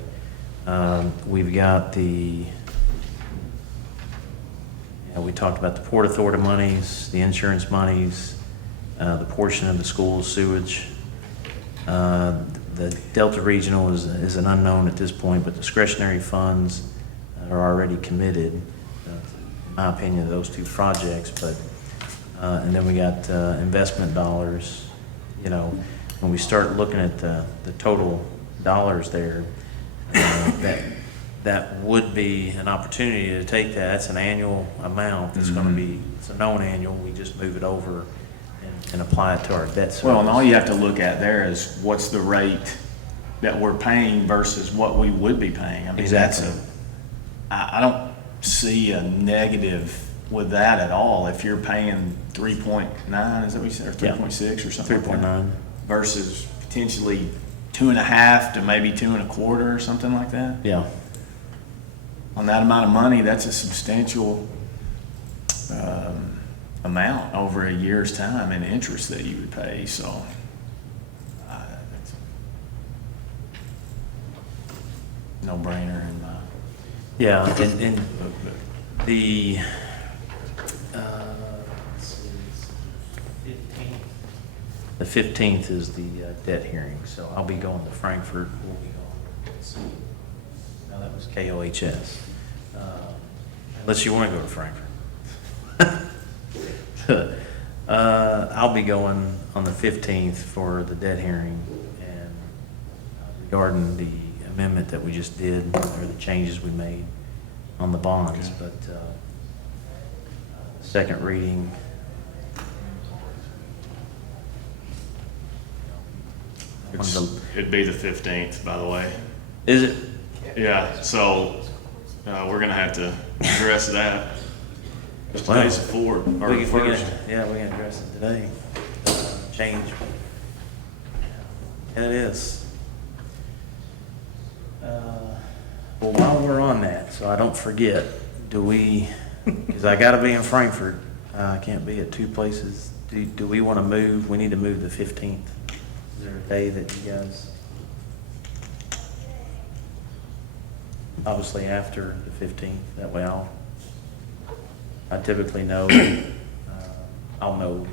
we've got we talked about the Port Authority monies, the insurance monies, the portion of the school's sewage. The Delta Regional is an unknown at this point, but discretionary funds are already committed, in my opinion, those two projects. But and then we got investment dollars. When we start looking at the total dollars there, that would be an opportunity to take that. That's an annual amount. It's going to be, it's a known annual. We just move it over and apply it to our debt service. Well, and all you have to look at there is what's the rate that we're paying versus what we would be paying. I mean, Exactly. I don't see a negative with that at all. If you're paying 3.9, is that what you said, or 3.6 or something? 3.9. Versus potentially 2.5 to maybe 2.25 or something like that. Yeah. On that amount of money, that's a substantial amount over a year's time in interest that you would pay, so. That's a no-brainer in my. Yeah, and the, let's see, the 15th is the debt hearing, so I'll be going to Frankfurt. We'll be going, let's see, no, that was KOHS. Unless you want to go to Frankfurt. I'll be going on the 15th for the debt hearing, and regarding the amendment that we just did, or the changes we made on the bonds, but second reading. It'd be the 15th, by the way. Is it? Yeah, so we're gonna have to address that. Wow. Today's the 4th, or the 1st. Yeah, we can address it today. Change. Yeah, it is. Well, while we're on that, so I don't forget, because I gotta be in Frankfurt, I can't be at two places. Do we want to move, we need to move the 15th? Is there a day that you guys? Obviously after the 15th, that way I typically know, I'll know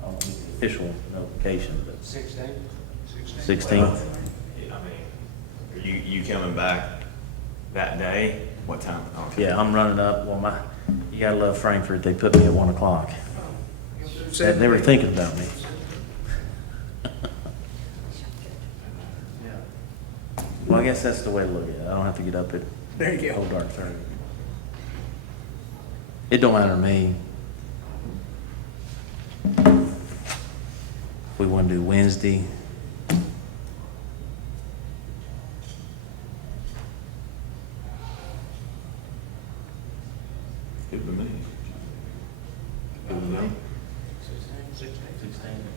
the official notification, but 16th. You coming back that day? What time? Okay. Yeah, I'm running up, you gotta love Frankfurt, they put me at 1 o'clock. They were thinking about me. Well, I guess that's the way to look at it. I don't have to get up at There you go. cold dark 30. It don't matter to me. We want to do Wednesday. Good with me. Good with me.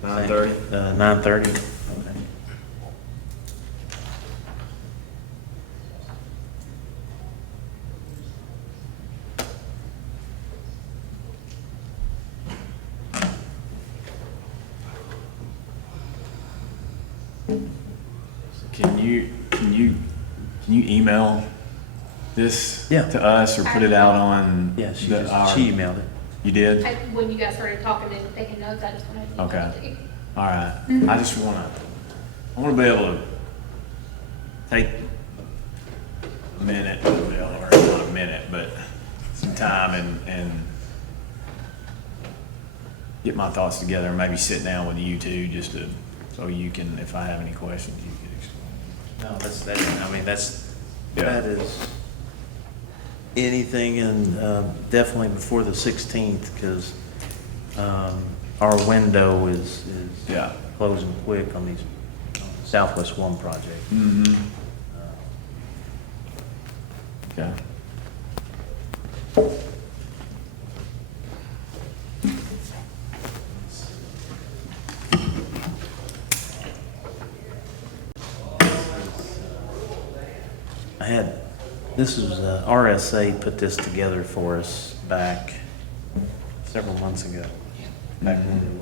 9:30? 9:30. Okay. Can you email this Yeah. to us or put it out on? Yeah, she our- emailed it. You did? When you guys started talking and taking notes, I just wanted to. Okay. All right. I just I wanna be able to take a minute, or not a minute, but some time and get my thoughts together and maybe sit down with you two just to, so you can, if I have any questions, you can explain. No, that's, Yeah. that is anything definitely before the 16th, because our window is Yeah. closing quick on these Southwest One project. Mm-hmm. Okay. This was, RSA put this together for us back several months ago. Back when we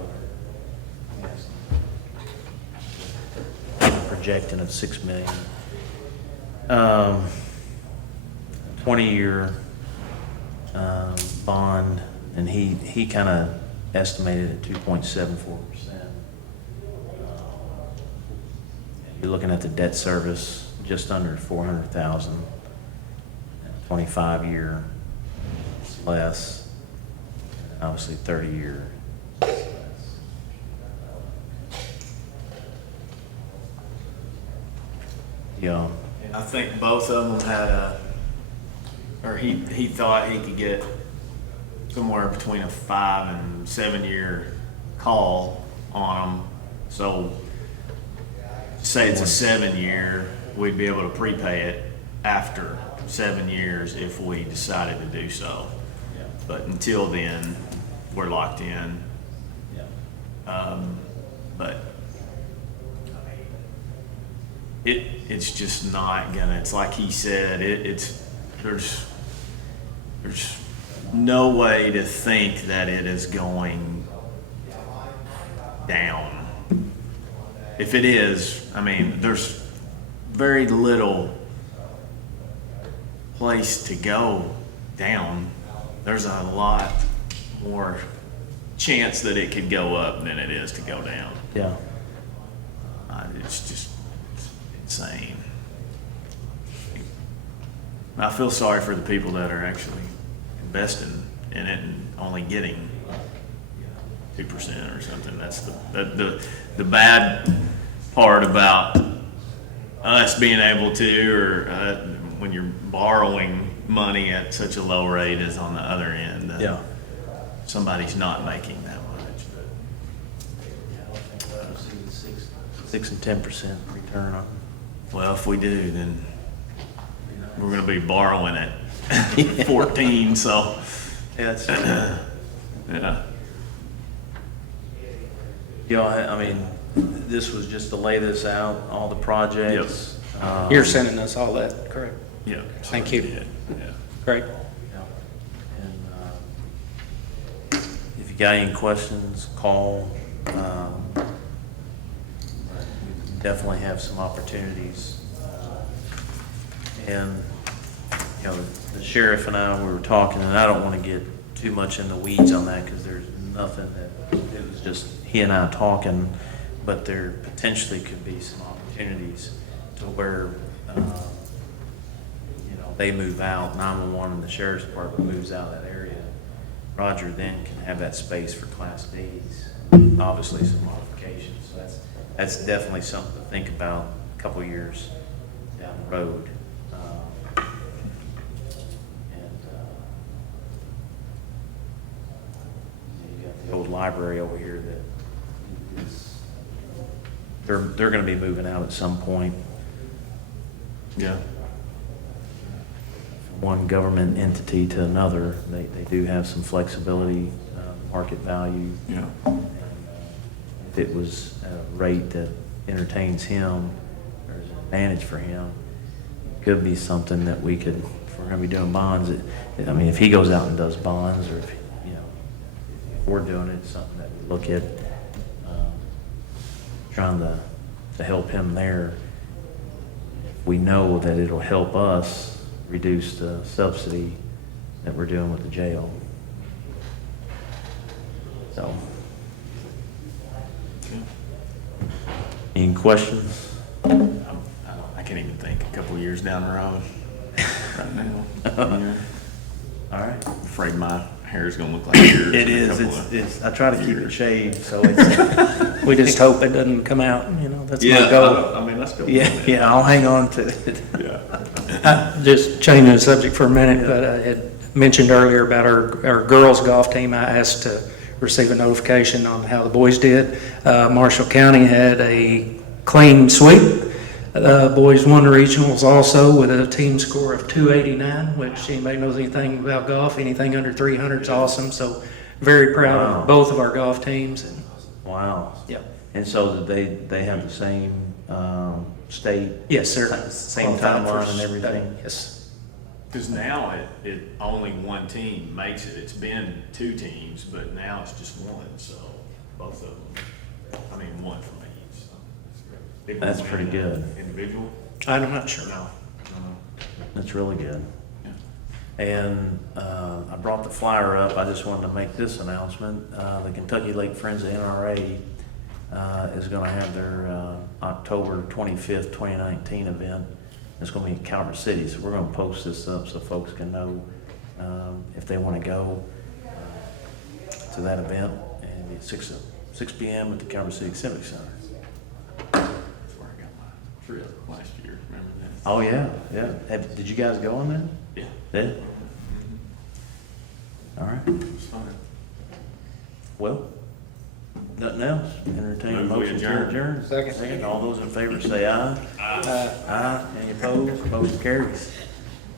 were projecting of 6 million. 20-year bond, and he kind of estimated at 2.74%. You're looking at the debt service just under 400,000. 25-year less, obviously 30-year. Yeah. I think both of them had he thought he could get somewhere between a 5 and 7 year call on them. So say it's a 7 year, we'd be able to prepay it after 7 years if we decided to do so. Yeah. But until then, we're locked in. Yeah. But it's just not gonna, it's like he said, there's no way to think that it is going down. If it is, I mean, there's very little place to go down. There's a lot more chance that it could go up than it is to go down. Yeah. It's just insane. I feel sorry for the people that are actually investing in it and only getting 2% or something. That's the bad part about us being able to, or when you're borrowing money at such a low rate is on the other end. Yeah. Somebody's not making that much. 6 and 10% return on. Well, if we do, then we're gonna be borrowing at 14, so. Yeah, that's, Yeah. yeah, I mean, this was just to lay this out, all the projects. You're sending us all that, correct? Yeah. Thank you. Yeah. Great. And if you got any questions, call. We definitely have some opportunities. And, you know, the sheriff and I, we were talking, and I don't want to get too much in the weeds on that because there's nothing that, it was just he and I talking, but there potentially could be some opportunities to where, you know, they move out, 911 and the sheriff's department moves out of that area. Roger then can have that space for Class Bs, obviously some modifications. So that's definitely something to think about a couple years down the road. And you got the old library over here that is, they're gonna be moving out at some point. Yeah. From one government entity to another, they do have some flexibility, market value. Yeah. If it was a rate that entertains him, or is an advantage for him, it could be something that we could, if we're gonna be doing bonds, I mean, if he goes out and does bonds, or if, you know, if we're doing it, it's something that we look at, trying to help him there. We know that it'll help us reduce the subsidy that we're doing with the jail. So. Any questions? I can't even think a couple of years down the road right now. Yeah. All right. I'm afraid my hair is gonna look like yours. It in a is, couple of it's, I try to keep it years. shaved, so it's. We just hope it doesn't come out, you know, that's my Yeah, goal. I mean, let's go. Yeah, I'll hang on to it. Yeah. Just changing the subject for a minute, but I had mentioned earlier about our girls' golf team. I asked to receive a notification on how the boys did. Marshall County had a clean sweep. Boys won the regionals also with a team score of 289, which anybody knows anything about golf, anything under 300 is awesome. So very proud Wow. of both of our golf teams. And Wow. yep. And so did they have the same, state? Yes, sir. Same Qualified for timeline and everything? state, yes. Because now it only one team makes it. It's been two teams, but now it's just one, so both of them, I mean, one from each, so. People That's win pretty good. Individual? I'm not sure. No. That's really good. Yeah. And I brought the flyer up. I just wanted to make this announcement. The Kentucky Lake Friends of NRA is going to have their October 25th, 2019 event. It's going to be in Calvert City, so we're going to post this up so folks can know if they want to go to that event. And it'll be at 6 p.m. at the Calvert City Civic Center. That's where I got my trip last year, remember that? Oh, yeah, yeah. Did you guys go on that? Yeah. Did? All right. It was fun. Well, nothing else. Entertain a Move we motion to adjourn. adjourn. Second. All those in favor say aye. Aye. Any opposed? Motion carries.